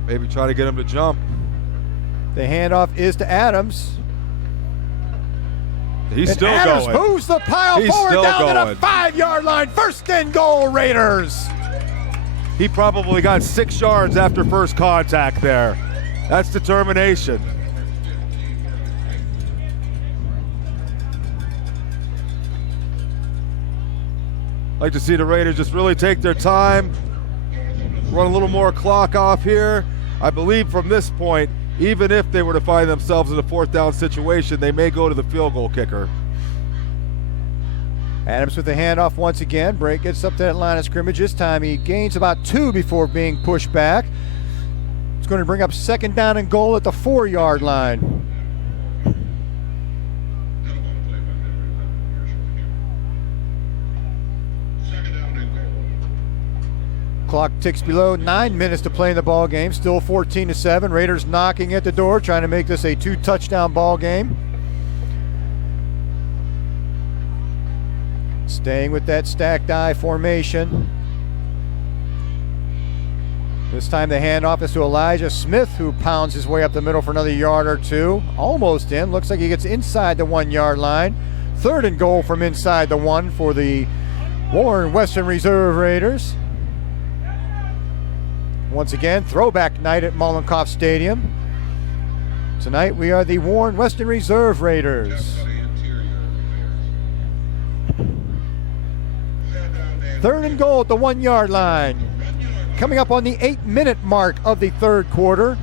Maybe try to get him to jump. The handoff is to Adams. He's and still Adams going. moves the pile He's forward still down to going. the 5-yard line. 1st and goal, Raiders. He probably got 6 yards after first contact there. That's determination. Like to see the Raiders just really take their time, run a little more clock off here. I believe from this point, even if they were to find themselves in a 4th down situation, they may go to the field goal kicker. Adams with the handoff once again. Break gets up to that line of scrimmage. This time he gains about 2 before being pushed back. It's going to bring up 2nd down and goal at the 4-yard line. Clock ticks below 9 minutes to play in the ball game. Still 14-7. Raiders knocking at the door, trying to make this a 2-touchdown ball game. Staying with that stacked I formation. This time the handoff is to Elijah Smith, who pounds his way up the middle for another yard or two. Almost in. Looks like he gets inside the 1 yard line. 3rd and goal from inside the 1 for the Warren Western Reserve Raiders. Once again, throwback night at Mollenkopf Stadium. Tonight we are the Warren Western Reserve Raiders. 3rd and goal at the 1 yard line. Coming up on the 8-minute mark of the 3rd quarter.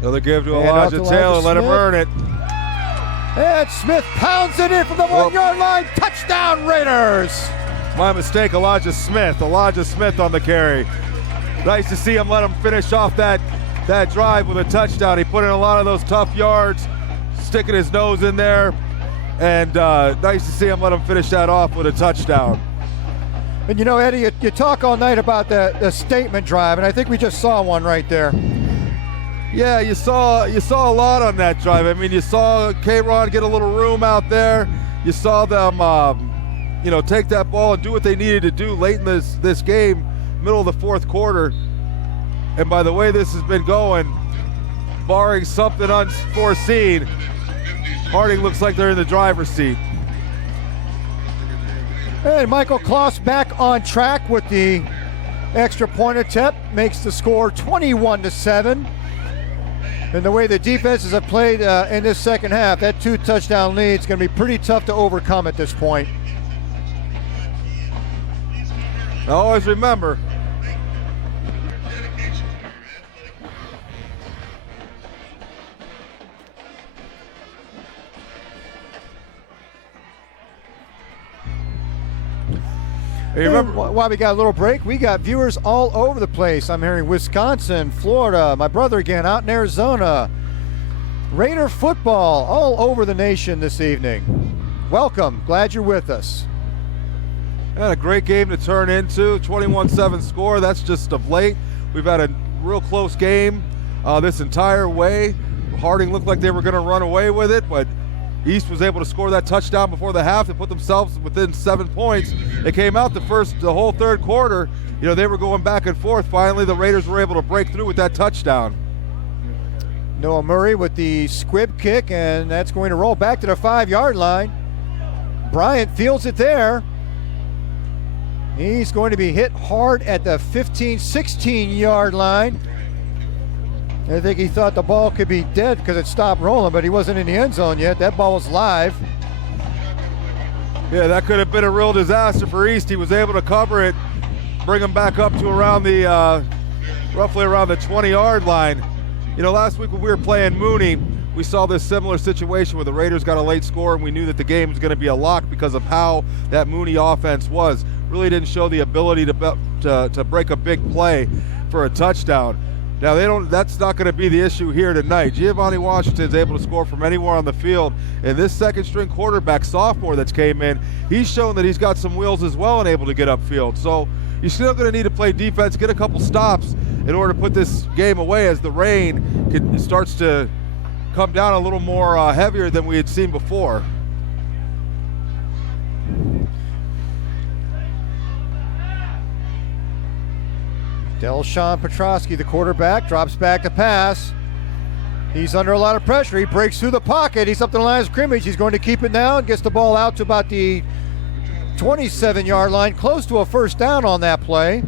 Another give to Elijah Taylor, let him earn it. And Smith pounds it in from the 1 yard line. Touchdown, Raiders! My mistake, Elijah Smith. Elijah Smith on the carry. Nice to see him let him finish off that drive with a touchdown. He put in a lot of those tough yards, sticking his nose in there. And nice to see him let him finish that off with a touchdown. And you know, Eddie, you talk all night about the statement drive, and I think we just saw one right there. Yeah, you saw a lot on that drive. I mean, you saw K-Ron get a little room out there. You saw them, take that ball and do what they needed to do late in this game, middle of the 4th quarter. And by the way this has been going, barring something unforeseen, Harding looks like they're in the driver's seat. And Michael Kloss back on track with the extra point attempt, makes the score 21-7. And the way the defenses have played in this second half, that 2 touchdown lead is going to be pretty tough to overcome at this point. Now always remember, while we got a little break, we got viewers all over the place. I'm hearing Wisconsin, Florida, my brother again out in Arizona. Raider football all over the nation this evening. Welcome, glad you're with us. And a great game to turn into, 21-7 score. That's just of late. We've had a real close game this entire way. Harding looked like they were going to run away with it, but East was able to score that touchdown before the half to put themselves within 7 points. It came out the whole 3rd quarter. They were going back and forth. Finally, the Raiders were able to break through with that touchdown. Noah Murray with the squib kick, and that's going to roll back to the 5 yard line. Bryant fields it there. He's going to be hit hard at the 16 yard line. I think he thought the ball could be dead because it stopped rolling, but he wasn't in the end zone yet. That ball was live. Yeah, that could have been a real disaster for East. He was able to cover it, bring him back up to around the, roughly around the 20 yard line. Last week when we were playing Mooney, we saw this similar situation where the Raiders got a late score and we knew that the game was going to be a lock because of how that Mooney offense was. Really didn't show the ability to break a big play for a touchdown. Now that's not going to be the issue here tonight. Giovanni Washington's able to score from anywhere on the field, and this 2nd string quarterback, sophomore that's came in, he's shown that he's got some wheels as well and able to get upfield. So you're still going to need to play defense, get a couple stops in order to put this game away as the rain starts to come down a little more heavier than we had seen before. Delshawn Petrosky, the quarterback, drops back to pass. He's under a lot of pressure. He breaks through the pocket. He's up to the line of scrimmage. He's going to keep it down. Gets the ball out to about the 27 yard line, close to a 1st down on that play.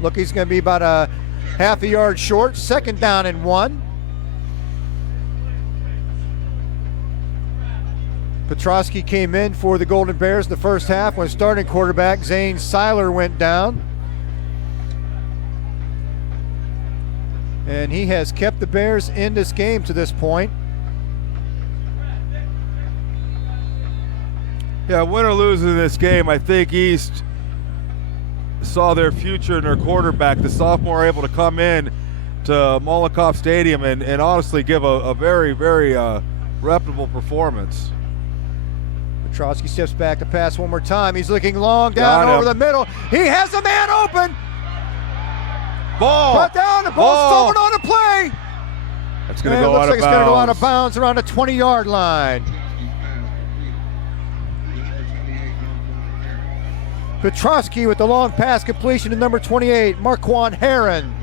Look, he's going to be about a half a yard short. 2nd down and 1. Petrosky came in for the Golden Bears the first half when starting quarterback Zane Seiler went down. And he has kept the Bears in this game to this point. Yeah, win or lose in this game, I think East saw their future in their quarterback, the sophomore, able to come in to Mollenkopf Stadium and honestly give a very, very reputable performance. Petrosky steps back to pass one more time. He's looking long down over the middle. He has a man open. Ball. Brought down. The ball's thrown on the play. It's going to go looks out like of it's going to go out bounds. of bounds around the 20-yard line. Petrosky with the long pass completion to number 28, Marquand Heron.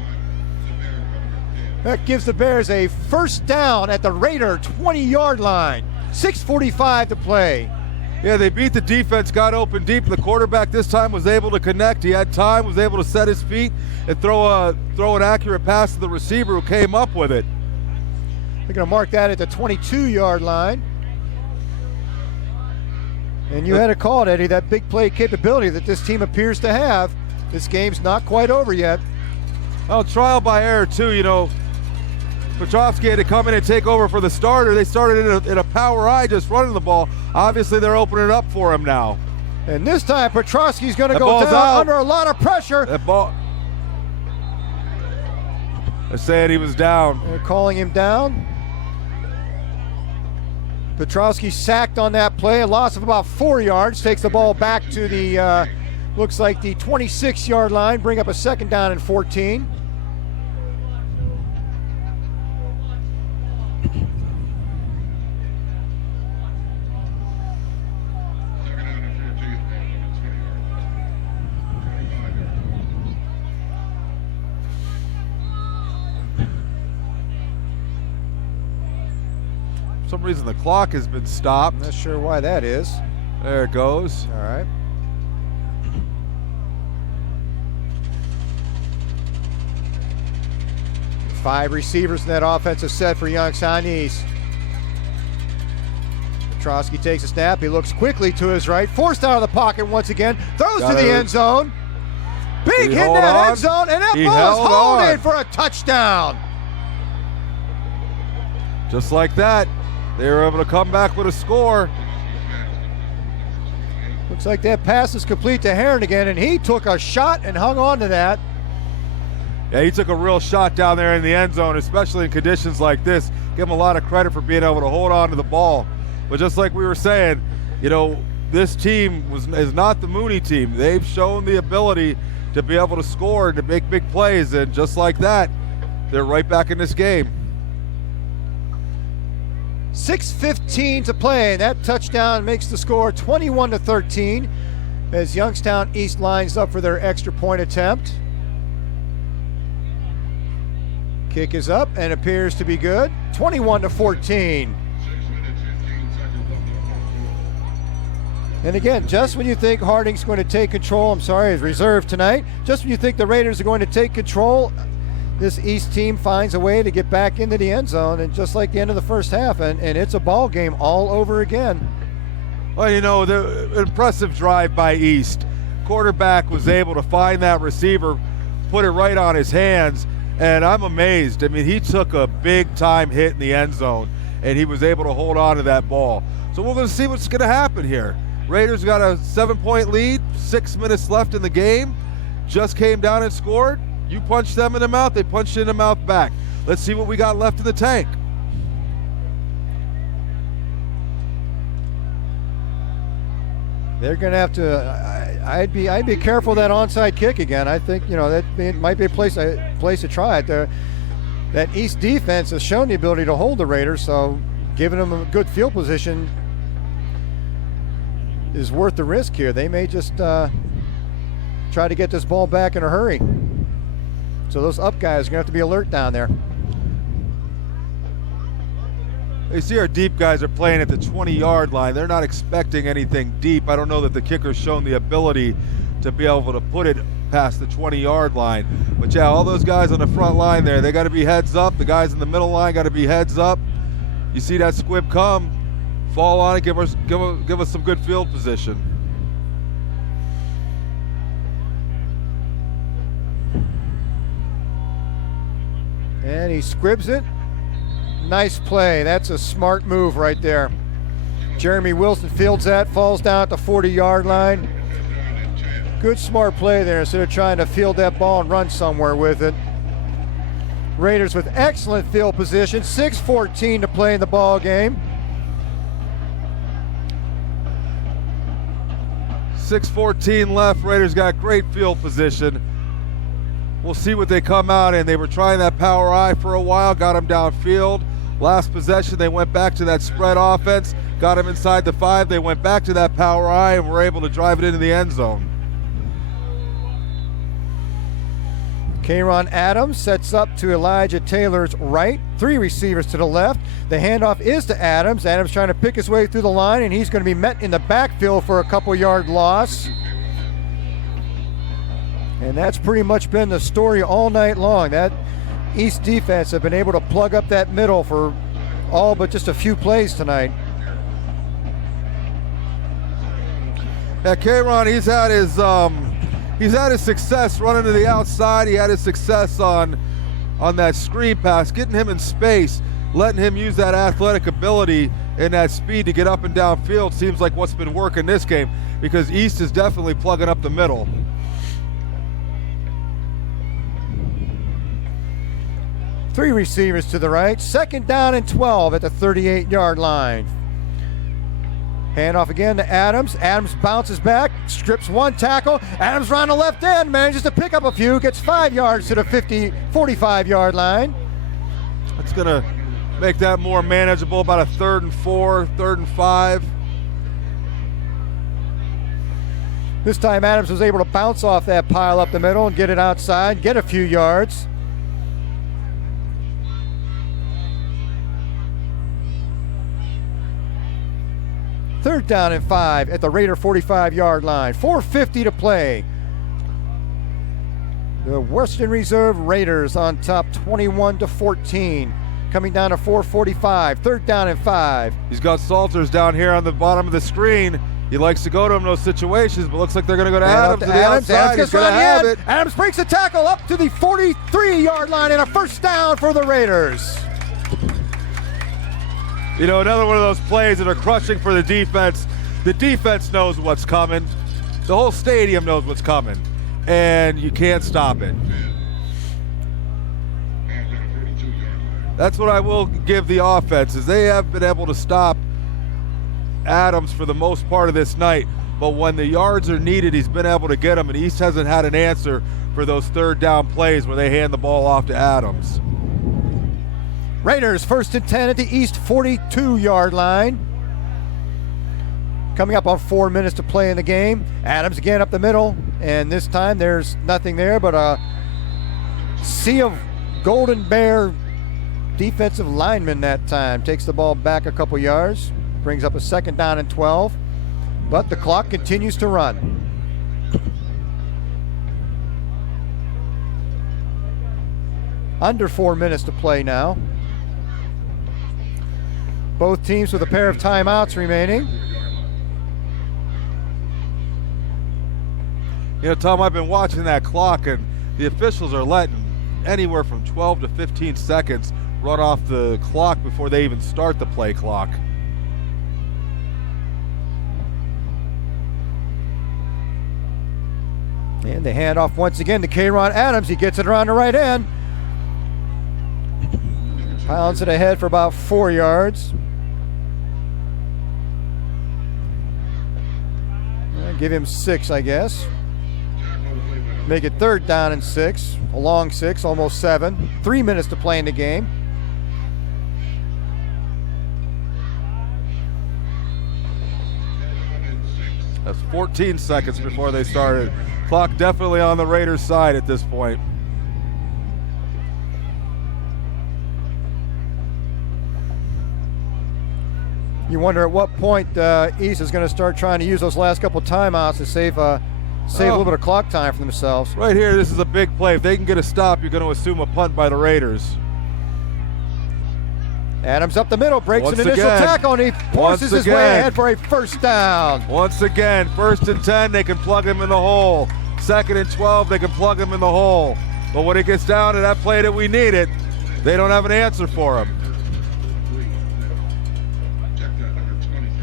That gives the Bears a first down at the Raider 20-yard line. 6:45 to play. Yeah, they beat the defense, got open deep. The quarterback this time was able to connect. He had time, was able to set his feet and throw an accurate pass to the receiver who came up with it. They're going to mark that at the 22-yard line. And you had a call, Eddie, that big play capability that this team appears to have. This game's not quite over yet. Well, trial by error, too. You know, Petrovsky had to come in and take over for the starter. They started in a power eye just running the ball. Obviously, they're opening it up for him now. And this time, Petrosky's going to That go ball's down out. under a lot of pressure. That ball. They're saying he was down. They're calling him down. Petrosky sacked on that play, a loss of about 4 yards, takes the ball back to the, looks like the 26-yard line, bring up a second down and 14. For some reason, the clock has been stopped. Not sure why that is. There it goes. All right. Five receivers in that offensive set for Youngstown East. Petrosky takes a snap. He looks quickly to his right. Forced out of the pocket once again. Throws to the end zone. Big hit in that end zone. And that ball is hauled in for a touchdown. Just like that, they were able to come back with a score. Looks like that pass is complete to Heron again, and he took a shot and hung on to that. Yeah, he took a real shot down there in the end zone, especially in conditions like this. Give him a lot of credit for being able to hold on to the ball. But just like we were saying, you know, this team is not the Mooney team. They've shown the ability to be able to score and to make big plays, and just like that, they're right back in this game. 6:15 to play, and that touchdown makes the score 21-13 as Youngstown East lines up for their extra point attempt. Kick is up and appears to be good. 21-14. And again, just when you think Harding's going to take control, is reserved tonight, just when you think the Raiders are going to take control, this East team finds a way to get back into the end zone, and just like the end of the first half, and it's a ball game all over again. Well, you know, the impressive drive by East. Quarterback was able to find that receiver, put it right on his hands, and I'm amazed. I mean, he took a big-time hit in the end zone, and he was able to hold on to that ball. So we're going to see what's going to happen here. Raiders got a 7-point lead, 6 minutes left in the game, just came down and scored. You punched them in the mouth, they punched you in the mouth back. Let's see what we got left in the tank. They're going to have to. I'd be careful of that onside kick again. I think that might be a place to try it. That East defense has shown the ability to hold the Raiders, so giving them a good field position is worth the risk here. They may just try to get this ball back in a hurry. So those up guys are going to have to be alert down there. You see our deep guys are playing at the 20-yard line. They're not expecting anything deep. I don't know that the kicker's shown the ability to be able to put it past the 20-yard line. But yeah, all those guys on the front line there, they got to be heads up. The guys in the middle line got to be heads up. You see that squib come, fall on it, give us some good field position. And he squibs it. Nice play. That's a smart move right there. Jeremy Wilson fields that, falls down at the 40-yard line. Good smart play there instead of trying to field that ball and run somewhere with it. Raiders with excellent field position. 6:14 to play in the ball game. 6:14 left. Raiders got great field position. we'll see what they come out, and they were trying that power I for a while, got him downfield. Last possession, they went back to that spread offense, got him inside the 5, they went back to that power I and were able to drive it into the end zone. Kayron Adams sets up to Elijah Taylor's right. 3 receivers to the left. The handoff is to Adams. Adams trying to pick his way through the line, and he's going to be met in the backfield for a couple-yard loss. And that's pretty much been the story all night long. That East defense have been able to plug up that middle for all but just a few plays tonight. Yeah, Kayron, he's had his success running to the outside. He had his success on that screen pass, getting him in space, letting him use that athletic ability and that speed to get up and downfield seems like what's been working this game, because East is definitely plugging up the middle. Three receivers to the right. 2nd down and 12 at the 38-yard line. Handoff again to Adams. Adams bounces back, strips 1 tackle. Adams around the left end, manages to pick up a few, gets 5 yards to the 45-yard line. That's going to make that more manageable, about a 3rd and 4, 3rd and 5. This time Adams was able to bounce off that pile up the middle and get it outside, get a few yards. Third down and 5 at the Raider 45-yard line. 4:50 to play. The Western Reserve Raiders on top 21-14. Coming down to 4:45. 3rd down and 5. He's got Salters down here on the bottom of the screen. He likes to go to him in those situations, but looks like they're going to go to Adams to the outside. He's going to have it. Adams breaks a tackle up to the 43-yard line and a 1st down for the Raiders. You know, another one of those plays that are crushing for the defense. The defense knows what's coming. The whole stadium knows what's coming, and you can't stop it. That's what I will give the offense, is they have been able to stop Adams for the most part of this night, but when the yards are needed, he's been able to get them, and East hasn't had an answer for those 3rd down plays where they hand the ball off to Adams. Raiders 1st and 10 at the East 42-yard line. Coming up on 4 minutes to play in the game. Adams again up the middle, and this time there's nothing there but a sea of Golden Bear defensive linemen that time. Takes the ball back a couple yards, brings up a 2nd down and 12, but the clock continues to run. Under 4 minutes to play now. Both teams with a pair of timeouts remaining. You know, Tom, I've been watching that clock, and the officials are letting anywhere from 12 to 15 seconds run off the clock before they even start the play clock. And the handoff once again to Kayron Adams. He gets it around the right end. Pounds it ahead for about 4 yards. Give him 6, I guess. Make it 3rd down and 6. A long 6, almost 7. 3 minutes to play in the game. That's 14 seconds before they started. Clock definitely on the Raiders' side at this point. You wonder at what point East is going to start trying to use those last couple timeouts to save a little bit of clock time for themselves. Right here, this is a big play. If they can get a stop, you're going to assume a punt by the Raiders. Adams up the middle, breaks an initial tackle, and he forces his way ahead for a 1st down. Once again, 1st and 10, they can plug him in the hole. 2nd and 12, they can plug him in the hole. But when it gets down to that play that we needed, they don't have an answer for him.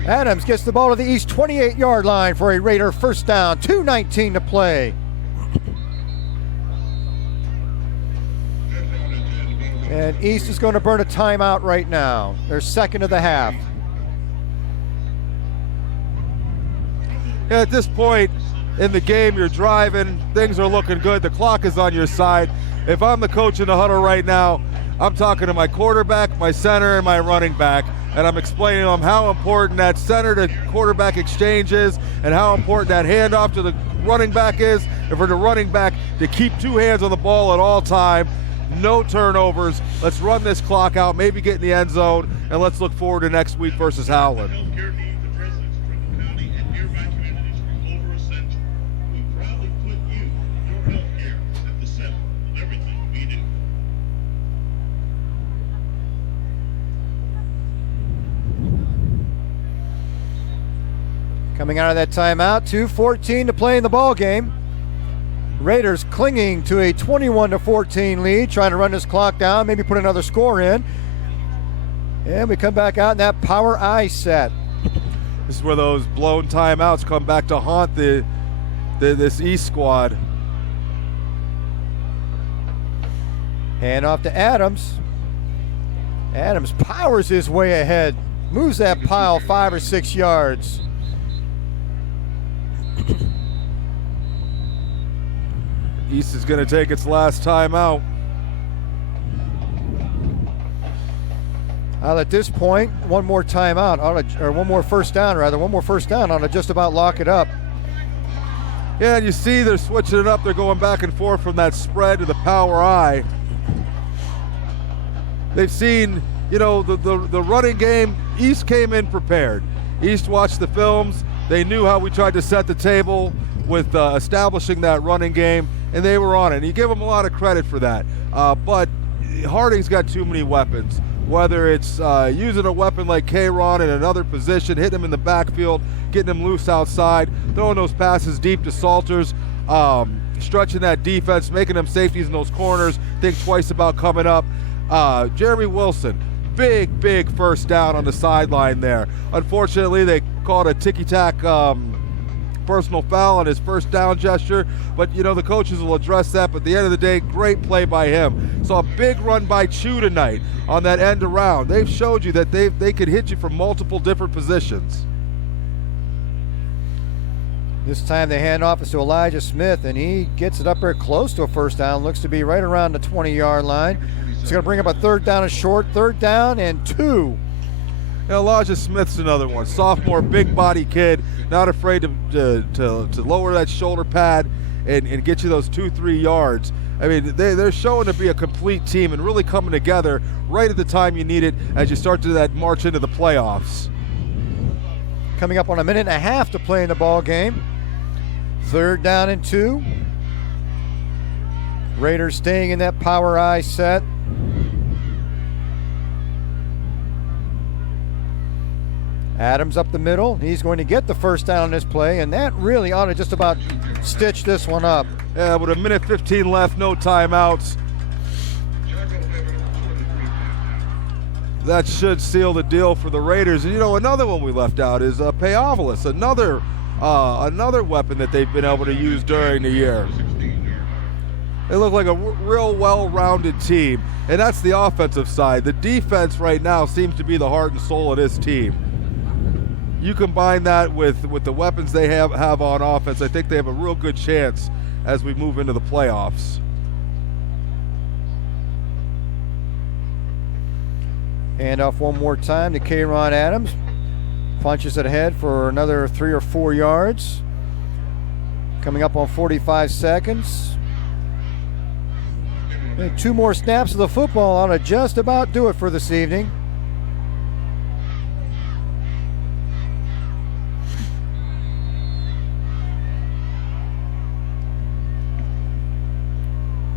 Adams gets the ball to the East 28-yard line for a Raider 1st down. 2:19 to play. And East is going to burn a timeout right now. Their 2nd of the half. Yeah, at this point, in the game, you're driving, things are looking good, the clock is on your side. If I'm the coach in the huddle right now, I'm talking to my quarterback, my center, and my running back, and I'm explaining to them how important that center to quarterback exchange is and how important that handoff to the running back is, and for the running back to keep two hands on the ball at all time, no turnovers. Let's run this clock out, maybe get in the end zone, and let's look forward to next week versus Howland. Healthcare needs of residents of Trumbull County and nearby communities for over a century. We proudly put you, your healthcare, at the center of everything we do. Coming out of that timeout, 2:14 to play in the ball game. Raiders clinging to a 21-14 lead, trying to run this clock down, maybe put another score in. And we come back out in that power I set. This is where those blown timeouts come back to haunt this East squad. Hand off to Adams. Adams powers his way ahead, moves that pile 5 or 6 yards. East is going to take its last timeout. At this point, one more timeout, or one more first down ought to just about lock it up. Yeah, and you see they're switching it up. They're going back and forth from that spread to the power I. They've seen, the running game. East came in prepared. East watched the films. They knew how we tried to set the table with establishing that running game, and they were on it. And you give them a lot of credit for that. But Harding's got too many weapons. Whether it's using a weapon like K-Ron in another position, hitting him in the backfield, getting him loose outside, throwing those passes deep to Salters, stretching that defense, making them safeties in those corners, think twice about coming up. Jeremy Wilson, big first down on the sideline there. Unfortunately, they called a ticky-tack personal foul on his first down gesture, but the coaches will address that. But at the end of the day, great play by him. Saw a big run by Chu tonight on that end around. They've showed you that they could hit you from multiple different positions. This time they hand off to Elijah Smith, and he gets it up there close to a first down. Looks to be right around the 20-yard line. It's going to bring up a third down and short. 3rd down and 2. Elijah Smith's another one. Sophomore, big body kid, not afraid to lower that shoulder pad and get you those 2-3 yards. I mean, they're showing to be a complete team and really coming together right at the time you need it as you start to that march into the playoffs. Coming up on a minute and a half to play in the ball game. 3rd down and 2. Raiders staying in that power I set. Adams up the middle. He's going to get the first down on this play, and that really ought to just about stitch this one up. Yeah, with a minute 15 left, no timeouts. That should seal the deal for the Raiders. And another one we left out is Payavalis, another weapon that they've been able to use during the year. They look like a real well-rounded team, and that's the offensive side. The defense right now seems to be the heart and soul of this team. You combine that with the weapons they have on offense, I think they have a real good chance as we move into the playoffs. Hand off one more time to K-Ron Adams. Punches it ahead for another 3 or 4 yards. Coming up on 45 seconds. And 2 more snaps of the football ought to just about do it for this evening.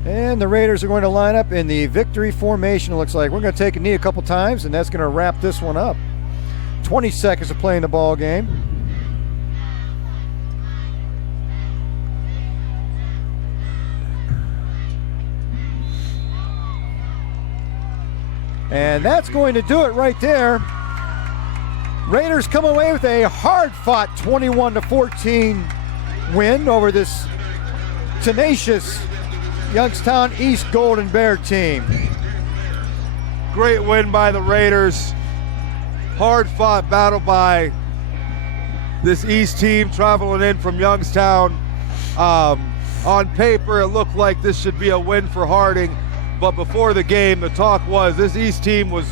And the Raiders are going to line up in the victory formation, it looks like. We're going to take a knee a couple times, and that's going to wrap this one up. 20 seconds of playing the ball game. And that's going to do it right there. Raiders come away with a hard-fought 21-14 win over this tenacious Youngstown East Golden Bear team. Great win by the Raiders. Hard-fought battle by this East team traveling in from Youngstown. On paper, it looked like this should be a win for Harding, but before the game, the talk was this East team was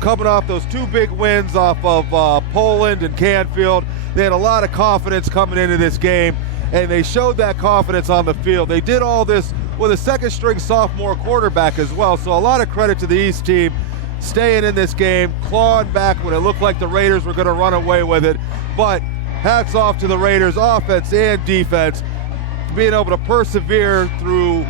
coming off those 2 big wins off of Poland and Canfield. They had a lot of confidence coming into this game, and they showed that confidence on the field. They did all this with a second-string sophomore quarterback as well, so a lot of credit to the East team staying in this game, clawing back when it looked like the Raiders were going to run away with it. But hats off to the Raiders, offense and defense, being able to persevere through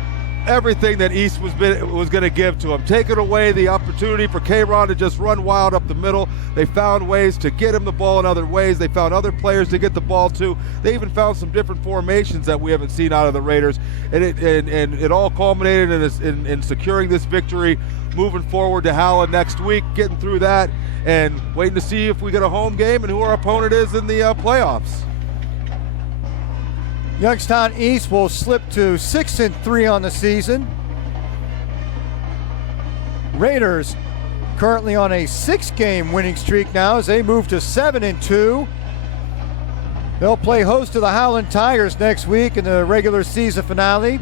everything that East was going to give to them. Taking away the opportunity for K-Ron to just run wild up the middle. They found ways to get him the ball in other ways. They found other players to get the ball to. They even found some different formations that we haven't seen out of the Raiders. And it all culminated in securing this victory, moving forward to Howland next week, getting through that, and waiting to see if we get a home game and who our opponent is in the playoffs. Youngstown East will slip to 6-3 on the season. Raiders currently on a 6-game winning streak now as they move to 7-2. They'll play host to the Howland Tigers next week in the regular season finale.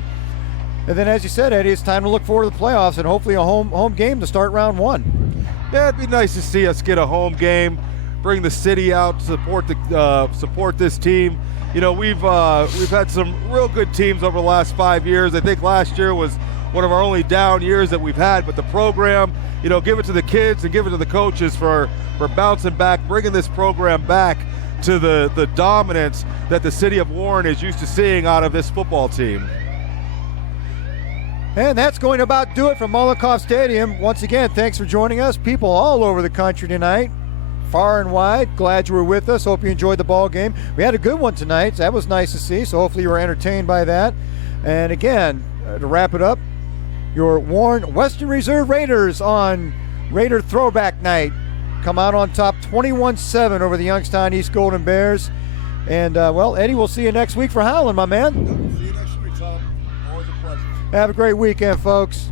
And then, as you said, Eddie, it's time to look forward to the playoffs and hopefully a home game to start round 1. Yeah, it'd be nice to see us get a home game, bring the city out, support this team. You know, we've had some real good teams over the last 5 years. I think last year was one of our only down years that we've had, but the program, you know, give it to the kids and give it to the coaches for bouncing back, bringing this program back to the dominance that the city of Warren is used to seeing out of this football team. And that's going to about do it from Mollenkopf Stadium. Once again, thanks for joining us. People all over the country tonight, far and wide. Glad you were with us. Hope you enjoyed the ball game. We had a good one tonight. That was nice to see. So hopefully you were entertained by that. And again, to wrap it up, your Warren Western Reserve Raiders on Raider Throwback Night come out on top 21-7 over the Youngstown East Golden Bears. And well, Eddie, we'll see you next week for Howland, my man. See you next week, Tom. Always a pleasure. Have a great weekend, folks.